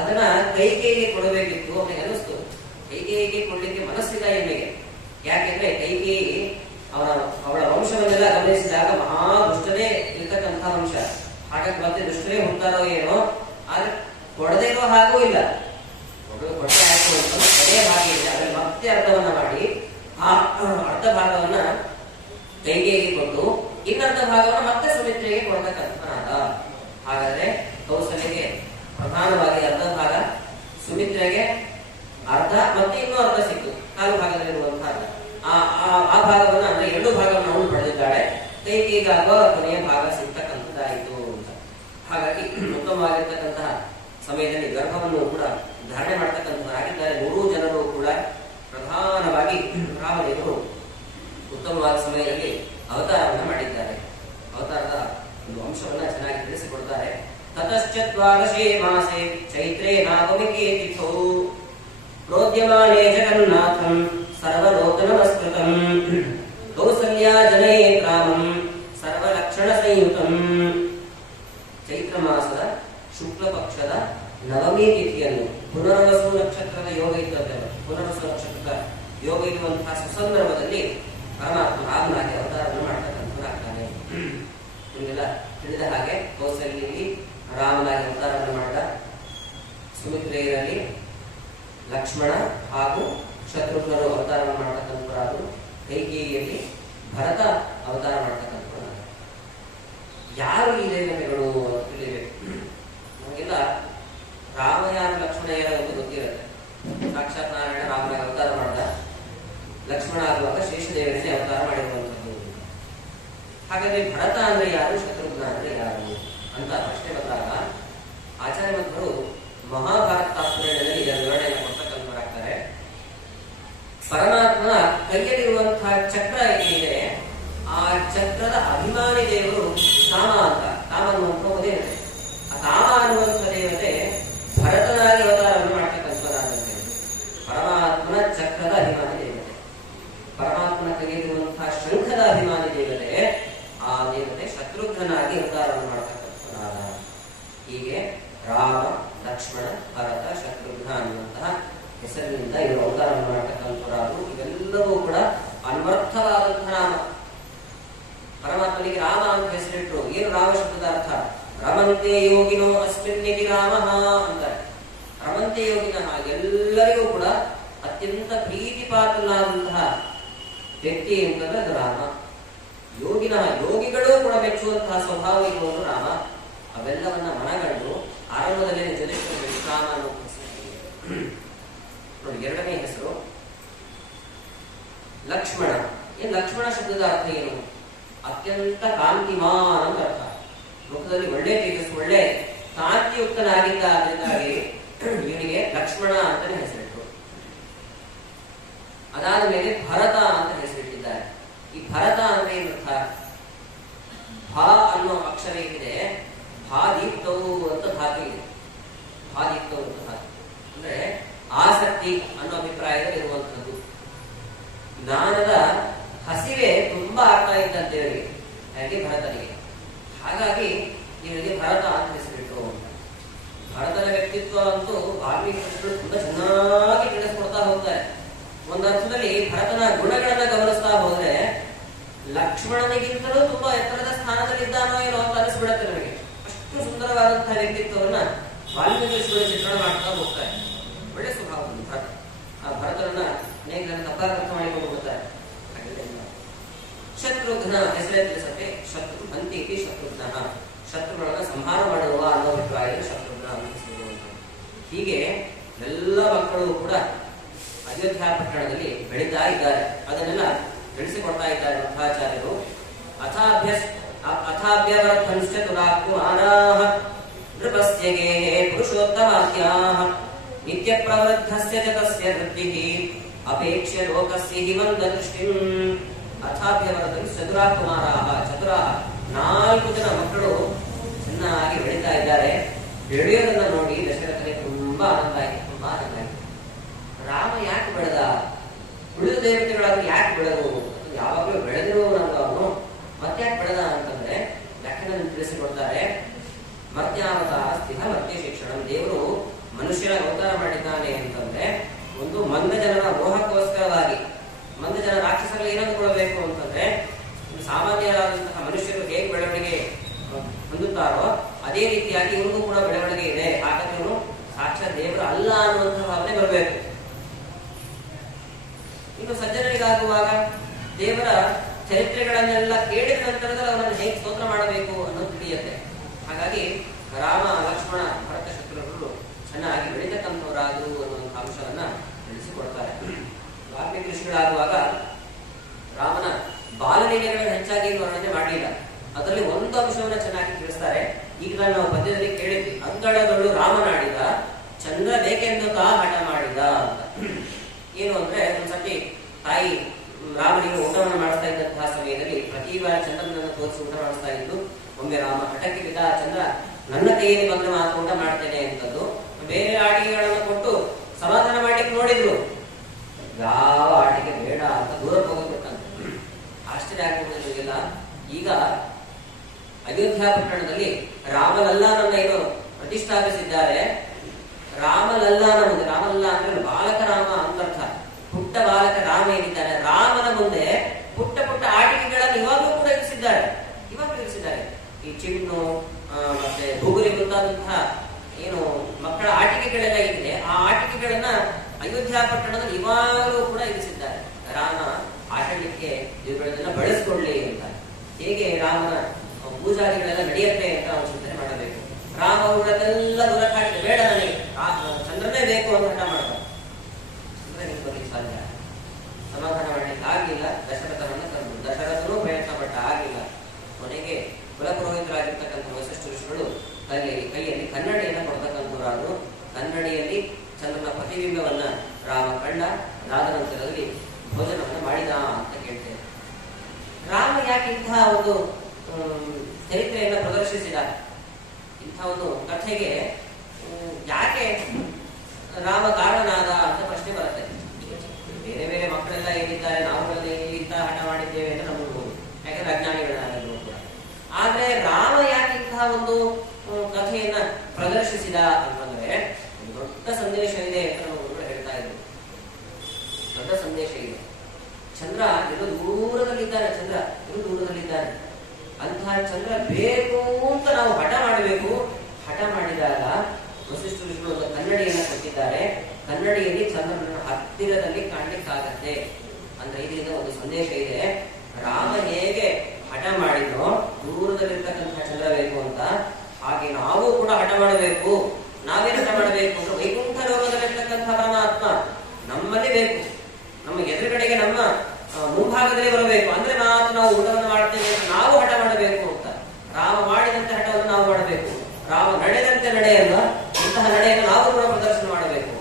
ಅದನ್ನ ಕೈಕೇಯಿಗೆ ಕೊಡಬೇಕಿತ್ತು. ಅವನಿಗೆ ಅನಿಸ್ತು ಕೈಕೇಯಿಗೆ ಕೊಡ್ಲಿಕ್ಕೆ ಮನಸ್ಸಿಲ್ಲ ಎಮ್ಮೆಗೆ. ಯಾಕೆಂದ್ರೆ ಕೈಕೇಯಿ ಅವಳ ವಂಶವನ್ನೆಲ್ಲ ಗಮನಿಸಿದಾಗ ಮಹಾ ದುಷ್ಟನೇ ಇರ್ತಕ್ಕಂಥ ವಂಶ. ಹಾಗಾಗಿ ಮತ್ತೆ ದುಷ್ಟರೇ ಹುಟ್ಟಾರೋ ಏನೋ, ಆದ್ರೆ ಕೊಡದೇ ಇರೋ ಹಾಗೂ ಇಲ್ಲ. ಕೊಟ್ಟೆ ಹಾಕಿ ಅದೇ ಭಾಗ ಇದೆ, ಅದ್ರಲ್ಲಿ ಮತ್ತೆ ಅರ್ಧವನ್ನ ಮಾಡಿ ಆ ಅರ್ಧ ಭಾಗವನ್ನ ಕೈಕೇಯಿಗೆ ಕೊಟ್ಟು ಇನ್ನರ್ಧ ಭಾಗವನ್ನು ಮತ್ತೆ ಸುಮಿತ್ರೆಗೆ ಕೊಡ್ತಕ್ಕಂಥನಾದ. ಹಾಗಾದ್ರೆ ಕೌಸಲ್ಯಗೆ ಪ್ರಧಾನವಾಗಿ ಅರ್ಧ ಭಾಗ, ಸುಮಿತ್ರೆಗೆ ಅರ್ಧ, ಮತ್ತೆ ಇನ್ನೂ ಅರ್ಧ ಸಿಕ್ತು ಕಾಲು ಭಾಗದಲ್ಲಿರುವಂತಹ ಆ ಭಾಗವನ್ನ ಅಂದ್ರೆ 2 ಭಾಗವನ್ನು ಅವಳು ಪಡೆದಿದ್ದಾಳೆ. ಕೈಕೇಯಿಗಾಗುವ ಕೊನೆಯ ಭಾಗ ಸಿಗ್ತಕ್ಕಂಥದ್ದಾಯಿತು ಅಂತ. ಹಾಗಾಗಿ ಉತ್ತಮವಾಗಿರ್ತಕ್ಕಂತಹ ಸಮಯದಲ್ಲಿ ಗರ್ಭವನ್ನು ಕೂಡ ಧಾರಣೆ ಮಾಡತಕ್ಕಂಥದ್ದಾಗಿದ್ದಾರೆ 3 ಜನರು ಕೂಡ. ಪ್ರಧಾನವಾಗಿ ರಾಮದೇವರು ಉತ್ತಮವಾದ ಸಮಯದಲ್ಲಿ ಅವತಾರವನ್ನು ಮಾಡಿದ್ದಾರೆ. ಅವತಾರದ ಒಂದು ಅಂಶವನ್ನ ಚೆನ್ನಾಗಿ ತಿಳಿಸಿಕೊಡ್ತಾರೆ. ತತಶ್ಚ ದ್ವಾದಶೇ ಮಾಸೆ ಚೈತ್ರೇ ನಾಗಮಿಕೆ ತಿಥೌ ಪ್ರೋದ್ಯಮಾನೇ ಜಗನ್ನಾಥಂ ಸರ್ವಲೋಕ ನಮಸ್ಕೃತಂ ಕೌಸಲ್ಯಾ ಜನಯೇತ್ ರಾಮಂ ಸರ್ವಲಕ್ಷಣ ಸಂಯುತಂ. ಚೈತ್ರ ಮಾಸದ ಶುಕ್ಲ ಪಕ್ಷದ ನವಮಿ ತಿಥಿಯನ್ನು ಪುನರ್ವಸು ನಕ್ಷತ್ರದ ಯೋಗ ಇದ್ದಂತೆ, ಪುನರ್ವಸು ನಕ್ಷತ್ರದ ಯೋಗ ಇರುವಂತಹ ಸುಸಂದರ್ಭದಲ್ಲಿ ಪರಮಾತ್ಮ ರಾಮನಾಗಿ ಅವತಾರವನ್ನು ಮಾಡ್ತಕ್ಕಂಥದ್ದಾಗ್ತಾನೆ. ನಿಮಗೆಲ್ಲ ತಿಳಿದ ಹಾಗೆ ಕೌಸಲ್ಯಲ್ಲಿ ರಾಮನಾಗಿ ಅವತಾರವನ್ನು ಮಾಡಿದ, ಸುಮಿತ್ರೆಯರಲ್ಲಿ ಲಕ್ಷ್ಮಣ ಹಾಗೂ ಶತ್ರುಘ್ನರು ಅವತಾರವನ್ನು ಮಾಡತಕ್ಕಂಥವರಾದರು, ಕೈಕೇಯಿಯಲ್ಲಿ ಭರತ ಅವತಾರ ಮಾಡತಕ್ಕಂಥವರಾದ. ಯಾರು ಈ ದೇವತೆಗಳು ಅಂತ ತಿಳಿಬೇಕು. ನಮಗೆಲ್ಲ ರಾಮ ಯಾರು ಲಕ್ಷ್ಮಣ ಯಾರು ಅಂತ ಗೊತ್ತಿರುತ್ತೆ. ಸಾಕ್ಷಾತ್ ನಾರಾಯಣ ರಾಮನಾಗಿ ಅವತಾರ ಮಾಡಿದ, ಲಕ್ಷ್ಮಣ ಆಗುವಾಗ ಶೇಷದೇವರಿಗೆ ಅವತಾರ ಮಾಡಿರುವಂಥದ್ದು. ಹಾಗಾದ್ರೆ ಭರತ ಅಂದ್ರೆ ಯಾರು, ಶತ್ರುಘ್ನ ಅಂದ್ರೆ ಯಾರು ಅಂತ ಪ್ರಶ್ನೆ ಬಂದಾಗ ಆಚಾರ್ಯ ಮಧ್ವರು ಮಹಾಭಾರತ ತಾತ್ಪರ್ಯದಲ್ಲಿ ಇದರ ವಿವರಣೆಯನ್ನು ಕೊಡ್ತಕ್ಕಂಥವರಾಗ್ತಾರೆ. ಪರಮಾತ್ಮನ ಕೈಯಲ್ಲಿರುವಂತಹ ಚಕ್ರ ಏನಿದೆ ಆ ಚಕ್ರದ ಅಭಿಮಾನಿ ದೇವರು ಕಾಮ ಅಂತ. ಕಾಮ ಅನ್ನುವಂಥ ದೇವತೆ, ಆ ಕಾಮ ಅನ್ನುವಂಥ ದೇವತೆ ಭರತನಾಗಿ ಅವತಾರವನ್ನು ಮಾಡ್ತಕ್ಕಂಥವರಾದಂತೆ. ಪರಮಾತ್ಮನ ಚಕ್ರದ ಅಭಿಮಾನಿ ದೇವತೆ, ಪರಮಾತ್ಮನ ಕೈಯಲ್ಲಿರುವಂತಹ ಶಂಖದ ಅಭಿಮಾನಿ ದೇವತೆ, ಆ ದೇವತೆ ಶತ್ರುಘ್ನಾಗಿ ಅವತಾರವನ್ನು ಮಾಡತಕ್ಕಂಥವರಾದ. ಹೀಗೆ ರಾಮ, ಲಕ್ಷ್ಮಣ, ಭರತ, ಶತ್ರುಘ್ನ ಅನ್ನುವಂತಹ ಹೆಸರಿನಿಂದ ಇವರು ಅವತಾರವನ್ನು ಮಾಡತಕ್ಕಂಥವರಾದರು. ಇವೆಲ್ಲವೂ ಕೂಡ ಅನ್ವರ್ಥವಾದಂತಹ ನಾಮ. ಪರಮಾತ್ಮನಿಗೆ ರಾಮ ಅಂತ ಹೆಸರಿಟ್ಟರು. ಏನು ರಾಮ ಶಬ್ದದ ಅರ್ಥ? ರಮಂತೆ ಯೋಗಿನೋ ಅಸ್ಮಿನ್ನಿತಿ ರಾಮ ಅಂತಾರೆ. ರಮಂತೆ ಯೋಗಿನಃ, ಎಲ್ಲರಿಗೂ ಕೂಡ ಅತ್ಯಂತ ಪ್ರೀತಿಪಾತ್ರನಾದಂತಹ ವ್ಯಕ್ತಿ ಅಂತಂದ್ರೆ ಅದು ರಾಮ. ಯೋಗಿನಃ, ಯೋಗಿಗಳು ಕೂಡ ಮೆಚ್ಚುವಂತಹ ಸ್ವಭಾವ ಇರುವುದು ರಾಮ. ಅವೆಲ್ಲವನ್ನ ಮನಗಂಡು ಆರಂಭದಲ್ಲೇ ಜನಿಸಿಕೊಂಡು ರಾಮ ಅನ್ನೋ ನೋಡಿ. ಎರಡನೇ ಹೆಸರು ಲಕ್ಷ್ಮಣ. ಏನ್ ಲಕ್ಷ್ಮಣ ಶಬ್ದದ ಅರ್ಥ ಏನು? ಅತ್ಯಂತ ಕಾಂತಿಮಾನ್ ಅಂತ ಅರ್ಥ. ಮುಖದಲ್ಲಿ ಒಳ್ಳೆ ತೇಜಸ್ಸು, ಒಳ್ಳೆ ಕಾಂತಿಯುಕ್ತನಾಗಿದ್ದಾಗಿ ಇವನಿಗೆ ಲಕ್ಷ್ಮಣ ಅಂತಾನೆ ಹೆಸರಿಟ್ಟರು. ಅದಾದ ಮೇಲೆ ಭರತ ಅಂತ ಹೆಸರಿಟ್ಟಿದ್ದಾರೆ. ಈ ಭರತ ಅಂದ್ರೆ ಏನರ್ಥ? ಭಾ ಅನ್ನೋ ಅಕ್ಷರ ಏನಿದೆ, ಭಾದೀಪ್ತವು ಅಂತ ಧಾತು ಇದೆ. ಭಾದೀಪ್ತವು ಅಂತ ಧಾತು ಅಂದ್ರೆ ಆಸಕ್ತಿ ಅನ್ನೋ ಅಭಿಪ್ರಾಯದಲ್ಲಿ ಇರುವಂತದ್ದು. ಜ್ಞಾನದ ಹಸಿವೆ ತುಂಬಾ ಆಗ್ತಾ ಇದ್ದಂತೆ ಇವರಿಗೆ, ಹಾಗೆ ಭರತನಿಗೆ. ಹಾಗಾಗಿ ಇವರಿಗೆ ಭರತ ಅಂತ ಹೆಸರಿಟ್ಟು. ಭರತನ ವ್ಯಕ್ತಿತ್ವ ಅಂತೂ ವಾಲ್ಮೀಕಿ ತುಂಬಾ ಚೆನ್ನಾಗಿ ತಿಳಿಸ್ಕೊಡ್ತಾ ಹೋಗ್ತಾರೆ. ಒಂದರ್ಥದಲ್ಲಿ ಭರತನ ಗುಣಗಳನ್ನ ಗಮನಿಸ್ತಾ ಹೋದ್ರೆ ಲಕ್ಷ್ಮಣನಿಗಿಂತಲೂ ತುಂಬಾ ಎತ್ತರದ ಸ್ಥಾನದಲ್ಲಿದ್ದಾನೋ ಏನೋ ಅಂತ ಅನಿಸ್ಬಿಡತ್ತೆ ನನಗೆ. ಅಷ್ಟು ಸುಂದರವಾದಂತಹ ವ್ಯಕ್ತಿತ್ವವನ್ನ ವಾಲ್ಮೀಕಿ ಚಿತ್ರಣ ಮಾಡ್ತಾ ಹೋಗ್ತಾರೆ. ಒಳ್ಳೆ ಸ್ವಭಾವ ಭರತ. ಆ ಭರತನನ್ನ ಅನೇಕ ಜನ ತಪ್ಪಾಗಿ ಅರ್ಥ ಮಾಡಿಕೊಂಡು ಹೋಗ್ತಾರೆ. ಶತ್ರುಘ್ನ ಹೆಸರೇ ತಿಳಿಸತ್ತೆ. ಶತ್ರು ಹಂತೀತಿ ಶತ್ರುಘ್ನ, ಶತ್ರುಗಳನ್ನ ಸಂಹಾರ ಮಾಡುವ ಅನ್ನೋ ಅಭಿಪ್ರಾಯ ಶತ್ರುಘ್ನ ಅಂತ. ಹೀಗೆ ಎಲ್ಲ ಮಕ್ಕಳು ಕೂಡ ಅಯೋಧ್ಯ ಪಟ್ಟಣದಲ್ಲಿ ಬೆಳೀತಾ ಇದ್ದಾರೆ. ಅದನ್ನೆಲ್ಲ ಬೆಳೆಸಿಕೊಡ್ತಾ ಇದ್ದಾರೆ ಮಧ್ವಾಚಾರ್ಯರು. ಅಥಾಭ್ಯವರ್ಧಂಶ್ಚ ತುರಾಕುಮಾರಾಃ ನೃಪಸ್ಯಗೆ ಪುರುಷೋತ್ತಮಾಸ್ಯಾಃ ನಿತ್ಯ ಪ್ರವೃದ್ಧಸ್ಯ ಚ ತಸ್ಯ ವೃದ್ಧಿಃ ಅಪೇಕ್ಷ್ಯ ಲೋಕಸ್ಯ ಹಿಮಂತ ದೃಷ್ಟಿಂ. ಅಥಾಭ್ಯವರ್ಧನ್ ಚತುರಾಕುಮಾರಾಃ, ಚತುರ 4 ಜನ ಮಕ್ಕಳು ಚೆನ್ನಾಗಿ ಬೆಳೀತಾ ಇದ್ದಾರೆ. ಬೆಳೆಯೋದನ್ನ ನೋಡಿ ದಶರಥನಿಗೆ ತುಂಬಾ ಆನಂದ ಆಯ್ತು, ತುಂಬಾ ಆನಂದ ಆಯ್ತು. ರಾಮ ಯಾಕೆ ಬೆಳೆದ? ಉಳಿದ ದೇವತೆಗಳಾದ್ರೂ ಯಾಕೆ ಬೆಳೆದು? ಯಾವಾಗಲೂ ಬೆಳೆದಿರುವವನಲ್ಲ ಅವನು. ಮತ್ತ್ಯಾಕೆ ಬೆಳೆದ ಅಂತಂದ್ರೆ ವ್ಯಾಖ್ಯಾನ ತಿಳಿಸಿಕೊಡ್ತಾರೆ. ಮರ್ತ್ಯಾವತಾರ ಸ್ಥಿತ ಮರ್ತ್ಯ ಶಿಕ್ಷಣ. ದೇವರು ಮನುಷ್ಯರ ಅವತಾರ ಮಾಡಿದ್ದಾನೆ ಅಂತಂದ್ರೆ ಒಂದು ಮಂದ ಜನರ ಮೋಹಕ್ಕೋಸ್ಕರವಾಗಿ. ಮಂದ ಜನ ರಾಕ್ಷಸರಲ್ಲಿ ಏನನ್ನು ಕೊಡಬೇಕು ಅಂತಂದ್ರೆ ಸಾಮಾನ್ಯರಾದಂತಹ ಮನುಷ್ಯರು ಹೇಗೆ ಬೆಳವಣಿಗೆ ಹೊಂದುತ್ತಾರೋ ಅದೇ ರೀತಿಯಾಗಿ ಇವ್ರಿಗೂ ಕೂಡ ಬೆಳವಣಿಗೆ ಇದೆ. ಹಾಗಾದ್ರೆ ಇವರು ಸಾಕ್ಷಾತ್ ದೇವರು ಅಲ್ಲ ಅನ್ನುವಂತಹ ಭಾವನೆ ಬರಬೇಕು. ಇನ್ನು ಸಜ್ಜನರಿಗಾಗುವಾಗ ದೇವರ ಚರಿತ್ರೆಗಳನ್ನೆಲ್ಲ ಕೇಳಿದ ನಂತರದಲ್ಲಿ ಅವರನ್ನು ಹೇಗೆ ಸ್ತೋತ್ರ ಮಾಡಬೇಕು ಅನ್ನೋದು ತಿಳಿಯುತ್ತೆ. ಹಾಗಾಗಿ ರಾಮ, ಲಕ್ಷ್ಮಣ, ಭರತ, ಶತ್ರುಘ್ನರು ಚೆನ್ನಾಗಿ ಬೆಳೀತಕ್ಕಂಥವರಾದರು ಅನ್ನುವಂಥ ಅಂಶವನ್ನ ತಿಳಿಸಿಕೊಡ್ತಾರೆ. ವಾಲ್ಮೀಕಿ ಋಷಿಗಳಾಗುವಾಗ ರಾಮನ ಬಾಲಲೀಲೆಗಳನ್ನು ಹೆಚ್ಚಾಗಿ ವರ್ಣನೆ ಮಾಡಲಿಲ್ಲ. ಅದರಲ್ಲಿ ಒಂದು ಅಂಶವನ್ನ ಚೆನ್ನಾಗಿ ತಿಳಿಸ್ತಾರೆ. ಈಗ ನಾವು ಪದ್ಯದಲ್ಲಿ ಕೇಳಿದ್ವಿ, ಅಂಗಳದೊಳು ರಾಮನಾಡಿದ ಚಂದ್ರ ಬೇಕೆಂದು ತಾ ಹಠ ಮಾಡಿದ ಅಂತ. ಏನು ಅಂದ್ರೆ ಒಂದ್ಸತಿ ತಾಯಿ ರಾಮನಿಗೆ ಊಟವನ್ನು ಮಾಡಿಸ್ತಾ ಇದ್ದಂತಹ ಸಮಯದಲ್ಲಿ ಪ್ರತಿ ಬಾರಿ ಚಂದ್ರನನ್ನು ತೋರಿಸಿ ಊಟ ಮಾಡಿಸ್ತಾ ಇದ್ದು, ಒಮ್ಮೆ ರಾಮ ಹಠಕ್ಕೆ ಬಿದ್ದ, ಚಂದ್ರ ನನ್ನ ಕೈಯಲ್ಲಿ ಬಂದು ಮಾತ್ರ ಊಟ ಮಾಡ್ತೇನೆ ಅಂತದ್ದು. ಬೇರೆ ಆಟಿಕೆಗಳನ್ನು ಕೊಟ್ಟು ಸಮಾಧಾನ ಮಾಡ್ಲಿಕ್ಕೆ ನೋಡಿದ್ರು, ಯಾವ ಆಟಿಕೆ ಬೇಡ ಅಂತ ದೂರ ಹೋಗಬೇಕಂತ. ಆಶ್ಚರ್ಯ ಆಗಿರುವುದಿಲ್ಲ. ಈಗ ಅಯೋಧ್ಯ ಪಟ್ಟಣದಲ್ಲಿ ರಾಮಲಲ್ಲಾನನ್ನ ಏನು ಪ್ರತಿಷ್ಠಾಪಿಸಿದ್ದಾರೆ. ರಾಮಲಲ್ಲಾನ ಮುಂದೆ, ರಾಮಲಲ್ಲ ಅಂದ್ರೆ ಬಾಲಕ ರಾಮ ಅಂತರ್ಥ, ಪುಟ್ಟ ಬಾಲಕ ರಾಮ ಏನಿದ್ದಾನೆ, ರಾಮನ ಮುಂದೆ ಪುಟ್ಟ ಪುಟ್ಟ ಆಟಿಕೆಗಳನ್ನು ಇವಾಗಲೂ ಕೂಡ ಇರಿಸಿದ್ದಾರೆ. ಈ ಚಿಣ್ಣು ಮತ್ತೆ ಬುಗುರಿ ಮುಂತಾದಂತಹ ಏನು ಮಕ್ಕಳ ಆಟಿಕೆಗಳೆಲ್ಲ ಇದೆ, ಆ ಆಟಿಕೆಗಳನ್ನ ಅಯೋಧ್ಯ ಪಟ್ಟಣದಲ್ಲಿ ಇವಾಗಲೂ ಕೂಡ ಇರಿಸಿದ್ದಾರೆ. ರಾಮ ಆಟಲಿಕ್ಕೆ ಇವುಗಳನ್ನೆಲ್ಲ ಬಳಸ್ಕೊಳ್ಳಿ ಅಂತ. ಹೇಗೆ ರಾಮನ ಪೂಜಾದಿಗಳೆಲ್ಲ ನಡೆಯುತ್ತೆ ಅಂತ ನಾವು ಚಿಂತನೆ ಮಾಡಬೇಕು. ರಾಮ ಅವುಗಳನ್ನೆಲ್ಲ ದೂರ ಹಾಕಿ ಬೇಡ, ನನಗೆ ಚಂದ್ರನೇ ಬೇಕು ಅಂತ ಹಠ ಮಾಡ್ತಾರೆ. ಚಂದ್ರನಿಗೆ ಬರಲಿಕ್ಕೆ ಸಾಧ್ಯ, ಸಮಾಧಾನ ಮಾಡಲಿಕ್ಕೆ ಆಗಿಲ್ಲ. ದಶರಥನನ್ನ ತಂದು ದಶರಥನೂ ಪ್ರಯತ್ನ ಪಟ್ಟ, ಆಗಿಲ್ಲ. ಕೊನೆಗೆ ಕುಲಪುರೋಹಿತರಾಗಿರ್ತಕ್ಕಂಥ ವಸಿಷ್ಠ ಋಷಿಗಳು ಕೈಯಲ್ಲಿ ಕನ್ನಡಿಯನ್ನು ಕೊಡ್ತಕ್ಕಂಥವರಾದ್ರು. ಕನ್ನಡಿಯಲ್ಲಿ ಚಂದ್ರನ ಪ್ರತಿಬಿಂಬವನ್ನ ರಾಮ ಕಂಡ. ಅದಾದ ನಂತರದಲ್ಲಿ ಭೋಜನವನ್ನು ಮಾಡಿದ ಅಂತ ಕೇಳ್ತೇವೆ. ರಾಮ ಯಾಕೆ ಇಂತಹ ಒಂದು ಚರಿತ್ರೆಯನ್ನು ಪ್ರದರ್ಶಿಸಿದ, ಇಂಥ ಒಂದು ಕಥೆಗೆ ಯಾಕೆ ರಾಮ ಕಾರಣನಾದ ಅಂತ ಪ್ರಶ್ನೆ ಬರುತ್ತೆ. ಬೇರೆ ಬೇರೆ ಮಕ್ಕಳೆಲ್ಲ ಏನಿದ್ದಾರೆ, ನಾವುಗಳಲ್ಲಿ ಇಂತಹ ಹಠ ಮಾಡಿದ್ದೇವೆ ಅಂತ ನಮಗೂ, ಯಾಕಂದ್ರೆ ಅಜ್ಞಾನಿಗಳಾಗಿದ್ರು ಕೂಡ. ಆದ್ರೆ ರಾಮ ಯಾಕೆ ಇಂತಹ ಒಂದು ಕಥೆಯನ್ನ ಪ್ರದರ್ಶಿಸಿದ ಅಂತಂದ್ರೆ ಒಂದು ದೊಡ್ಡ ಸಂದೇಶ ಇದೆ ಅಂತ ನಾವು ಹೇಳ್ತಾ ಇದ್ರು. ದೊಡ್ಡ ಸಂದೇಶ ಇದೆ. ಚಂದ್ರ ಎಲ್ಲೋ ದೂರದಲ್ಲಿದ್ದಾನೆ, ಚಂದ್ರ ಎಲ್ಲೋ ದೂರದಲ್ಲಿದ್ದಾನೆ. ಅಂತಹ ಚಂದ್ರ ಬೇಕು ಅಂತ ನಾವು ಹಠ ಮಾಡಬೇಕು. ಹಠ ಮಾಡಿದಾಗ ವಸಿಷ್ಠ ಋಷಿಗಳು ಒಂದು ಕನ್ನಡಿಯನ್ನು ಕೊಟ್ಟಿದ್ದಾರೆ. ಕನ್ನಡಿಯಲ್ಲಿ ಚಂದ್ರನ ಹತ್ತಿರದಲ್ಲಿ ಕಾಣ್ಲಿಕ್ಕಾಗತ್ತೆ ಅಂದ್ರೆ ಇದರಿಂದ ಒಂದು ಸಂದೇಶ ಇದೆ. ರಾಮ ಹೇಗೆ ಹಠ ಮಾಡಿದ್ನೋ ದೂರದಲ್ಲಿರ್ತಕ್ಕಂತಹ ಚಂದ್ರ ಬೇಕು ಅಂತ, ಹಾಗೆ ನಾವು ಕೂಡ ಹಠ ಮಾಡಬೇಕು. ನಾವೇನು ಹಠ ಮಾಡಬೇಕು ಅಂದ್ರೆ ವೈಕುಂಠ ಲೋಕದಲ್ಲಿರ್ತಕ್ಕಂತಹ ಪರಮಾತ್ಮ ನಮ್ಮಲ್ಲಿ ಬೇಕು, ನಮ್ಮ ಎದುರುಗಡೆಗೆ ನಮ್ಮ ಮುಂಭಾಗದಲ್ಲಿ ಬರಬೇಕು. ಅಂದ್ರೆ ಮಾತ್ರ ನಾವು ಊಟವನ್ನು ಮಾಡ್ತೇವೆ ಅಂತ ನಾವು ಹಠ ಮಾಡಬೇಕು ಅಂತ. ರಾಮ ಮಾಡಿದಂತೆ ಹಠವನ್ನು ನಾವು ಮಾಡಬೇಕು. ರಾಮ ನಡೆದಂತೆ ನಡೆಯಲ್ಲ, ಇಂತಹ ನಡೆಯನ್ನು ನಾವು ಕೂಡ ಪ್ರದರ್ಶನ ಮಾಡಬೇಕು.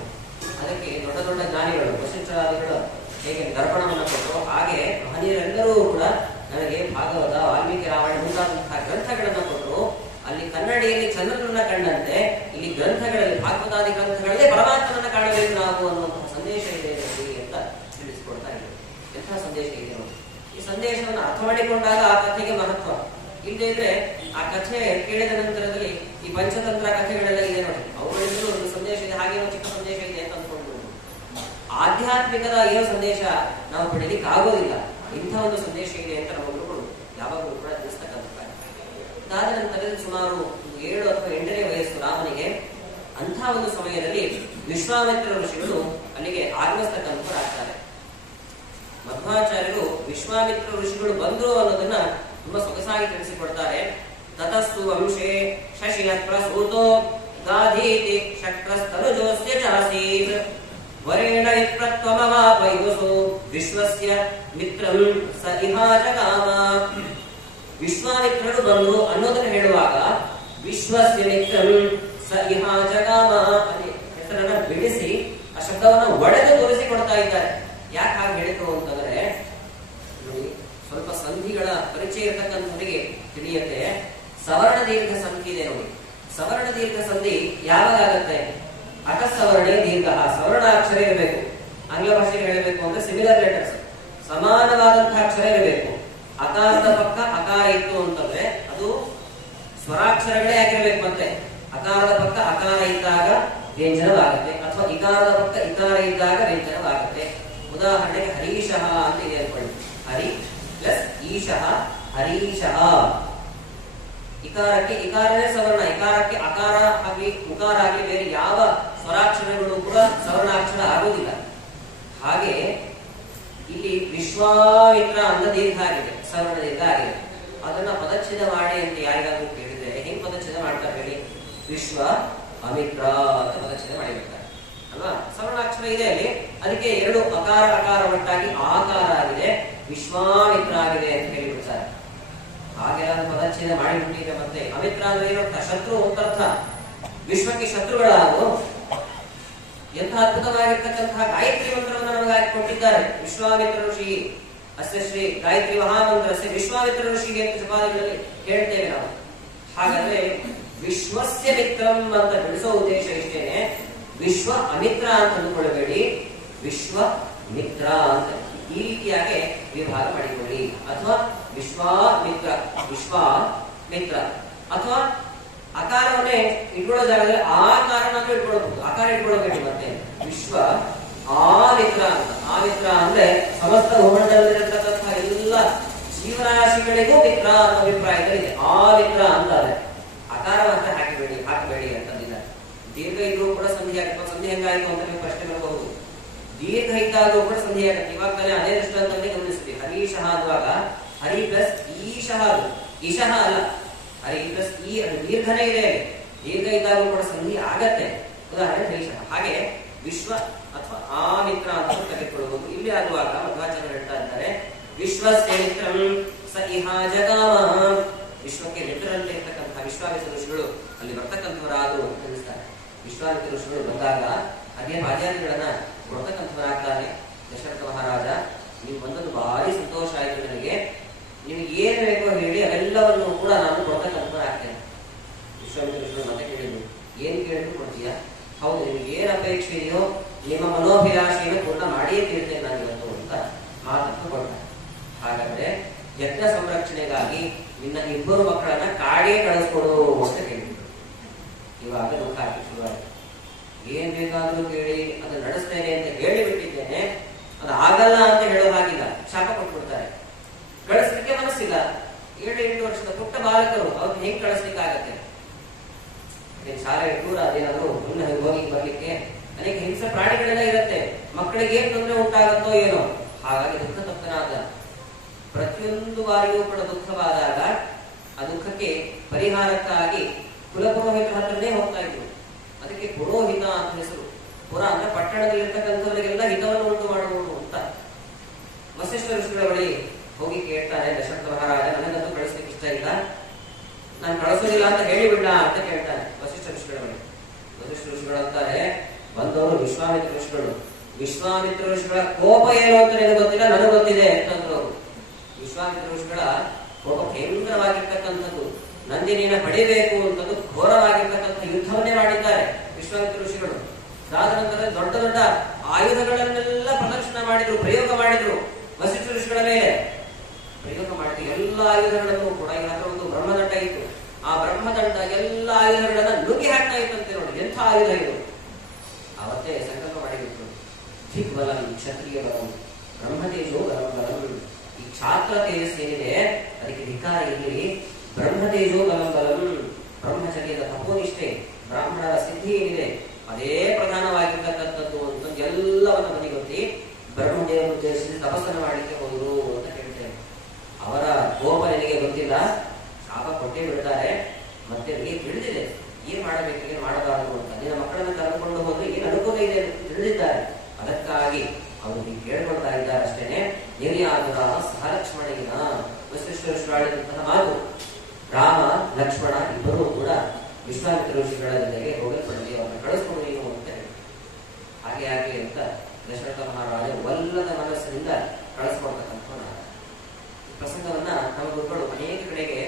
ಅದಕ್ಕೆ ದೊಡ್ಡ ದೊಡ್ಡ ಜ್ಞಾನಿಗಳು, ವಸಿಷ್ಠರಾದಿಗಳು ಹೇಗೆ ದರ್ಪಣವನ್ನು ಕೊಟ್ಟರು, ಹಾಗೆ ಮಹನೀಯರೆಲ್ಲರೂ ಕೂಡ ನನಗೆ ಭಾಗವತ, ವಾಲ್ಮೀಕಿ ರಾಮಾಯಣ ಮುಂತಾದಂತಹ ಗ್ರಂಥಗಳನ್ನು ಕೊಟ್ಟರು. ಅಲ್ಲಿ ಕನ್ನಡಿಯಲ್ಲಿ ಚಂದ್ರನನ್ನ ಕಂಡಂತೆ ಇಲ್ಲಿ ಗ್ರಂಥಗಳಲ್ಲಿ, ಭಾಗವತಾದಿ ಗ್ರಂಥಗಳಲ್ಲೇ ಪರಮಾತ್ಮನನ್ನ ಕಾಣಬೇಕು ನಾವು ಅನ್ನುವಂತಹ ಸಂದೇಶ ಇದೆ ಅಂತ ತಿಳಿಸಿಕೊಡ್ತಾ ಇದ್ದಾರೆ. ಎಂತಹ ಸಂದೇಶ ಇದೆ ನೋಡಿ. ಈ ಸಂದೇಶವನ್ನು ಅರ್ಥ ಮಾಡಿಕೊಂಡಾಗ ಆ ಕಥೆಗೆ ಮಹತ್ವ. ಇಲ್ಲದೆ ಇದ್ರೆ ಆ ಕಥೆ ಕೇಳಿದ ನಂತರದಲ್ಲಿ ಈ ಪಂಚತಂತ್ರ ಕಥೆಗಳೆಲ್ಲ ಇದೆ ನೋಡಿ, ಅವುಗಳಿಂದಲೂ ಒಂದು ಸಂದೇಶ ಇದೆ, ಹಾಗೇನೋ ಚಿಕ್ಕ ಸಂದೇಶ ಇದೆ ಅಂತ ಅಂದ್ಕೊಂಡು ಆಧ್ಯಾತ್ಮಿಕದ ಏನೋ ಸಂದೇಶ ನಾವು ಪಡೀಲಿಕ್ಕೆ ಆಗೋದಿಲ್ಲ. ಇಂಥ ಒಂದು ಸಂದೇಶ ಇದೆ ಅಂತ ನಮ್ಮ ಗುರುಗಳು ಯಾವಾಗಲೂ ಕೂಡ ತಿಳಿಸ್ತಕ್ಕಂಥ. ಅದಾದ ನಂತರದಲ್ಲಿ ಸುಮಾರು 7 ಅಥವಾ 8ನೇ ವಯಸ್ಸು ರಾಮನಿಗೆ. ಅಂಥ ಒಂದು ಸಮಯದಲ್ಲಿ ವಿಶ್ವಾಮಿತ್ರ ಋಷಿಗಳು ಅಲ್ಲಿಗೆ ಆಗಮಿಸ್ತಕ್ಕಂಥವರಾಗ್ತಾರೆ. ಮಧ್ವಾಚಾರ್ಯರು ವಿಶ್ವಾಮಿತ್ರ ಋಷಿಗಳು ಬಂದ್ರು ಅನ್ನೋದನ್ನ ತುಂಬಾ ಸೊಗಸಾಗಿ ತಿಳಿಸಿಕೊಡ್ತಾರೆ. ತತಸ್ಸು ವಂಶೇ ಶಶಿನ ಪ್ರಸೂತೋ ಗಾಧೀತಿ ಶಕ್ರಸ್ತನುಜೋಸ್ಯ ಚಾಸೀತ್ ವರೇಣ ವಿಪ್ರತ್ವಮವಾಪಯುಸು ವಿಶ್ವಸ್ಯ ಮಿತ್ರಂ ಸ ಇಹಾಜಗಾಮ. ವಿಶ್ವಾಮಿತ್ರರು ಬಂದ್ರು ಅನ್ನೋದನ್ನು ಹೇಳುವಾಗ ವಿಶ್ವಸ್ಯ ಮಿತ್ರಂ ಸ ಇಹಾಜಗಾಮ ಹೆಸರನ್ನ ಬಿಡಿಸಿ ಆ ಶಬ್ದವನ್ನು ಒಡೆದು ತೋರಿಸಿಕೊಡ್ತಾ ಇದ್ದಾರೆ. ಯಾಕೆ ಹಾಗೆ ಹೇಳಿದ್ರು ಅಂತಂದ್ರೆ ನೋಡಿ, ಸ್ವಲ್ಪ ಸಂಧಿಗಳ ಪರಿಚಯ ಇರತಕ್ಕಂಥವರಿಗೆ ತಿಳಿಯುತ್ತೆ. ಸವರ್ಣ ದೀರ್ಘ ಸಂಧಿ ಇದೆ ನೋಡಿ. ಸವರ್ಣ ದೀರ್ಘ ಸಂಧಿ ಯಾವಾಗ ಆಗತ್ತೆ? ಅಟಸವರ್ಣೆ ದೀರ್ಘ, ಸವರ್ಣಾಕ್ಷರ ಇರಬೇಕು. ಆಂಗ್ಲ ಭಾಷೆಗೆ ಹೇಳಬೇಕು ಅಂದ್ರೆ ಸಿಮಿಲರ್ ಲೆಟರ್ಸ್, ಸಮಾನವಾದಂತಹ ಅಕ್ಷರ ಇರಬೇಕು. ಅಕಾರದ ಪಕ್ಕ ಅಕಾರ ಮತ್ತೆ ಅಕಾರದ ಪಕ್ಕ ಅಕಾರ ಇದ್ದಾಗ ವ್ಯಂಜನವಾಗುತ್ತೆ, ಅಥವಾ ಇಕಾರದ ಪಕ್ಕ ಇಕಾರ ಇದ್ದಾಗ ವ್ಯಂಜನವಾಗುತ್ತೆ. ಉದಾಹರಣೆಗೆ ಹರೀಶಃ ಅಂತ ಇದೆ ಅನ್ಕೊಳ್ಳಿ. ಹರಿ ಪ್ಲಸ್ ಈಶಃ, ಹರೀಶಃ. ಇಕಾರಕ್ಕೆ ಇಕಾರನೇ ಸವರ್ಣ, ಇಕಾರಕ್ಕೆ ಅಕಾರ ಆಗಲಿ ಉಕಾರ ಆಗಲಿ ಬೇರೆ ಯಾವ ಸ್ವರಾಕ್ಷರಗಳು ಕೂಡ ಸವರ್ಣಾಕ್ಷರ ಆಗುವುದಿಲ್ಲ. ಹಾಗೆ ಇಲ್ಲಿ ವಿಶ್ವಾಮಿತ್ರ ಅಂತ ದೀರ್ಘ ಆಗಿದೆ, ಸವರ್ಣ ದೀರ್ಘ ಆಗಿದೆ. ಅದನ್ನ ಪದಚ್ಛೇದ ಮಾಡಿ ಅಂತ ಯಾರಿಗಾದ್ರೂ ಕೇಳಿದ್ರೆ ಹೆಂಗ್ ಪದಚ್ಛೇದ ಮಾಡ್ತಾರೆ ಹೇಳಿ? ವಿಶ್ವ ಅಮಿತ್ರ ಅಂತ ಪದಚ್ಛೇದ ಮಾಡಿಬಿಡ್ತಾರೆ ಅಲ್ವಾ? ಸವರ್ಣಾಕ್ಷರ ಇದೆ ಅಲ್ಲಿ, ಅದಕ್ಕೆ ಎರಡು ಅಕಾರ ಅಕಾರ ಒಟ್ಟಾಗಿ ಆಕಾರ ಆಗಿದೆ, ವಿಶ್ವಾಮಿತ್ರ ಆಗಿದೆ ಅಂತ ಹೇಳಿಬಿಡ್ತಾರೆ. ಹಾಗೆಲ್ಲ ಪದಚ್ಛೇದ ಮಾಡಿಬಿಟ್ಟಿದೆ. ಮತ್ತೆ ಅಮಿತ್ರ ಅಂದ್ರೆ ಏನಂತ? ಶತ್ರು ಅಂತ ಅರ್ಥ. ವಿಶ್ವಕ್ಕೆ ಶತ್ರುಗಳಾದವು. ಎಂಥ ಅದ್ಭುತವಾಗಿರ್ತಕ್ಕಂತಹ ಗಾಯತ್ರಿ ಮಂತ್ರವನ್ನು ನಮಗಾಗಿ ಕೊಟ್ಟಿದ್ದಾರೆ ವಿಶ್ವಾಮಿತ್ರ ಋಷಿ. ಅಸ್ಯ ಶ್ರೀ ಗಾಯತ್ರಿ ಮಹಾಮಂತ್ರಸ್ಯ ವಿಶ್ವಾಮಿತ್ರ ಋಷಿಗೆ ಅಂತ ಜಪಾದಿಗಳಲ್ಲಿ ಹೇಳ್ತೇವೆ ನಾವು. ಹಾಗಾದ್ರೆ ವಿಶ್ವಸ್ಯ ಮಿತ್ರಂ ಅಂತ ಬಿಡಿಸೋ ಉದ್ದೇಶ ಇಷ್ಟೇನೆ. ವಿಶ್ವ ಅಮಿತ್ರ ಅಂತ ಅಂದುಕೊಳ್ಳಬೇಡಿ, ವಿಶ್ವ ಮಿತ್ರ ಅಂತ ಈ ರೀತಿಯಾಗಿ ವಿಭಾಗ ಮಾಡಿಕೊಳ್ಳಿ. ಅಥವಾ ವಿಶ್ವಾಮಿತ್ರ, ವಿಶ್ವಾಮಿತ್ರ. ಅಥವಾ ಅಕಾರವನ್ನೇ ಇಟ್ಕೊಳ್ಳೋ ಜಾಗದಲ್ಲಿ ಆಕಾರನಾದ್ರೂ ಇಟ್ಕೊಳ್ಬಹುದು, ಆಕಾರ ಇಟ್ಕೊಳ್ಬೇಕು. ಮತ್ತೆ ವಿಶ್ವ ಆಮಿತ್ರ ಅಂತ. ಆಮಿತ್ರ ಅಂದ್ರೆ ಸಮಸ್ತ ಭೂಮಂಡಲದಲ್ಲಿರತಕ್ಕಂತಹ ಎಲ್ಲ ಜೀವರಾಶಿಗಳಿಗೂ ಮಿತ್ರ ಅನ್ನೋ ಅಭಿಪ್ರಾಯದಲ್ಲಿ ಆಮಿತ್ರ ಅಂತಾರೆ. ಅಕಾರ ಮಾತ್ರ ಹಾಕಬೇಡಿ ಅಂತಂದಿಲ್ಲ. ದೀರ್ಘ ಇದ್ರೂ ಕೂಡ ಸಂಧಿ ಆಗುತ್ತೆ. ಸಂಧಿ ಹೆಂಗಾಯ್ತು ಅಂತ ನೀವು ಪ್ರಶ್ನೆ ಬರಬಹುದು. ದೀರ್ಘ ಇದ್ದಾಗೂ ಕೂಡ ಸಂಧಿ ಆಗುತ್ತೆ. ಇವಾಗ ತಾನೇ ಅದೇ ದೃಷ್ಟಾಂತದಲ್ಲಿ ಗಮನಿಸ್ತೀವಿ. ಹರೀಶಃ ಅನ್ನುವಾಗ ಹರಿ ಪ್ಲಸ್ ಈಶಃ, ಅದು ಈಶಃ ಅಲ್ಲ. ಹರಿ ಪ್ಲಸ್ ಈ ಅದು ದೀರ್ಘನೇ ಇದೆ. ದೀರ್ಘ ಇದ್ದಾಗೂ ಕೂಡ ಸಂಧಿ ಆಗತ್ತೆ. ಉದಾಹರಣೆ ಹರೀಶಃ. ಹಾಗೆ ವಿಶ್ವ ಅಥವಾ ಆಮಿತ್ರ ಅಂತ ತೆಗೆದುಕೊಳ್ಳಬಹುದು. ಇಲ್ಲಿ ಆಗುವಾಗ ಮಧ್ವಾಚಾರ್ಯ ಹೇಳ್ತಾ ಇದ್ದಾರೆ, ವಿಶ್ವಸ್ಯ ಮಿತ್ರಂ ಸ ಇಹ ಜಗಾಮ. ವಿಶ್ವಕ್ಕೆ ಮಿತ್ರರಲ್ಲಿ ಇರ್ತಕ್ಕಂತಹ ವಿಶ್ವಾಮಿತ್ರ ಋಷಿಗಳು ಅಲ್ಲಿ ಬರ್ತಕ್ಕಂಥವರಾದ್ರು ಅಂತ ತಿಳಿಸ್ತಾರೆ. ವಿಶ್ವಾಮಿತ್ರ ಋಷಿಗಳು ಬಂದಾಗ ಅದೇ ಪಾದ್ಯಾದಿಗಳನ್ನ ಕೊಡ್ತಕ್ಕಂಥವರಾಗ್ತಾನೆ. ದಶರಥ ಮಹಾರಾಜ, ನೀವು ಬಂದದ್ದು ಭಾರಿ ಸಂತೋಷ ಆಯಿತು ನನಗೆ. ನಿಮಗೆ ಏನು ಬೇಕೋ ಹೇಳಿ ಅವೆಲ್ಲವನ್ನು ಕೂಡ ನಾನು ಕೊಡ್ತಕ್ಕಂಥವರಾಗ್ತೇನೆ. ವಿಶ್ವಾಮಿತ್ರ ಋಷಿಗಳು ಮತ್ತೆ ಕೇಳಿದ್ರು, ಏನ್ ಕೇಳಿದ್ರು ಕೊಡ್ತೀಯಾ? ಹೌದು, ನಿಮ್ಗೆ ಏನ್ ಅಪೇಕ್ಷೆ ಇದೆಯೋ ನಿಮ್ಮ ಮನೋಭಿಲಾಷೆಯನ್ನು ಪೂರ್ಣ ಮಾಡಿಯೇ ತೀರ್ತೇನೆ ನಾನು ಇವತ್ತು ಅಂತ ಮಾತನ್ನು ಕೊಡ್ತಾರೆ. ಹಾಗಾದ್ರೆ ಯಜ್ಞ ಸಂರಕ್ಷಣೆಗಾಗಿ ನಿನ್ನ ಇಬ್ಬರು ಮಕ್ಕಳನ್ನ ಕಾಡಿಗೆ ಕಳಿಸ್ಕೊಡು ಅಂತ ಕೇಳಿದ್ರು. ಇವಾಗ ದುಃಖ ಹಾಕಿ ಶುರುವಾಯಿತು. ಏನ್ ಬೇಕಾದ್ರೂ ಕೇಳಿ ಅದನ್ನ ನಡೆಸ್ತೇನೆ ಅಂತ ಹೇಳಿಬಿಟ್ಟಿದ್ದೇನೆ, ಅದು ಆಗಲ್ಲ ಅಂತ ಹೇಳೋ ಹಾಗಿಲ್ಲ, ಶಾಪ ಕೊಟ್ಬಿಡ್ತಾರೆ. ಕಳಿಸ್ಲಿಕ್ಕೆ ಮನಸ್ಸಿಲ್ಲ. 7-8 ವರ್ಷದ ಪುಟ್ಟ ಬಾಲಕರು, ಅವ್ರಿಗೆ ಹೆಂಗ್ ಕಳಿಸ್ಲಿಕ್ಕೆ ಆಗತ್ತೆ? ಶಾಲೆ ದೂರ ಅದೇನಾದ್ರು ಮುನ್ನ ಹೋಗಿ ಬರ್ಲಿಕ್ಕೆ ಅನೇಕ ಹಿಂಸೆ ಪ್ರಾಣಿಗಳೆಲ್ಲ ಇರುತ್ತೆ. ಮಕ್ಕಳಿಗೆ ಏನ್ ತೊಂದರೆ ಉಂಟಾಗತ್ತೋ ಏನೋ. ಹಾಗಾಗಿ ದುಃಖ ತಪ್ತನಾದ. ಪ್ರತಿಯೊಂದು ಬಾರಿಯೂ ಕೂಡ ದುಃಖವಾದಾಗ ಆ ದುಃಖಕ್ಕೆ ಪರಿಹಾರಕ್ಕಾಗಿ ಕುಲಪುರೋಹಿತರ ಹತ್ರನೇ ಹೋಗ್ತಾ ಇದ್ರು. ಅದಕ್ಕೆ ಪುರೋಹಿತ ಅಂತ ಹೆಸರು. ಪುರ ಅಂದ್ರೆ ಪಟ್ಟಣದಲ್ಲಿರ್ತಕ್ಕಂಥವರಿಗೆಲ್ಲ ಹಿತವನ್ನು ಉಂಟು ಮಾಡುವುದು ಅಂತ. ವಸಿಷ್ಠ ಋಷಿಗಳ ಬಳಿ ಹೋಗಿ ಕೇಳ್ತಾನೆ ದಶರಥ ಮಹಾರಾಜ, ನನಗಂತೂ ಕಳಿಸ್ಲಿಕ್ಕೆ ಇಷ್ಟ ಇಲ್ಲ, ನಾನು ಕಳಿಸೋದಿಲ್ಲ ಅಂತ ಹೇಳಿಬಿಡ್ಲ ಅಂತ ಕೇಳ್ತಾನೆ ವಸಿಷ್ಠ ಋಷಿಗಳ ಬಳಿ. ವಸಿಷ್ಠ ಋಷಿಗಳು ಅಂತಾರೆ, ಬಂದವರು ವಿಶ್ವಾಮಿತ್ರ ಋಷಿಗಳು. ವಿಶ್ವಾಮಿತ್ರ ಋಷಿಗಳ ಕೋಪ ಏನು ಅಂತ ನನಗೆ ಗೊತ್ತಿಲ್ಲ, ನನಗೆ ಗೊತ್ತಿದೆ ಅಂತಂದ್ರು ಅವರು. ವಿಶ್ವಾಮಿತ್ರ ಋಷಿಗಳ ಕೋಪ ಭಯಂಕರವಾಗಿರ್ತಕ್ಕಂಥದ್ದು. ನಂದಿನಿನ ಪಡಿಬೇಕು ಅಂತದ್ದು ಘೋರವಾಗಿರ್ತಕ್ಕಂಥ ಯುದ್ಧವನ್ನೇ ಮಾಡಿದ್ದಾರೆ ವಿಶ್ವಾಮಿತ್ರ ಋಷಿಗಳು. ಅದಾದ ನಂತರ ದೊಡ್ಡ ದೊಡ್ಡ ಆಯುಧಗಳನ್ನೆಲ್ಲ ಪ್ರದರ್ಶನ ಮಾಡಿದ್ರು, ಪ್ರಯೋಗ ಮಾಡಿದ್ರು ವಸಿಷ್ಠ ಋಷಿಗಳ ಮೇಲೆ. ಪ್ರಯೋಗ ಮಾಡಿದ್ರು ಎಲ್ಲ ಆಯುಧಗಳನ್ನು ಕೂಡ. ಈಗ ಒಂದು ಬ್ರಹ್ಮದಂಡ ಇತ್ತು, ಆ ಬ್ರಹ್ಮದಂಡ ಎಲ್ಲ ಆಯುಧಗಳನ್ನ ನುಗ್ಗಿ ಹಾಕ್ತಾ ಇತ್ತಂತೆ. ನೋಡಿ ಎಂಥ ಆಯುಧ ಇದು. ಅವತ್ತೇ ಸಂಕಲ್ಪ ಮಾಡಿಬಿಟ್ಟು, ಧಿಕ್ ಬಲಂ ಕ್ಷತ್ರಿಯ ಬಲಂ ಬ್ರಹ್ಮತೇಜೋ ಬಲಂ ಬಲಂ. ಈ ಕ್ಷಾತ್ರ ತೇಜಸ್ಸೇನಿದೆ ಅದಕ್ಕೆ ಧಿಕ್ಕಾರ ಇರಲಿ. ಬ್ರಹ್ಮತೇಜೋ ಬಲಂ ಬಲಂ, ಬ್ರಹ್ಮಚರ್ಯದ ತಪೋನಿಷ್ಠೆ, ಬ್ರಾಹ್ಮಣರ ಸಿದ್ಧಿ ಏನಿದೆ ಅದೇ ಪ್ರಧಾನವಾಗಿರ್ತಕ್ಕಂಥದ್ದು ಅಂತ ಎಲ್ಲವನ್ನ ಮನೆಗೊತ್ತಿ ಬ್ರಹ್ಮದೇವರು ಉದ್ದೇಶಿಸಿ ತಪಸ್ಸನ್ನು ಮಾಡಲಿಕ್ಕೆ ಹೋದ್ರು ಅಂತ ಹೇಳ್ತೇವೆ. ಅವರ ಕೋಪ ನಿನಗೆ ಗೊತ್ತಿಲ್ಲ, ಶಾಪ ಕೊಟ್ಟೇ ಬಿಡ್ತಾರೆ. ಮತ್ತೆ ನಿಮಗೆ ತಿಳಿದಿದೆ ಏನ್ ಮಾಡಬೇಕು ಏನ್ ಮಾಡಬಾರದು ಅಂತ. ನಿನ್ನ ಮಕ್ಕಳನ್ನ ಕರೆದುಕೊಂಡು ಹೋದ್ರೆ ಏನ್ ಅನುಕೂಲ ಇದೆ ಅಂತ ತಿಳಿದಿದ್ದಾರೆ. ಅದಕ್ಕಾಗಿ ಅವರು ಹೀಗೆ ಕೇಳ್ಕೊಳ್ತಾ ಇದ್ದಾರೆ ಅಷ್ಟೇನೆ. ನಿರ್ಯಾದುರ ಸಹ ಲಕ್ಷ್ಮಣಗಿನ ವಸಿಷ್ಠ ಮಾತು. ರಾಮ ಲಕ್ಷ್ಮಣ ಇಬ್ಬರೂ ಕೂಡ ವಿಶ್ವಾಮಿತ್ರ ಋಷಿಗಳ ಜೊತೆಗೆ ಹೋಗಲ್ಪಡಲಿ, ಅವರನ್ನು ಕಳಿಸ್ಕೊಂಡು ನೀನು ಅಂತ ಹೇಳಿ. ಹಾಗೆ ಹಾಗೆ ಅಂತ ದಶರಥ ಮಹಾರಾಜ ಒಲ್ಲದ ಮನಸ್ಸಿನಿಂದ ಕಳಿಸ್ಕೊಡ್ತಕ್ಕಂಥ ಪ್ರಸಂಗವನ್ನ ನಮ್ಮ ಗುರುಗಳು ಅನೇಕ ಕಡೆಗೆ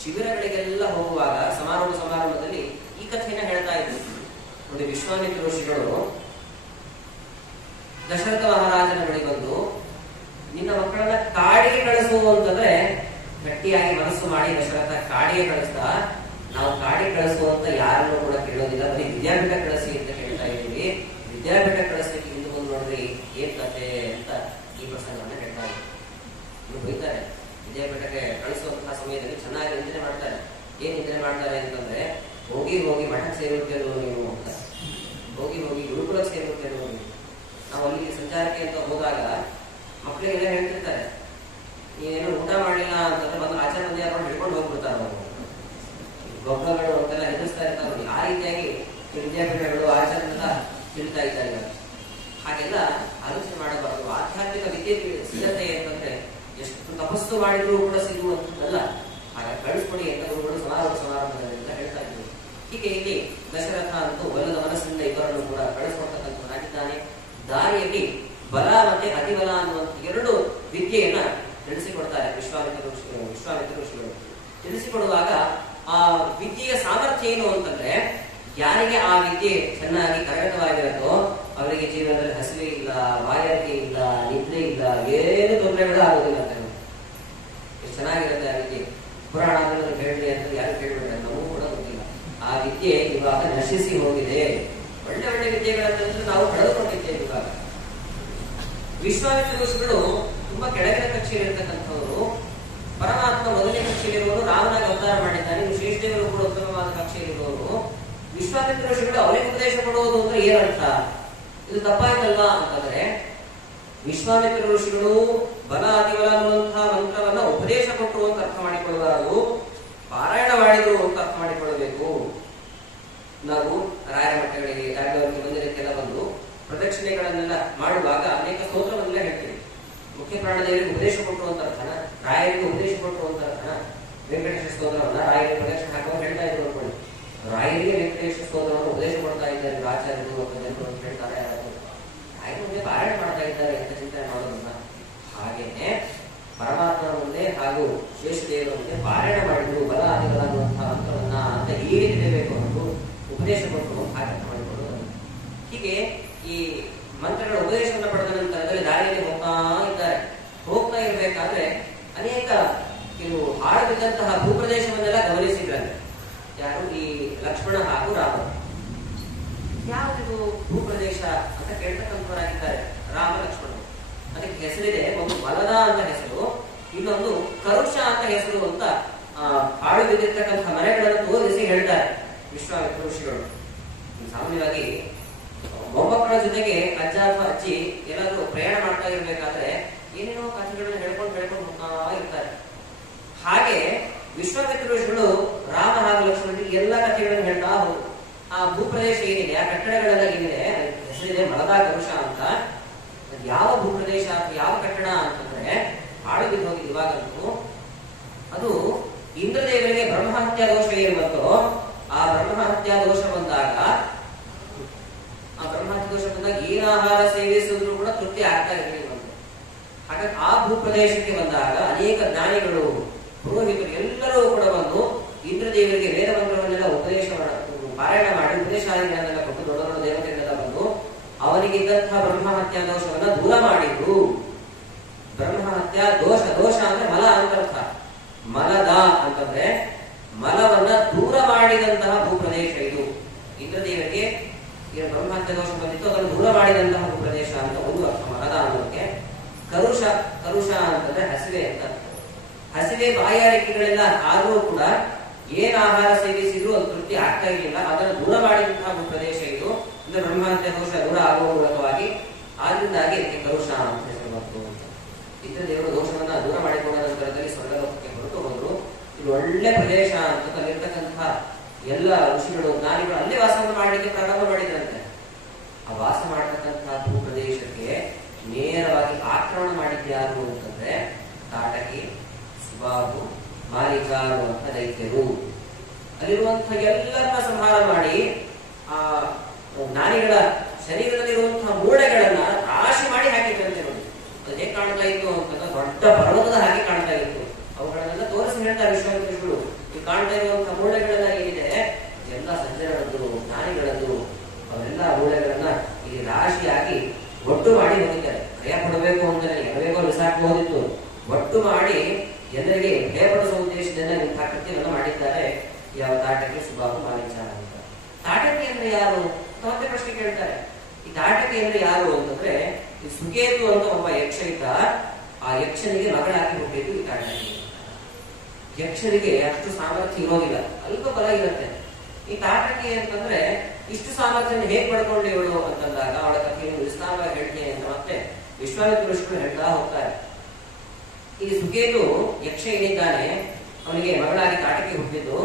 ಶಿಬಿರಗಳಿಗೆಲ್ಲ ಹೋಗುವಾಗ ಸಮಾರಂಭದಲ್ಲಿ ಈ ಕಥೆಯನ್ನ ಹೇಳ್ತಾ ಇದ್ರು. ನೋಡಿ, ವಿಶ್ವಾಮಿತ್ರ ಋಷಿಗಳು ದಶರಥ ಮಹಾರಾಜನ ಬಳಿ ಬಂದು, ನಿನ್ನ ಮಕ್ಕಳನ್ನ ಕಾಡಿಗೆ ಕಳಿಸು ಅಂತಂದ್ರೆ ಗಟ್ಟಿಯಾಗಿ ಮನಸ್ಸು ಮಾಡಿ ದಶರಥ ಕಾಡಿಗೆ ಕಳಿಸ್ತಾ, ನಾವು ಕಾಡಿಗೆ ಕಳಿಸುವಂತ ಯಾರನ್ನು ಕೂಡ ಕೇಳೋದಿಲ್ಲ, ಬರೀ ವಿದ್ಯಾಪೀಠ ಕಳಿಸಿ ಅಂತ ಕೇಳ್ತಾ ಇದ್ದೀವಿ. ವಿದ್ಯಾಪೀಠ ಕಳಿಸ್ಲಿಕ್ಕೆ ಹಿಂದೆ ಬಂದು ನೋಡ್ರಿ ಏನ್ ಕಥೆ ಅಂತ ಈ ಪ್ರಸಂಗವನ್ನ ಹೇಳ್ತಾ ಇದ್ದೀವಿ. ಇವ್ರು ಬೈತಾರೆ, ವಿದ್ಯಾಪೀಠಕ್ಕೆ ಕಳಿಸುವಂತಹ ಸಮಯದಲ್ಲಿ ಚೆನ್ನಾಗಿ ನಿಂದನೆ ಮಾಡ್ತಾರೆ. ಏನ್ ನಿಂದನೆ ಮಾಡ್ತಾರೆ ಅಂತಂದ್ರೆ, ಹೋಗಿ ಹೋಗಿ ಮಠಕ್ಕೆ ಸೇರುತ್ತೇನೋ ನೀವು ಅಂತ, ಹೋಗಿ ಹೋಗಿ ಗುರುಕುಲಕ್ಕೆ ಸೇರುತ್ತೇನೋ ನೀವು. ನಾವು ಅಲ್ಲಿ ಸಂಚಾರಕ್ಕೆ ಅಂತ ಹೋದಾಗ ಮಕ್ಕಳಿಗೆಲ್ಲ ಹೇಳ್ತಿರ್ತಾರೆ, ನೀವೇನು ಊಟ ಮಾಡಲಿಲ್ಲ ಅಂತಂದ್ರೆ ಬಂದು ಆಚಾರ ಮಂದಿ ಯಾರು ಹಿಡ್ಕೊಂಡು ಹೋಗ್ಬಿಡ್ತಾರೆ, ಅವರು ಗೊಬ್ಬರಗಳು ಅಂತೆಲ್ಲ ಹೆದರ್ಸ್ತಾ ಇರ್ತಾರೆ ನೋಡಿ. ಆ ರೀತಿಯಾಗಿ ವಿದ್ಯಾಪೀಠಗಳು ಆಚಾರನೆಲ್ಲ ತಿಳಿತಾ ಇದ್ದಾರೆ. ಹಾಗೆಲ್ಲ ಆಲೋಚನೆ ಮಾಡಬಾರ್ದು. ಆಧ್ಯಾತ್ಮಿಕ ವಿದ್ಯೆ ಸಿದ್ಧತೆ ಅಂತಂದ್ರೆ ಎಷ್ಟು ತಪಸ್ಸು ಮಾಡಿದ್ರು ಕೂಡ ಸಿಗುವಂತದ್ದಲ್ಲ. ಹಾಗೆ ಕಳಿಸ್ಕೊಡಿ ಅಂತ ಗುರುಗಳು ಸಮಾರಂಭದಲ್ಲಿ ಹೇಳ್ತಾ ಇದ್ರು. ಹೀಗೆ ಇಲ್ಲಿ ದಶರಥ ಅಂತೂ ಬಲದ ಮನಸ್ಸಿನಿಂದ ಇಬ್ಬರನ್ನು ಕೂಡ ಕಳಿಸ್ಕೊಡ್ತಕ್ಕಂಥವನಾಗಿದ್ದಾನೆ. ದಾರಿಯಲ್ಲಿ ಬಲ ಮತ್ತೆ ಅತಿಬಲ ಅನ್ನುವಂಥ ಎರಡು ವಿದ್ಯೆಯನ್ನ ತಿಳಿಸಿಕೊಡ್ತಾರೆ ವಿಶ್ವಾಮಿತ್ರ ಋಷಿಗಳು. ತಿಳಿಸಿಕೊಡುವಾಗ ಆ ವಿದ್ಯೆಯ ಸಾಮರ್ಥ್ಯ ಏನು ಅಂತಂದ್ರೆ, ಯಾರಿಗೆ ಆ ವಿದ್ಯೆ ಚೆನ್ನಾಗಿ ಕರಗತವಾಗಿರುತ್ತೋ ಅವರಿಗೆ ಜೀವನದಲ್ಲಿ ಹಸಿವೆ ಇಲ್ಲ, ಬಾಯಾರಿಕೆ ಇಲ್ಲ, ನಿದ್ರೆ ಇಲ್ಲ, ಏನು ತೊಂದರೆಗಳು ಆಗೋದಿಲ್ಲ ಅಂತ. ಎಷ್ಟು ಚೆನ್ನಾಗಿರುತ್ತೆ ಆ ವಿದ್ಯೆ. ಪುರಾಣದಲ್ಲಿ ಹೇಳಿ ಅಂತ ಯಾರು ಕೇಳ್ಬಿಟ್ರೆ ನಮಗೂ ಕೂಡ ಗೊತ್ತಿಲ್ಲ. ಆ ವಿದ್ಯೆ ಇವಾಗ ನಶಿಸಿ ಹೋಗಿದೆ. ಒಳ್ಳೆ ಒಳ್ಳೆ ವಿದ್ಯೆಗಳಂತಂದ್ರೆ ನಾವು ಕಳೆದುಕೊಂಡಿದ್ದೇವೆ ಇವಾಗ. ವಿಶ್ವಾಮಿತ್ರ ಋಷಿಗಳು ತುಂಬಾ ಕೆಳಗಿನ ಕಕ್ಷೆಯಲ್ಲಿರ್ತಕ್ಕಂಥವರು. ಪರಮಾತ್ಮ ಮೊದಲನೇ ಕಕ್ಷೆಯಲ್ಲಿರುವವರು ರಾಮನಾಗಿ ಅವತಾರ ಮಾಡಿದ್ದಾನೆ. ಶ್ರೇಷ್ಠದೇವರು ಕೂಡ ಉತ್ತಮವಾದ ಕಕ್ಷೆಯಲ್ಲಿರುವವರು. ವಿಶ್ವಾಮಿತ್ರ ಋಷಿಗಳು ಅವರಿಗೆ ಉಪದೇಶ ಕೊಡುವುದು ಅಂದ್ರೆ ಏನರ್ಥ? ಇದು ತಪ್ಪಾಯ್ತಲ್ಲ ಅಂತಂದ್ರೆ, ವಿಶ್ವಾಮಿತ್ರ ಋಷಿಗಳು ಬಲ ಅತಿಬಲ ಅನ್ನುವಂತಹ ಮಂತ್ರವನ್ನ ಉಪದೇಶ ಕೊಟ್ಟರು ಅಂತ ಅರ್ಥ ಮಾಡಿಕೊಳ್ಳಬಾರದು, ಪಾರಾಯಣ ಮಾಡಿದ್ರು ಅಂತ ಅರ್ಥ ಮಾಡಿಕೊಳ್ಳಬೇಕು. ನಾವು ರಾಯರ ಮಠಗಳಿಗೆ ಯಾವ್ಯಾವ ಮಂದಿರಕ್ಕೆಲ್ಲ ಬಂದು ಪ್ರದಕ್ಷಿಣೆಗಳನ್ನೆಲ್ಲ ಮಾಡುವಾಗ ಅನೇಕ ಸ್ತೋತ್ರವನ್ನೆಲ್ಲ ಹೇಳ್ತೀವಿ. ಮುಖ್ಯ ಪ್ರಾಣದೇವರಿಗೆ ಉಪದೇಶ ಕೊಟ್ಟರು ಅಂತ ಅರ್ಥನ, ರಾಯರಿಗೆ ಉಪದೇಶ ಕೊಟ್ಟರು ಅಂತ ಅರ್ಥನ. ವೆಂಕಟೇಶ್ವರ ಸ್ತೋತ್ರವನ್ನ ರಾಯರಿಗೆ ಪ್ರದಕ್ಷಿಣೆ ಹಾಕುವಾಗ ಹೇಳ್ತಾ ಇದ್ರು ಅನ್ಕೊಳ್ಳಿ. ರಾಯರಿಗೆ ವೆಂಕಟೇಶ್ವರ ಸ್ತೋತ್ರವನ್ನು ಉಪದೇಶ ಕೊಡ್ತಾ ಇದ್ದಾರೆ ಆಚಾರ್ಯರು ಅಂತ ಜನರು ಅಂತ ಹೇಳ್ತಾರೆ. ರಾಯರ ಮುಂದೆ ಪಾರಾಯಣ ಮಾಡ್ತಾ ಇದ್ದಾರೆ ಅಂತ ಚಿಂತನೆ ಮಾಡೋದನ್ನ. ಹಾಗೇನೆ ಪರಮಾತ್ಮನ ಮುಂದೆ ಹಾಗೂ ಶ್ರೇಷ್ಠದೇವರ ಮುಂದೆ ಪಾರಾಯಣ ಮಾಡಿದ್ರು ಬಲ ಅತಿಬಲ ಅನ್ನುವಂತಹ ಮಂತ್ರವನ್ನ ಅಂತ ಈ ರೀತಿ ಇರಬೇಕು ಅನ್ನೋದು ಉಪದೇಶ ಕೊಟ್ಟರು ಹಾಗೆ ಮಾಡಿಕೊಳ್ಳೋದು. ಹೀಗೆ ಈ ಮಂತ್ರಗಳ ಉಪದೇಶವನ್ನು ಪಡೆದ ನಂತರದಲ್ಲಿ ದಾರಿಯಲ್ಲಿ ಹೋಗ್ತಾ ಇರಬೇಕಾದ್ರೆ ಅನೇಕ ಕೆಲವು ಹಾಳು ಬಿದ್ದಂತಹ ಭೂಪ್ರದೇಶವನ್ನೆಲ್ಲ ಗಮನಿಸಿದ್ರಂತೆ. ಯಾರು? ಈ ಲಕ್ಷ್ಮಣ ಹಾಗೂ ರಾಮ. ಯಾವುದು ಭೂಪ್ರದೇಶ ಅಂತ ಕೇಳ್ತಕ್ಕಂಥವರಾಗಿದ್ದಾರೆ ರಾಮ ಲಕ್ಷ್ಮಣ. ಅದಕ್ಕೆ ಹೆಸರಿದೆ. ಒಂದು ಮಲದ ಅಂತ ಹೆಸರು, ಇನ್ನೊಂದು ಕರುಷ ಅಂತ ಹೆಸರು ಅಂತ ಹಾಳು ಬಿದ್ದಿರ್ತಕ್ಕಂಥ ಮನೆಗಳನ್ನು ತೋರಿಸಿ ಹೇಳ್ತಾರೆ ವಿಶ್ವಾಮಿತ್ರ ಋಷಿಗಳು. ಸಾಮಾನ್ಯವಾಗಿ ಮೊಮ್ಮಕ್ಕಳ ಜೊತೆಗೆ ಅಜ್ಜ ಅಥವಾ ಅಜ್ಜಿ ಎಲ್ಲಾದ್ರೂ ಪ್ರಯಾಣ ಮಾಡ್ತಾ ಇರ್ಬೇಕಾದ್ರೆ ಏನೇನೋ ಕಥೆಗಳನ್ನ ಹೇಳ್ಕೊಂಡು ಹೋಗ್ತಾ ಇರ್ತಾರೆ. ಹಾಗೆ ವಿಶ್ವಾಮಿತ್ರ ಋಷಿಗಳು ರಾಮ ಹಾಗೂ ಲಕ್ಷ್ಮಣರಿಗೆ ಎಲ್ಲಾ ಕಥೆಗಳನ್ನು ಹೇಳ್ತಾ ಹೋದ್ರು. ಆ ಭೂಪ್ರದೇಶ ಏನಿದೆ, ಆ ಕಟ್ಟಡಗಳೆಲ್ಲ ಏನಿದೆ, ಹೆಸರಿದೆ ಮಲದ ಕರುಷ ಅಂತ. ಯಾವ ಭೂಪ್ರದೇಶ ಅಥವಾ ಯಾವ ಕಟ್ಟಡ ಅಂತಂದ್ರೆ ಹಾಳು ಬಿದ್ದು ಹೋಗಿದೆ ಇವಾಗಂತೂ. ಅದು ಇಂದ್ರದೇವರಿಗೆ ಬ್ರಹ್ಮಹತ್ಯಾ ದೋಷ ಏನು ಬಂತೋ, ಆ ಬ್ರಹ್ಮಹತ್ಯಾ ದೋಷ ಬಂದಾಗ ಏನ್ ಆಹಾರ ಸೇವಿಸಿದ್ರು ಕೂಡ ತೃಪ್ತಿ ಆಗ್ತಾ ಇರಲಿಲ್ಲ. ಹಾಗಾಗಿ ಆ ಭೂಪ್ರದೇಶಕ್ಕೆ ಬಂದಾಗ ಅನೇಕ ಜ್ಞಾನಿಗಳು, ಪುರೋಹಿತರು ಎಲ್ಲರೂ ಕೂಡ ಬಂದು ಇಂದ್ರದೇವರಿಗೆ ವೇದ ಮಂತ್ರವನ್ನೆಲ್ಲ ಪಾರಾಯಣ ಮಾಡಿ ಉಪದೇಶಾದಿಗಳನ್ನೆಲ್ಲ ಕೊಟ್ಟು ದೊಡ್ಡ ದೊಡ್ಡ ದೇವತೆಗಳೆಲ್ಲ ಬಂದು ಅವನಿಗಿದ್ದಂತಹ ಬ್ರಹ್ಮಹತ್ಯಾ ದೋಷವನ್ನ ದೂರ ಮಾಡಿದ್ರು. ಬ್ರಹ್ಮಹತ್ಯಾ ದೋಷ ಅಂದ್ರೆ ಮಲ ಅಂತರ್ಥ. ಮಲದ ಅಂತಂದ್ರೆ ಮಲವನ್ನ ದೂರ ಮಾಡಿದಂತಹ ಭೂಪ್ರದೇಶ ಇದು. ಇಂದ್ರದೇವರಿಗೆ ಬ್ರಹ್ಮಹತ್ಯಾ ದೋಷ ಬಂದಿತ್ತು, ಅದನ್ನು ದೂರ ಮಾಡಿದಂತಹ ಭೂಪ್ರದೇಶ ಅಂತ ಒಂದು ಅರ್ಥ ಮಲದ ಅನ್ನೋಕೆ. ಕರುಷ ಅಂತಂದ್ರೆ ಹಸಿವೆ ಅಂತ. ಹಸಿವೆ ಬಾಯಾರಿಕೆಗಳೆಲ್ಲ ಆದರೂ ಕೂಡ ಏನ್ ಆಹಾರ ಸೇವಿಸಿದ್ರು ಅದು ತೃಪ್ತಿ ಆಗ್ತಾ ಇರಲಿಲ್ಲ, ಅದನ್ನು ದೂರ ಮಾಡಿದಂತಹ ಭೂಪ್ರದೇಶ ಇದು. ಅಂದ್ರೆ ಬ್ರಹ್ಮಹತ್ಯಾ ದೋಷ ದೂರ ಆಗುವ ಮೂಲಕವಾಗಿ ಆದ್ರಿಂದಾಗಿ ಇದಕ್ಕೆ ಕರುಷ ಅಂತ ಹೆಸರು ಬಂತು. ಇಂದ್ರದೇವರು ದೋಷವನ್ನ ದೂರ ಮಾಡಿಕೊಂಡ ನಂತರದಲ್ಲಿ ಸ್ವರ್ಗಲೋಕಕ್ಕೆ ಹೊರಟು ಹೋದ್ರು. ಇದು ಒಳ್ಳೆ ಪ್ರದೇಶ ಅಂತ ಅಲ್ಲಿರ್ತಕ್ಕಂತಹ ಎಲ್ಲ ಋಷಿಗಳು ಜ್ಞಾನಿಗಳು ಅಲ್ಲೇ ವಾಸವನ್ನು ಮಾಡಲಿಕ್ಕೆ ಪ್ರಾರಂಭ ಮಾಡಿದ್ರಂತೆ. ಆ ವಾಸ ಮಾಡತಕ್ಕಂತಹ ಭೂಪ್ರದೇಶಕ್ಕೆ ನೇರವಾಗಿ ಆಕ್ರಮಣ ಮಾಡಿದ್ಯಾರು ಅಂತಂದ್ರೆ ತಾಟಕಿ, ಸುಬಾಹು, ಮಾರೀಚಾರು ಅಂತ ದೈತ್ಯರು. ಅಲ್ಲಿರುವಂತಹ ಎಲ್ಲರನ್ನ ಸಂಹಾರ ಮಾಡಿ ಆ ಜ್ಞಾನಿಗಳ ಶರೀರದಲ್ಲಿರುವಂತಹ ಮೂಳೆಗಳನ್ನ ರಾಶಿ ಮಾಡಿ ಹಾಕಿದ್ರಂತೆ. ನೋಡಿ ಅದು ಹೇಗೆ ಕಾಣ್ತಾ ಇತ್ತು ಅಂತಂದ್ರೆ ದೊಡ್ಡ ಪರ್ವತದ ಹಾಗೆ ಕಾಣ್ತಾ ಇತ್ತು. ಅವುಗಳನ್ನೆಲ್ಲ ತೋರಿಸಿ ಹೇಳ್ತಾರೆ ವಿಶ್ವಾಮಿತ್ರರು. ಈ ಕಾಣ್ತಾ ಇರುವಂತಹ ಮೂಳೆಗಳೆಲ್ಲ ಏನಿದೆ ಎಲ್ಲ ಸಜ್ಜನರದ್ದು, ಜ್ಞಾನಿಗಳದ್ದು, ಅವರೆಲ್ಲ ಮೂಳೆಗಳನ್ನ ಇಲ್ಲಿ ರಾಶಿಯಾಗಿ ಒಟ್ಟು ಮಾಡಿ ಹೋಗಿದ್ದಾರೆ. ಭಯ ಪಡಬೇಕು ಅಂದ್ರೆ ಎಡಬೇಕೋ ಬಿಸಾಕಬಹುದಿತ್ತು. ಒಟ್ಟು ಮಾಡಿ ಜನರಿಗೆ ಭಯಪಡಿಸುವ ಉದ್ದೇಶದಿಂದ ಇಂತಹ ಕೃತ್ಯವನ್ನು ಮಾಡಿದ್ದಾರೆ. ಯಾವ ತಾಟಕಿ ಸುಬಾಹು ಮಾರೀಚ ಅಂತ. ತಾಟಕಿ ಅಂದ್ರೆ ಯಾರು ಮತ್ತೆ ಪ್ರಶ್ನೆ ಕೇಳ್ತಾರೆ. ಈ ತಾಟಕಿ ಅಂದ್ರೆ ಯಾರು ಅಂತಂದ್ರೆ ಈ ಸುಕೇತು ಅಂತ ಒಬ್ಬ ಯಕ್ಷ ಇದ್ದ, ಆ ಯಕ್ಷನಿಗೆ ಮಗಳಾಗಿ ಹುಟ್ಟಿದ್ದು ಈ ತಾಟಕಿ. ಯಕ್ಷನಿಗೆ ಅಷ್ಟು ಸಾಮರ್ಥ್ಯ ಇರೋದಿಲ್ಲ, ಅಲ್ಪ ಬಲ ಇರುತ್ತೆ. ಈ ತಾಟಕಿ ಅಂತಂದ್ರೆ ಇಷ್ಟು ಸಾಮರ್ಥ್ಯ ಹೇಗ್ ಪಡ್ಕೊಂಡು ಇವಳು ಅಂತಂದಾಗ ಅವಳ ಕಥೆಯನ್ನು ವಿಸ್ತಾರವಾಗಿ ಹೇಳ್ತೇನೆ ಅಂತ ಮತ್ತೆ ವಿಶ್ವಾಮಿತ್ರ ಋಷಿಗಳು ಹೇಳ್ತಾ ಹೋಗ್ತಾರೆ. ಈ ಸುಕೇತು ಯಕ್ಷ ಏನಿದ್ದಾನೆ ಅವನಿಗೆ ಮಗಳಾಗಿ ತಾಟಕಿ ಹುಟ್ಟಿದ್ದು,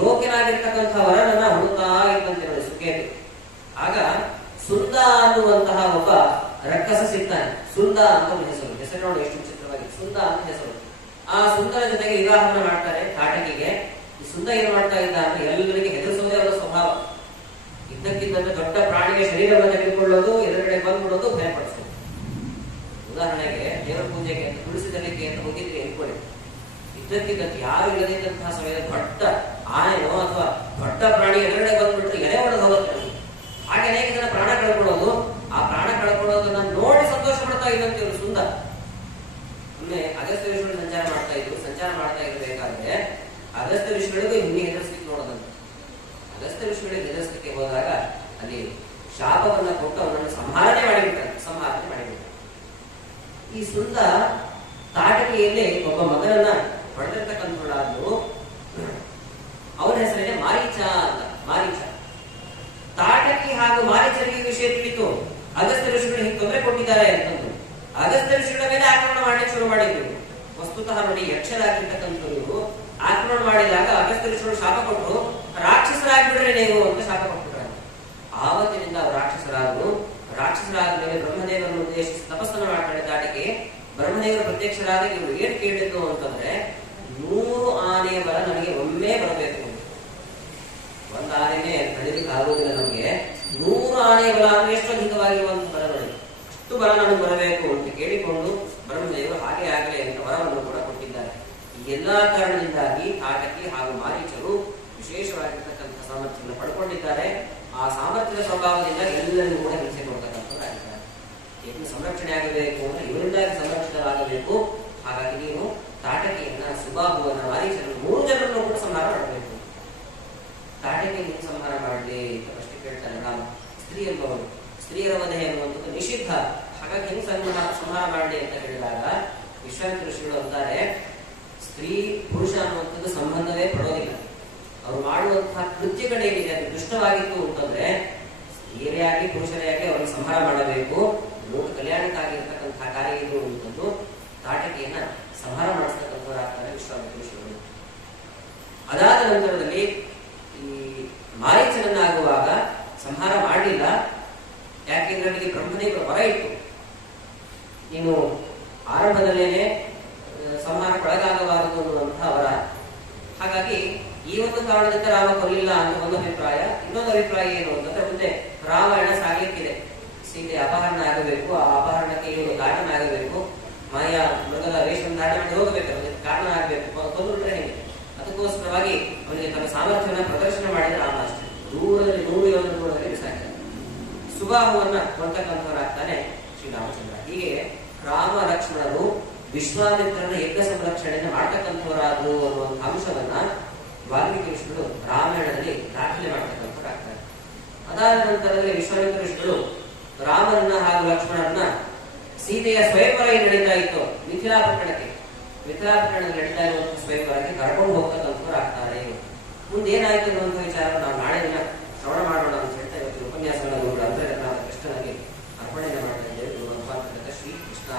ಯೋಗ್ಯನಾಗಿರ್ತಕ್ಕಂಥ ವರನನ್ನ ಹುಡುಕ್ತಾ ಇದ್ದಂತೆ ಸುಕೇತು. ಆಗ ಸುಂದ ಅನ್ನುವಂತಹ ಒಬ್ಬ ರಕ್ಕಸ ಸಿಗ್ತಾನೆ. ಸುಂದ ಅಂತ ಒಂದು ಹೆಸರು ನೋಡಿ ಎಷ್ಟು ವಿಚಿತ್ರವಾಗಿದೆ, ಸುಂದ ಅಂತ ಹೆಸರು. ಆ ಸುಂದರ ಜೊತೆಗೆ ವಿವಾಹವನ್ನು ಮಾಡ್ತಾರೆ ತಾಟಕಿಗೆ. ಈ ಸುಂದ ಏನ್ ಮಾಡ್ತಾ ಇದ್ದ ಅಂದ್ರೆ ಎಲ್ಲರಿಗೆ ಹೆದರಿಸೋದೇ ಅವರ ಸ್ವಭಾವ. ಇದ್ದಕ್ಕಿದ್ದಂತೆ ದೊಡ್ಡ ಪ್ರಾಣಿಗೆ ಶರೀರವನ್ನು ತೆಗೆದುಕೊಳ್ಳೋದು, ಎದುರುಗಡೆ ಬಂದ್ಬಿಡೋದು, ಭಯಪಡಿಸೋದು. ಉದಾಹರಣೆಗೆ ದೇವರ ಪೂಜೆಗೆ ಅಂತ ತುಳಸಿದಲಿಕ್ಕೆ ಅಂತ ಹೋಗಿದ್ರೆ ಎನ್ಕೊಳ್ಳಿ, ಇದ್ದಕ್ಕಿದ್ದಂತೆ ಯಾರು ಇಲ್ಲದಿದ್ದಂತಹ ಸಮಯದ ದೊಡ್ಡ ಆನೆನೋ ಅಥವಾ ದೊಡ್ಡ ಪ್ರಾಣಿ ಎದುರುಗಡೆ ಬಂದ್ಬಿಟ್ರೆ ಎಲೆ ಹೊಡೆದು ಹೋಗುತ್ತೆ. ಹಾಗೆ ಅನೇಕ ಜನ ಪ್ರಾಣ ಕಳ್ಕೊಳ್ಳೋದು, ಆ ಪ್ರಾಣ ಕಳ್ಕೊಳ್ಳೋದನ್ನ ನೋಡಿ ಸಂತೋಷ ಪಡ್ತಾ ಇದ್ದಂತೆ ಇವರು ಸುಂದ. ಒಮ್ಮೆ ಅಗಸ್ತ್ಯ ಋಷಿಗಳು ಸಂಚಾರ ಮಾಡ್ತಾ ಇರಬೇಕಾದ್ರೆ ಅಗಸ್ತ್ಯ ಋಷಿಗಳಿಗೂ ಹಿಂಗೆ ಹೆದರ್ಸ್ಲಿಕ್ಕೆ ನೋಡೋದಂತೆ. ಅಗಸ್ತ್ಯ ಋಷಿಗಳಿಗೆ ಹೆದರ್ಸ್ಲಿಕ್ಕೆ ಹೋದಾಗ ಅಲ್ಲಿ ಶಾಪವನ್ನ ಕೊಟ್ಟು ಅವನನ್ನು ಸಂಹಾರಣೆ ಮಾಡಿಬಿಟ್ಟಾರೆ. ಈ ಸುಂದ ತಾಟಕಿಯಲ್ಲಿ ಒಬ್ಬ ಮಗನನ್ನ ಪಡೆದಿರ್ತಕ್ಕಂಥವಳಾದ್ರು, ಅವನ ಹೆಸರೇನೆ ಮಾರೀಚ ಅಂತ. ಮಾರೀಚ. ತಾಟಕಿ ಹಾಗೂ ಮಾರೀಚರಿಗೆ ವಿಷಯ ತಿಳಿತು, ಅಗಸ್ತ್ಯ ಋಷಿಗಳು ಹಿಂಗೆ ತೊಂದರೆ ಕೊಟ್ಟಿದ್ದಾರೆ ಅಂತಂದು ಅಗಸ್ತ್ಯ ಋಷಿಗಳ ಮೇಲೆ ಆಕ್ರಮಣ ಮಾಡಲಿಕ್ಕೆ ಶುರು ಮಾಡಿದ್ರು. ವಸ್ತುತಃ ನೋಡಿ, ಯಕ್ಷರಾಗಿರ್ತಕ್ಕಂಥವ್ರು ಆಕ್ರಮಣ ಮಾಡಿದಾಗ ಅಗಸ್ತ್ಯ ಋಷಿಗಳು ಶಾಪ ಕೊಟ್ಟರು, ರಾಕ್ಷಸರಾಗ್ಬಿಡ್ರೆ ನೀವು ಅಂತ ಶಾಪ ಕೊಟ್ಟರು. ಆವತ್ತಿನಿಂದ ಅವರು ರಾಕ್ಷಸರಾದ್ರು. ರಾಕ್ಷಸರಾದ ಮೇಲೆ ಬ್ರಹ್ಮದೇವರನ್ನು ಉದ್ದೇಶಿಸಿ ತಪಸ್ಸನ್ನು ಮಾಡ್ತಾರೆ ತಾಟಕಿ. ಬ್ರಹ್ಮದೇವರು ಪ್ರತ್ಯಕ್ಷರಾದ ಇವರು ಏನ್ ಕೇಳಿದ್ದು ಅಂತಂದ್ರೆ, 100 ಆನೆಯ ಬಲ ನನಗೆ ಒಮ್ಮೆ ಬರಬೇಕು. ಒಂದು ಆನೆನೇ ಕಡಿಲಿಕ್ಕೆ ಆಗೋದಿಲ್ಲ ನಮಗೆ, 100 ಆನೆಯ ಬಲ ಅಂದ್ರೆ ಎಷ್ಟು ಅಧಿಕವಾಗಿರುವಂತ ಬಲ ನೋಡಿ, ಅಷ್ಟು ಬಲ ನನಗೆ ಬರಬೇಕು ಅಂತ ಕೇಳಿಕೊಂಡು ಬ್ರಹ್ಮದೇವರು ಹಾಗೆ ಆಗಲಿ ಅಂತ ವರವನ್ನು ಕೂಡ ಕೊಟ್ಟಿದ್ದಾರೆ. ಈ ಎಲ್ಲಾ ಕಾರಣದಿಂದಾಗಿ ತಾಟಕಿ ಹಾಗೂ ಮಾರೀಚರು ವಿಶೇಷವಾಗಿರ್ತಕ್ಕಂಥ ಸಾಮರ್ಥ್ಯವನ್ನು ಪಡ್ಕೊಂಡಿದ್ದಾರೆ. ಆ ಸಾಮರ್ಥ್ಯದ ಸ್ವಭಾವದಿಂದ ಎಲ್ಲರಿಗೂ ಕೂಡ ಹಿಂಸೆ ಕೊಡ್ತಕ್ಕಂಥದ್ದಾಗಿದ್ದಾರೆ. ಇದನ್ನು ಸಂರಕ್ಷಣೆ ಆಗಬೇಕು ಅಂದ್ರೆ ಇವರಿಂದಾಗಿ ಸಂರಕ್ಷಣೆಯಾಗಬೇಕು. ಹಾಗಾಗಿ ನೀನು ತಾಟಕಿಯನ್ನ, ಸುಬಾಹುವನ್ನ, ಮಾರೀಚರನ್ನು 3 ಜನರನ್ನು ಕೂಡ ಸಂಹಾರ ಮಾಡಬೇಕು. ತಾಟಕಿ ಹಿಂಗೆ ಸಂಹಾರ ಮಾಡಲಿ ಅಂತ ಪ್ರಶ್ನೆ ಕೇಳ್ತಾನೆ ರಾಮ. ಸ್ತ್ರೀ ಎಂಬವರು, ಸ್ತ್ರೀಯರ ವಧೆ ಎನ್ನುವಂಥದ್ದು ನಿಷಿದ್ಧ. ಹಾಗಾಗಿ ಹಿಂಗೆ ಸಂಹಾರ ಮಾಡಲಿ ಅಂತ ಹೇಳಿದಾಗ ವಿಶ್ವಾಮಿತ್ರ ಋಷಿಗಳು ಅಂತಾರೆ, ಸ್ತ್ರೀ ಪುರುಷ ಅನ್ನುವಂಥದ್ದು ಸಂಬಂಧವೇ ಪಡೋದಿಲ್ಲ. ಅವರು ಮಾಡುವಂತಹ ಕೃತ್ಯಗಳೇನಿದೆ ಅದು ದುಷ್ಟವಾಗಿತ್ತು ಅಂತಂದ್ರೆ ಸ್ತ್ರೀಯರೇ ಆಗಲಿ ಪುರುಷರೇ ಆಗಲಿ ಅವರಿಗೆ ಸಂಹಾರ ಮಾಡಬೇಕು. ಲೋಕ ಕಲ್ಯಾಣಕ್ಕಾಗಿರ್ತಕ್ಕಂತಹ ಕಾರ್ಯ ಇದು ಅಂತಂದು ತಾಟಕಿಯನ್ನ ಸಂಹಾರ ಮಾಡಿಸ್ತಕ್ಕಂಥವರಾಗ್ತಾರೆ ವಿಶ್ವಾಮಿತ್ರ ಋಷಿಗಳು. ಅದಾದ ನಂತರದಲ್ಲಿ ಈ ಮಾರೀಚನನ್ನಾಗುವಾಗ ಸಂಹಾರ ಮಾಡಲಿಲ್ಲ. ಯಾಕೆಂದ್ರೆ ಅವನಿಗೆ ಬ್ರಹ್ಮದೇವರ ವರ ಇತ್ತು, ನೀನು ಆರಂಭದಲ್ಲೇನೆ ಸಂಹಾರಕ್ಕೊಳಗಾಗಬಾರದು ಅನ್ನುವಂತಹ ವರ. ಹಾಗಾಗಿ ಈ ಒಂದು ಕಾರಣದಿಂದ ರಾಮ ಕೊಲ್ಲಿಲ್ಲ ಅಂತ ಒಂದು ಅಭಿಪ್ರಾಯ. ಇನ್ನೊಂದು ಅಭಿಪ್ರಾಯ ಏನು ಅಂತಂದ್ರೆ, ಮುಂದೆ ರಾಮಾಯಣ ಸಾಗಲಿಕ್ಕಿದೆ, ಸೀತೆ ಅಪಹರಣ ಆಗಬೇಕು, ಆ ಅಪಹರಣಕ್ಕೆ ಇವನು ದಾಟನ ಆಗಬೇಕು, ಮಾಯಾ ಮೃಗದ ರೇಷನ್ ದಾಟ ಮಾಡಿ ಹೋಗಬೇಕು, ಅದಕ್ಕೆ ಕಾರಣ ಆಗಬೇಕು, ಕೊಂದುಬಿಟ್ರೆ ಹೇಗೆ. ಅದಕ್ಕೋಸ್ಕರವಾಗಿ ಅವನಿಗೆ ತನ್ನ ಸಾಮರ್ಥ್ಯವನ್ನು ಪ್ರದರ್ಶನ ಮಾಡಿದ ರಾಮ ಅಷ್ಟೇ. ದೂರದಲ್ಲಿ 100 ಯೋಜನೆ ದೂರದಲ್ಲಿ ಬಿಸಾಕಿದ. ಸುಬಾಹುವನ್ನ ಕೊಡ್ತಕ್ಕಂಥವರಾಗ್ತಾನೆ ಶ್ರೀರಾಮಚಂದ್ರ. ಹೀಗೆ ರಾಮ ಲಕ್ಷ್ಮಣರು ವಿಶ್ವಾಮಿತ್ರನ ಯಜ್ಞ ಸಂರಕ್ಷಣೆಯನ್ನು ಮಾಡ್ತಕ್ಕಂಥವರಾದ್ರು ಅನ್ನುವಂಥ ಅಂಶವನ್ನ ವಾಲ್ಮೀಕಿ ಋಷಿಗಳು ರಾಮಾಯಣದಲ್ಲಿ ದಾಖಲೆ ಮಾಡ್ತಕ್ಕಂಥವರಾಗ್ತಾರೆ. ಅದಾದ ನಂತರದಲ್ಲಿ ವಿಶ್ವಾಮಿತ್ರ ಋಷಿಗಳು ರಾಮನನ್ನ ಹಾಗೂ ಲಕ್ಷ್ಮಣರನ್ನ ಸೀತೆಯ ಸ್ವಯಂವರ ಏನು ನಡೀತಾ ಇತ್ತು ಮಿಥಿಲಾಪಟ್ಟಣಕ್ಕೆ, ಮಿಥಿಲಾಪಟ್ಟಣದಲ್ಲಿ ನಡೀತಾ ಇರುವಂತಹ ಸ್ವಯಂವರಕ್ಕೆ ಕರ್ಕೊಂಡು ಹೋಗ್ತಕ್ಕಂಥವರಾಗ್ತಾರೆ. ಮುಂದೆ ಏನಾಯ್ತು ಅನ್ನುವಂಥ ವಿಚಾರವನ್ನು ನಾವು ನಾಳೆ ದಿನ ಶ್ರವಣ ಮಾಡೋಣ ಅಂತ ಹೇಳ್ತಾ ಇವತ್ತು ಉಪನ್ಯಾಸಗಳನ್ನು ಅಂತರ್ಗತನಾದ ಕೃಷ್ಣನಿಗೆ ಅರ್ಪಣೆಯನ್ನು ಮಾಡ್ತಾ ಇದ್ದೇವೆ. ಶ್ರೀ ಕೃಷ್ಣ